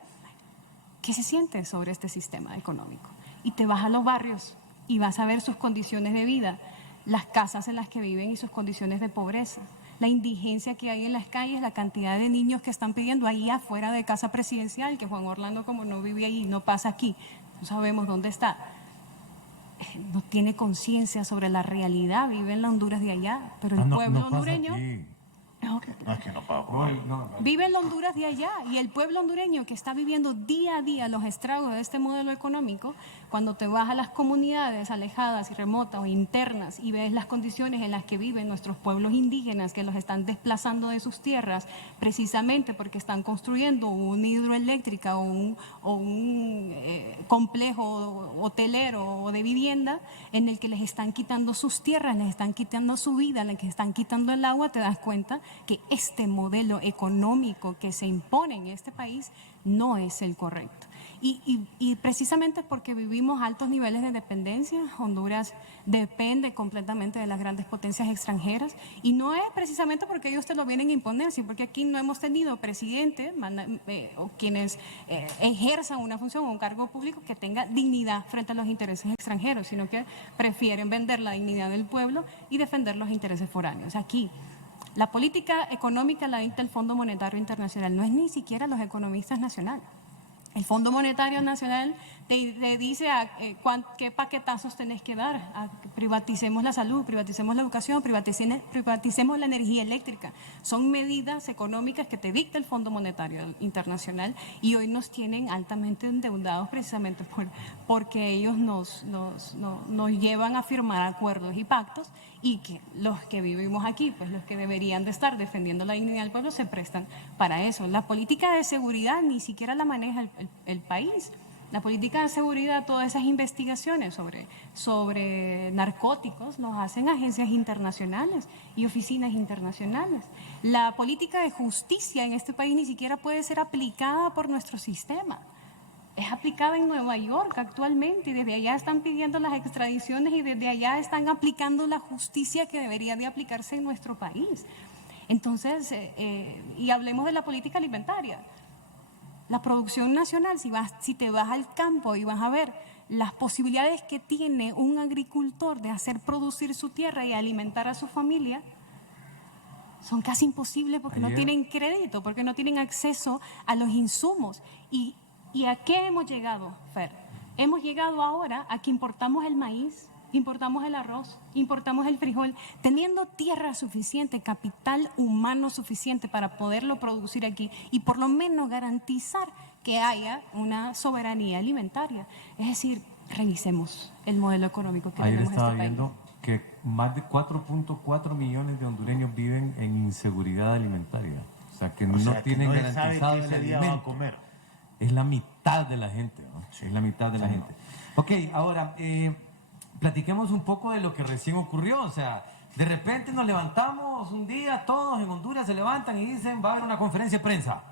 ¿Qué se siente sobre este sistema económico? Y te vas a los barrios y vas a ver sus condiciones de vida, las casas en las que viven y sus condiciones de pobreza, la indigencia que hay en las calles, la cantidad de niños que están pidiendo ahí afuera de Casa Presidencial, que Juan Orlando, como no vive ahí, no pasa aquí, no sabemos dónde está. No tiene conciencia sobre la realidad, vive en la Honduras de allá, pero el pueblo hondureño... No, es que no pago. Vive en la Honduras de allá, y el pueblo hondureño que está viviendo día a día los estragos de este modelo económico, cuando te vas a las comunidades alejadas y remotas o internas y ves las condiciones en las que viven nuestros pueblos indígenas, que los están desplazando de sus tierras precisamente porque están construyendo una hidroeléctrica o un complejo hotelero o de vivienda en el que les están quitando sus tierras, les están quitando su vida, les están quitando el agua, te das cuenta que este modelo económico que se impone en este país no es el correcto. Y precisamente porque vivimos altos niveles de dependencia, Honduras depende completamente de las grandes potencias extranjeras, y no es precisamente porque ellos te lo vienen a imponer, sino porque aquí no hemos tenido presidente o quienes ejerzan una función o un cargo público que tenga dignidad frente a los intereses extranjeros, sino que prefieren vender la dignidad del pueblo y defender los intereses foráneos. Aquí la política económica la dicta el Fondo Monetario Internacional, no es ni siquiera los economistas nacionales. El Fondo Monetario Nacional te dice qué paquetazos tenés que dar. Privaticemos la salud, privaticemos la educación, privaticemos la energía eléctrica. Son medidas económicas que te dicta el Fondo Monetario Internacional, y hoy nos tienen altamente endeudados precisamente porque ellos nos llevan a firmar acuerdos y pactos, y que los que vivimos aquí, pues los que deberían de estar defendiendo la dignidad del pueblo, se prestan para eso. La política de seguridad ni siquiera la maneja el país. La política de seguridad, todas esas investigaciones sobre narcóticos los hacen agencias internacionales y oficinas internacionales. La política de justicia en este país ni siquiera puede ser aplicada por nuestro sistema. Es aplicada en Nueva York actualmente, y desde allá están pidiendo las extradiciones y desde allá están aplicando la justicia que debería de aplicarse en nuestro país. Entonces, y hablemos de la política alimentaria. La producción nacional, si te vas al campo y vas a ver las posibilidades que tiene un agricultor de hacer producir su tierra y alimentar a su familia, son casi imposibles porque no tienen crédito, porque no tienen acceso a los insumos. ¿Y a qué hemos llegado, Fer? Hemos llegado ahora a que importamos el maíz, importamos el arroz, importamos el frijol, teniendo tierra suficiente, capital humano suficiente para poderlo producir aquí y por lo menos garantizar que haya una soberanía alimentaria. Es decir, revisemos el modelo económico que Ayer tenemos en estaba este país. viendo que más de 4.4 millones de hondureños viven en inseguridad alimentaria. O sea, que no tienen se sabe garantizado que el ese día va a alimento. comer. Es la mitad de la gente, ¿no? Es la mitad de la gente. Ok, ahora, platiquemos un poco de lo que recién ocurrió. O sea, de repente nos levantamos un día, todos en Honduras se levantan y dicen, va a haber una conferencia de prensa.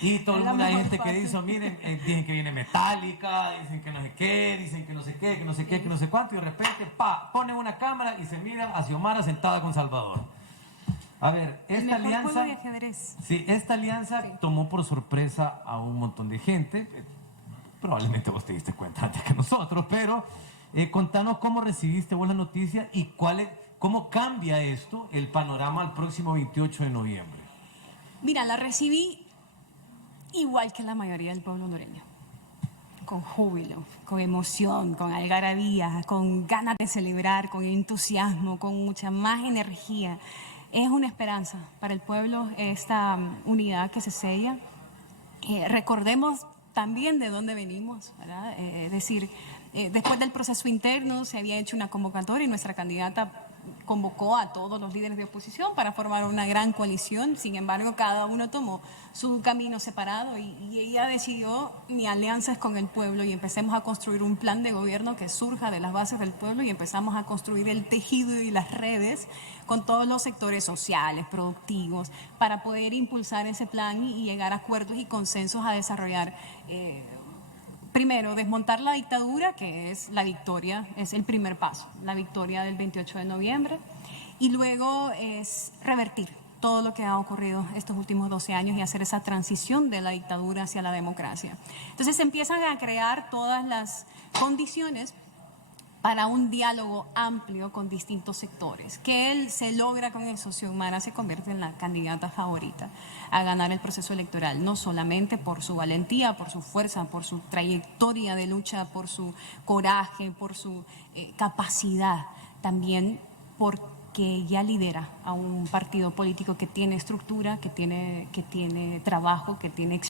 Y todo el mundo, hay gente que dice, miren, dicen que viene Metallica, dicen que no sé qué, dicen que no sé qué, que no sé qué, que no sé cuánto, y de repente, ponen una cámara y se mira a Xiomara sentada con Salvador. A ver, esta El mejor alianza, juego de ajedrez. sí, esta alianza tomó por sorpresa a un montón de gente. Probablemente vos te diste cuenta antes que nosotros, pero contanos cómo recibiste vos la noticia y cómo cambia esto el panorama el próximo 28 de noviembre. Mira, la recibí igual que la mayoría del pueblo hondureño, con júbilo, con emoción, con algarabía, con ganas de celebrar, con entusiasmo, con mucha más energía. Es una esperanza para el pueblo esta unidad que se sella. Recordemos también de dónde venimos, ¿verdad? Es decir, después del proceso interno se había hecho una convocatoria y nuestra candidata convocó a todos los líderes de oposición para formar una gran coalición. Sin embargo, cada uno tomó su camino separado y ella decidió: mi alianza es con el pueblo, y empecemos a construir un plan de gobierno que surja de las bases del pueblo, y empezamos a construir el tejido y las redes con todos los sectores sociales, productivos, para poder impulsar ese plan y llegar a acuerdos y consensos a desarrollar. Primero, desmontar la dictadura, que es la victoria, es el primer paso, la victoria del 28 de noviembre. Y luego es revertir todo lo que ha ocurrido estos últimos 12 años y hacer esa transición de la dictadura hacia la democracia. Entonces se empiezan a crear todas las condiciones para un diálogo amplio con distintos sectores. Que él se logra con eso, Xiomara se convierte en la candidata favorita a ganar el proceso electoral, no solamente por su valentía, por su fuerza, por su trayectoria de lucha, por su coraje, por su capacidad, también porque ella lidera a un partido político que tiene estructura, que tiene trabajo, que tiene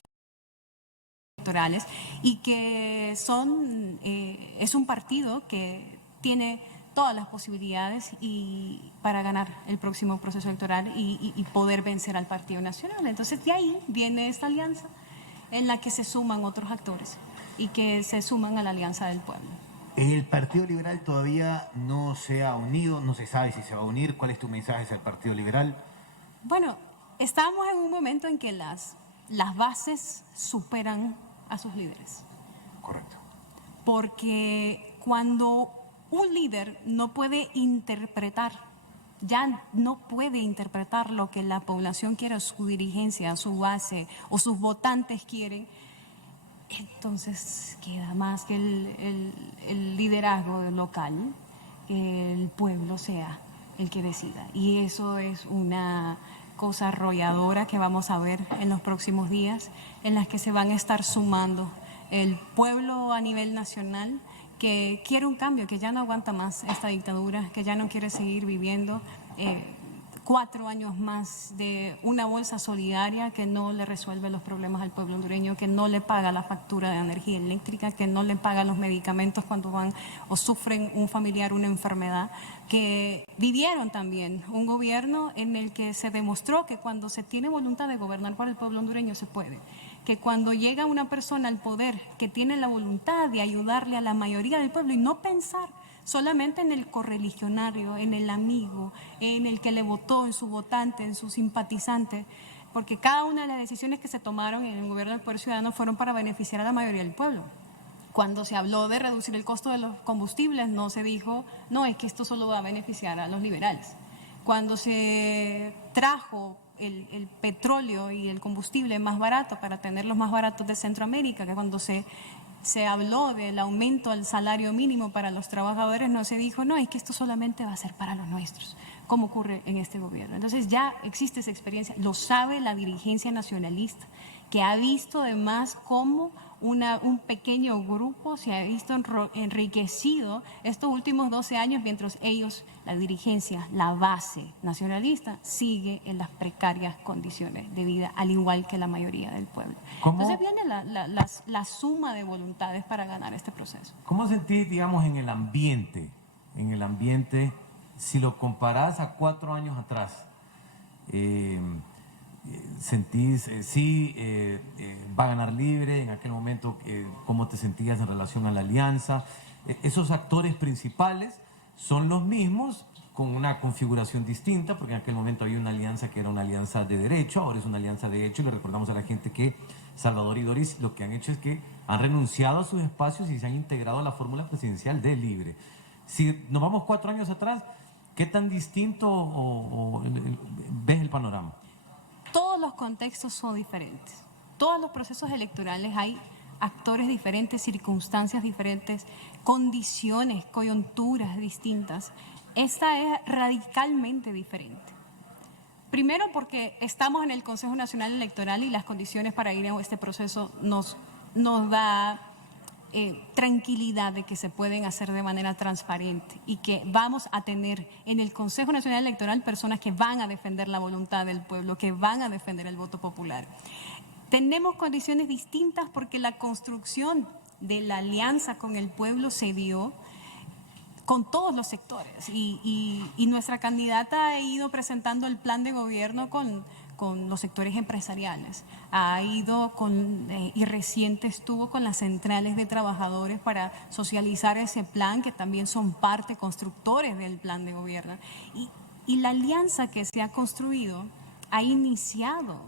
electorales, y que es un partido que tiene todas las posibilidades para ganar el próximo proceso electoral y poder vencer al Partido Nacional. Entonces de ahí viene esta alianza en la que se suman otros actores y que se suman a la alianza del pueblo. El Partido Liberal todavía no se ha unido, no se sabe si se va a unir. ¿Cuál es tu mensaje hacia el Partido Liberal? Bueno, estamos en un momento en que las bases superan a sus líderes. Correcto. Porque cuando un líder no puede interpretar, ya no puede interpretar lo que la población quiere, su dirigencia, su base o sus votantes quieren, entonces queda más que el liderazgo local, que el pueblo sea el que decida. Y eso es una cosa arrolladora que vamos a ver en los próximos días, en las que se van a estar sumando el pueblo a nivel nacional, que quiere un cambio, que ya no aguanta más esta dictadura, que ya no quiere seguir viviendo 4 años más de una bolsa solidaria que no le resuelve los problemas al pueblo hondureño, que no le paga la factura de energía eléctrica, que no le paga los medicamentos cuando van o sufren un familiar una enfermedad, que vivieron también un gobierno en el que se demostró que cuando se tiene voluntad de gobernar para el pueblo hondureño se puede, que cuando llega una persona al poder que tiene la voluntad de ayudarle a la mayoría del pueblo y no pensar solamente en el correligionario, en el amigo, en el que le votó, en su votante, en su simpatizante, porque cada una de las decisiones que se tomaron en el gobierno del Poder Ciudadano fueron para beneficiar a la mayoría del pueblo. Cuando se habló de reducir el costo de los combustibles, no se dijo, no, es que esto solo va a beneficiar a los liberales. cuando se trajo el petróleo y el combustible más barato para tener los más baratos de Centroamérica, que cuando se habló del aumento al salario mínimo para los trabajadores, no se dijo, no, es que esto solamente va a ser para los nuestros, como ocurre en este gobierno. Entonces ya existe esa experiencia, lo sabe la dirigencia nacionalista, que ha visto además cómo un pequeño grupo se ha visto enriquecido estos últimos 12 años, mientras ellos, la dirigencia, la base nacionalista, sigue en las precarias condiciones de vida, al igual que la mayoría del pueblo. ¿Cómo? Entonces viene la suma de voluntades para ganar este proceso. ¿Cómo sentís, digamos, en el ambiente, si lo comparás a 4 años atrás? ¿Sentís, va a ganar Libre? En aquel momento, ¿cómo te sentías en relación a la alianza? Esos actores principales son los mismos, con una configuración distinta, porque en aquel momento había una alianza que era una alianza de derecho, ahora es una alianza de hecho, y le recordamos a la gente que Salvador y Doris lo que han hecho es que han renunciado a sus espacios y se han integrado a la fórmula presidencial de Libre. Si nos vamos 4 años atrás, ¿qué tan distinto ves el panorama? Todos los contextos son diferentes. Todos los procesos electorales hay actores diferentes, circunstancias diferentes, condiciones, coyunturas distintas. Esta es radicalmente diferente. Primero porque estamos en el Consejo Nacional Electoral y las condiciones para ir a este proceso nos da tranquilidad de que se pueden hacer de manera transparente y que vamos a tener en el Consejo Nacional Electoral personas que van a defender la voluntad del pueblo, que van a defender el voto popular. Tenemos condiciones distintas porque la construcción de la alianza con el pueblo se dio con todos los sectores y nuestra candidata ha ido presentando el plan de gobierno con los sectores empresariales, ha ido y reciente estuvo con las centrales de trabajadores para socializar ese plan, que también son parte constructores del plan de gobierno. Y la alianza que se ha construido ha iniciado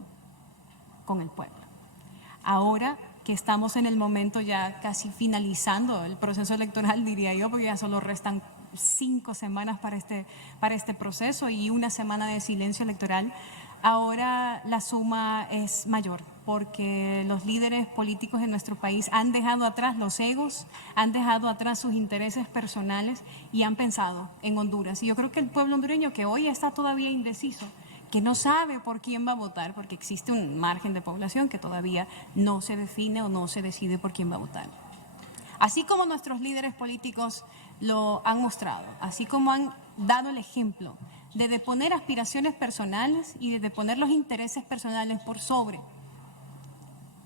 con el pueblo. Ahora que estamos en el momento ya casi finalizando el proceso electoral, diría yo, porque ya solo restan 5 semanas para este proceso y 1 semana de silencio electoral, ahora la suma es mayor, porque los líderes políticos de nuestro país han dejado atrás los egos, han dejado atrás sus intereses personales y han pensado en Honduras. Y yo creo que el pueblo hondureño, que hoy está todavía indeciso, que no sabe por quién va a votar, porque existe un margen de población que todavía no se define o no se decide por quién va a votar. Así como nuestros líderes políticos lo han mostrado, así como han dado el ejemplo de deponer aspiraciones personales y de deponer los intereses personales por sobre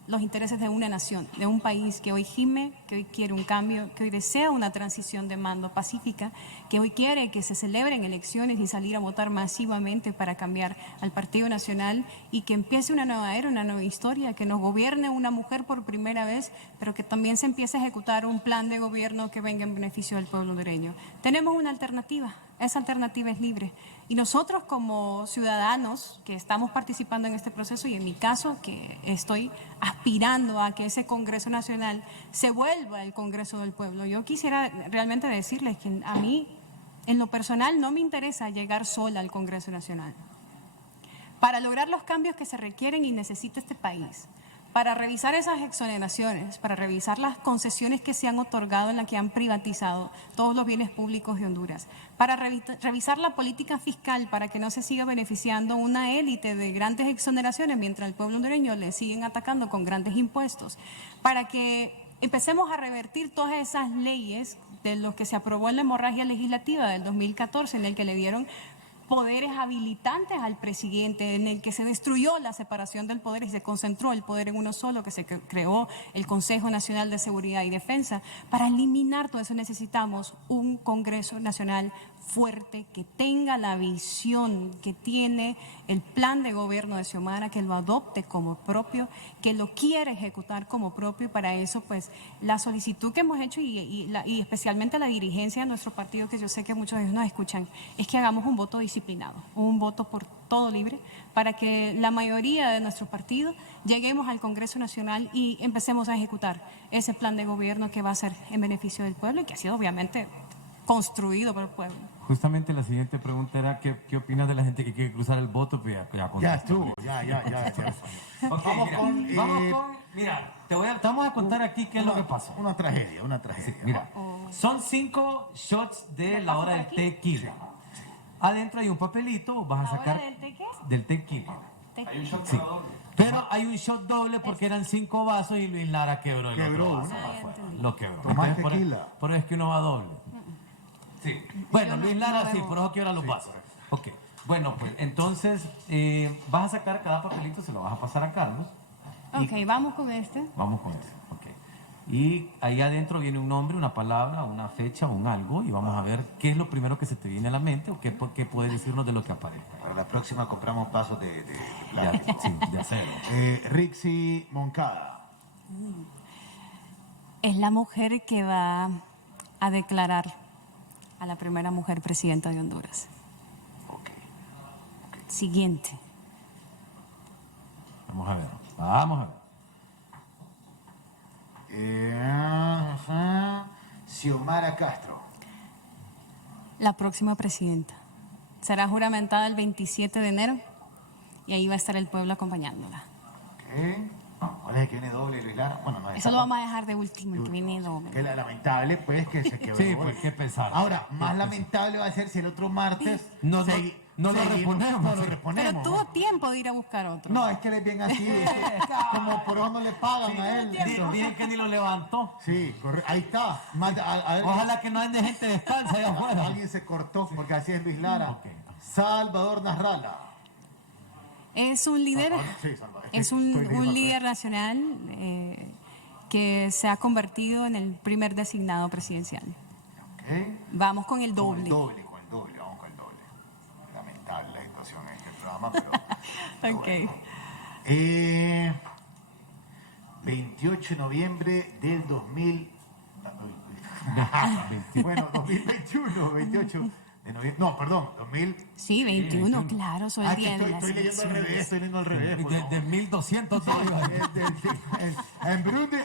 los intereses de una nación, de un país que hoy gime, que hoy quiere un cambio, que hoy desea una transición de mando pacífica, que hoy quiere que se celebren elecciones y salir a votar masivamente para cambiar al Partido Nacional y que empiece una nueva era, una nueva historia, que nos gobierne una mujer por primera vez, pero que también se empiece a ejecutar un plan de gobierno que venga en beneficio del pueblo hondureño. Tenemos una alternativa, esa alternativa es Libre. Y nosotros como ciudadanos que estamos participando en este proceso, y en mi caso que estoy aspirando a que ese Congreso Nacional se vuelva el Congreso del Pueblo, yo quisiera realmente decirles que a mí, en lo personal, no me interesa llegar sola al Congreso Nacional. Para lograr los cambios que se requieren y necesita este país, para revisar esas exoneraciones, para revisar las concesiones que se han otorgado en las que han privatizado todos los bienes públicos de Honduras, para revisar la política fiscal para que no se siga beneficiando una élite de grandes exoneraciones mientras el pueblo hondureño le siguen atacando con grandes impuestos, para que empecemos a revertir todas esas leyes de lo que se aprobó en la hemorragia legislativa del 2014, en el que le dieron poderes habilitantes al presidente, en el que se destruyó la separación del poder y se concentró el poder en uno solo, que se creó el Consejo Nacional de Seguridad y Defensa. Para eliminar todo eso necesitamos un Congreso Nacional fuerte, que tenga la visión que tiene el plan de gobierno de Xiomara, que lo adopte como propio, que lo quiere ejecutar como propio, y para eso pues la solicitud que hemos hecho y especialmente la dirigencia de nuestro partido, que yo sé que muchos de ellos nos escuchan, es que hagamos un voto disciplinado, un voto por todo libre, para que la mayoría de nuestro partido lleguemos al Congreso Nacional y empecemos a ejecutar ese plan de gobierno que va a ser en beneficio del pueblo y que ha sido obviamente construido por el pueblo. Justamente la siguiente pregunta era, ¿qué opinas de la gente que quiere cruzar el voto? Pues ya Ya contestó. estuvo, ya. Ok, mira, te vamos a contar aquí qué es lo que pasó. Una tragedia. Mira, son 5 shots de la hora del tequila. Adentro hay un papelito, vas a ¿La hora sacar del té qué? del tequila. Hay un shot Sí. para doble. Pero hay un shot doble porque eran 5 vasos y Luis Lara quebró el Quebró otro vaso. uno. Lo quebró. Tomás Entonces, tequila. por eso es que uno va doble. Sí. Bueno, Luis Lara sí, bebo. por eso quiebra los vasos. Ok. Bueno, pues entonces vas a sacar cada papelito, se lo vas a pasar a Carlos. Ok, vamos con este. Vamos con eso. Ok. Y ahí adentro viene un nombre, una palabra, una fecha, un algo, y vamos a ver qué es lo primero que se te viene a la mente o qué puedes decirnos de lo que aparezca. Para la próxima compramos vasos de De, plástico. sí, de acero. Rixi Moncada. Es la mujer que va a declarar a la primera mujer presidenta de Honduras. Ok. Siguiente. Vamos a ver. Vamos a ver. Xiomara Castro. La próxima presidenta. Será juramentada el 27 de enero y ahí va a estar el pueblo acompañándola. Ok. ¿Cuál es el que viene doble, Luis Lara? Bueno, no, Eso lo vamos a dejar de último, el que viene doble. Que lamentable, pues, que se quebró. Sí, pues qué pesar. Ahora, más lamentable va a ser si el otro martes No lo reponemos. No lo reponemos. Pero tuvo tiempo de ir a buscar otro. No, es que él es bien así. Es que como por eso no le pagan a él. Dicen que ni lo levantó. Sí, ahí está. Ojalá que no ande gente descalza allá afuera. Alguien se cortó, porque así es Luis Lara. Ok. Salvador Nasralla. Es un líder, Sí, Salvador. es un líder nacional que se ha convertido en el primer designado presidencial. Ok. Vamos con el Con el doble. doble, vamos con el doble. Lamentable la situación en este programa, pero. Ok. Bueno. 28 de noviembre del 2000. Bueno, 2021, 28 de noviembre. No, perdón, 2000. Sí, 21, claro, soy el Que día de las estoy leyendo al elecciones. revés, estoy leyendo al revés. por favor. De 1200 todavía. En Burundi.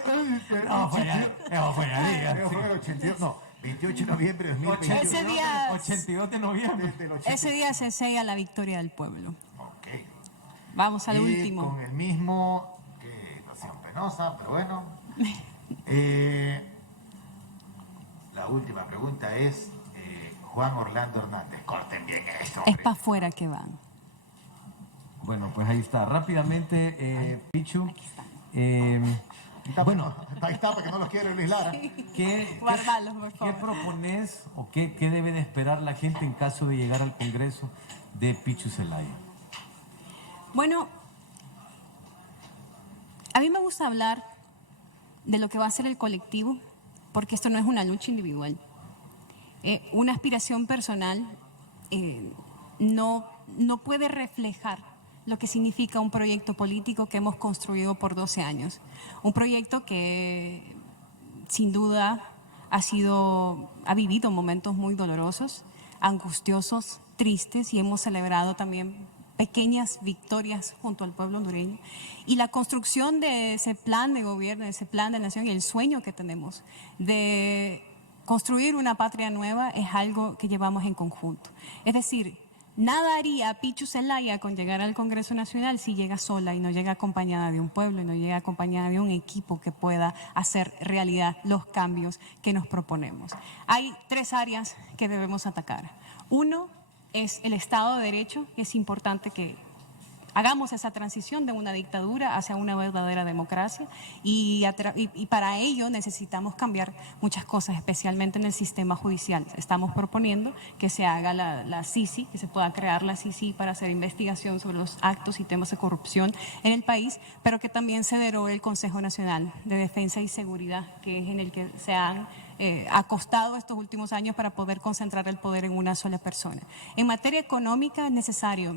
No, fallaría. Creo que fue el 82. No, 28 de noviembre de 2021. Ese día- 82 de noviembre. Del 80. Ese día se sella la victoria del pueblo. Ok. Vamos al Y último. con el mismo, que situación penosa, pero bueno. La última pregunta es Juan Orlando Hernández. Corten bien esto. Es para afuera que van. Bueno, pues ahí está. Rápidamente, Pichu. Bueno, ahí está, porque no los quiere Luis Lara. Guárdalos, por ¿Qué favor. propones o qué debe de esperar la gente en caso de llegar al Congreso de Pichu Zelaya? Bueno, a mí me gusta hablar de lo que va a ser el colectivo, porque esto no es una lucha individual. Una aspiración personal no puede reflejar lo que significa un proyecto político que hemos construido por 12 años. Un proyecto que sin duda ha vivido momentos muy dolorosos, angustiosos, tristes, y hemos celebrado también pequeñas victorias junto al pueblo hondureño. Y la construcción de ese plan de gobierno, de ese plan de nación y el sueño que tenemos de construir una patria nueva es algo que llevamos en conjunto. Es decir, nada haría Pichu Zelaya con llegar al Congreso Nacional si llega sola y no llega acompañada de un pueblo y no llega acompañada de un equipo que pueda hacer realidad los cambios que nos proponemos. Hay 3 áreas que debemos atacar. Uno es el Estado de Derecho, y es importante que hagamos esa transición de una dictadura hacia una verdadera democracia y para ello necesitamos cambiar muchas cosas, especialmente en el sistema judicial. Estamos proponiendo que se haga la CICI, que se pueda crear la CICI para hacer investigación sobre los actos y temas de corrupción en el país, pero que también se derogue el Consejo Nacional de Defensa y Seguridad, que es en el que se han acostado estos últimos años para poder concentrar el poder en una sola persona. En materia económica es necesario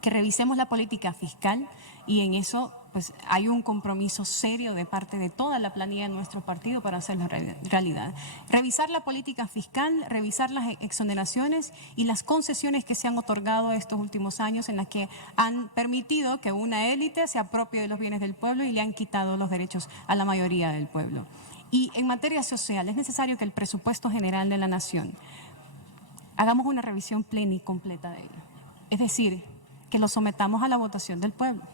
que revisemos la política fiscal, y en eso pues hay un compromiso serio de parte de toda la planilla de nuestro partido para hacerlo realidad. Revisar la política fiscal, revisar las exoneraciones y las concesiones que se han otorgado estos últimos años, en las que han permitido que una élite se apropie de los bienes del pueblo y le han quitado los derechos a la mayoría del pueblo. Y en materia social, es necesario que el presupuesto general de la Nación hagamos una revisión plena y completa de ello. Es decir, que lo sometamos a la votación del pueblo.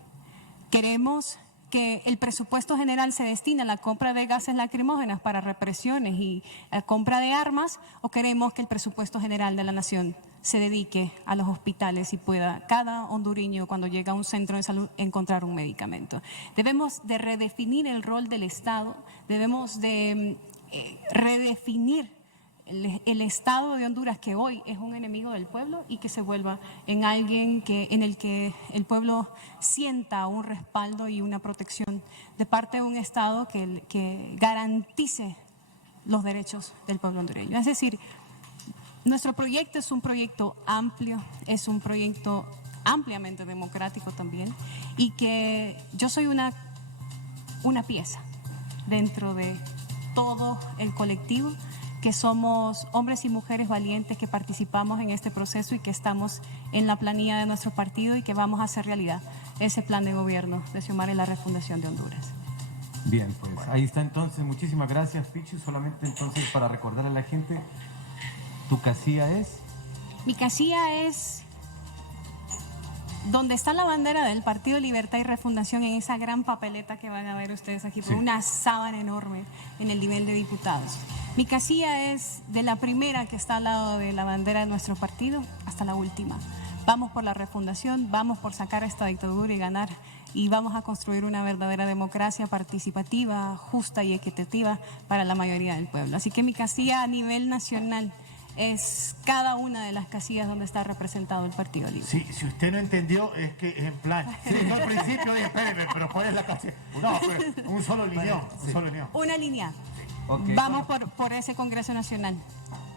Queremos que el presupuesto general se destine a la compra de gases lacrimógenas para represiones y a compra de armas, o queremos que el presupuesto general de la Nación se dedique a los hospitales y pueda cada hondureño, cuando llega a un centro de salud, encontrar un medicamento. Debemos de redefinir el rol del Estado, debemos de redefinir el Estado de Honduras, que hoy es un enemigo del pueblo, y que se vuelva en alguien en el que el pueblo sienta un respaldo y una protección de parte de un Estado que garantice los derechos del pueblo hondureño. Es decir, nuestro proyecto es un proyecto amplio, es un proyecto ampliamente democrático también, y que yo soy una pieza dentro de todo el colectivo, que somos hombres y mujeres valientes que participamos en este proceso y que estamos en la planilla de nuestro partido y que vamos a hacer realidad ese plan de gobierno de Xiomara y la refundación de Honduras. Bien, pues ahí está entonces. Muchísimas gracias, Pichu. Solamente entonces para recordarle a la gente, ¿tu casilla es? Mi casilla es donde está la bandera del Partido Libertad y Refundación, en esa gran papeleta que van a ver ustedes aquí, por una sábana enorme en el nivel de diputados. Mi casilla es de la primera que está al lado de la bandera de nuestro partido hasta la última. Vamos por la refundación, vamos por sacar esta dictadura y ganar, y vamos a construir una verdadera democracia participativa, justa y equitativa para la mayoría del pueblo. Así que mi casilla a nivel nacional es cada una de las casillas donde está representado el Partido Libre. Sí, si usted no entendió, es que es en plan. Sí, no, al principio dije, espéreme, pero ¿cuál es la casilla? No, pues, un solo lineón, un solo lineón. Una línea. Okay, vamos por ese Congreso Nacional.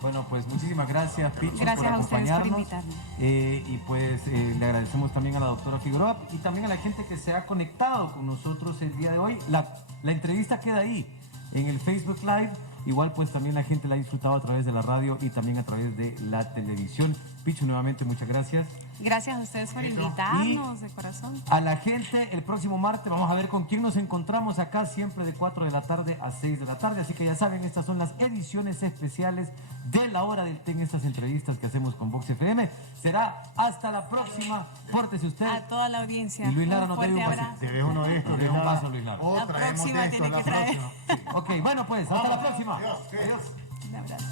Bueno, pues muchísimas gracias, Pichu, Gracias por a ustedes por acompañarnos. invitarme. Y pues le agradecemos también a la doctora Figueroa y también a la gente que se ha conectado con nosotros el día de hoy. La entrevista queda ahí, en el Facebook Live. Igual pues también la gente la ha disfrutado a través de la radio y también a través de la televisión. Pichu, nuevamente muchas gracias. Gracias a ustedes por invitarnos, de corazón. A la gente, el próximo martes vamos a ver con quién nos encontramos acá, siempre de 4 de la tarde a 6 de la tarde. Así que ya saben, estas son las ediciones especiales de la hora del té en estas entrevistas que hacemos con Vox FM. Será hasta la próxima. Pórtese usted. A toda la audiencia. Y Luis Lara nos debe un fuerte pasito. abrazo. Te dejo uno de estos. Nos deja un vaso, Luis Lara. Otra, La próxima hemos de esto, tiene la que traer. próxima. Ok, bueno pues, hasta la próxima. Adiós. Adiós. Un abrazo.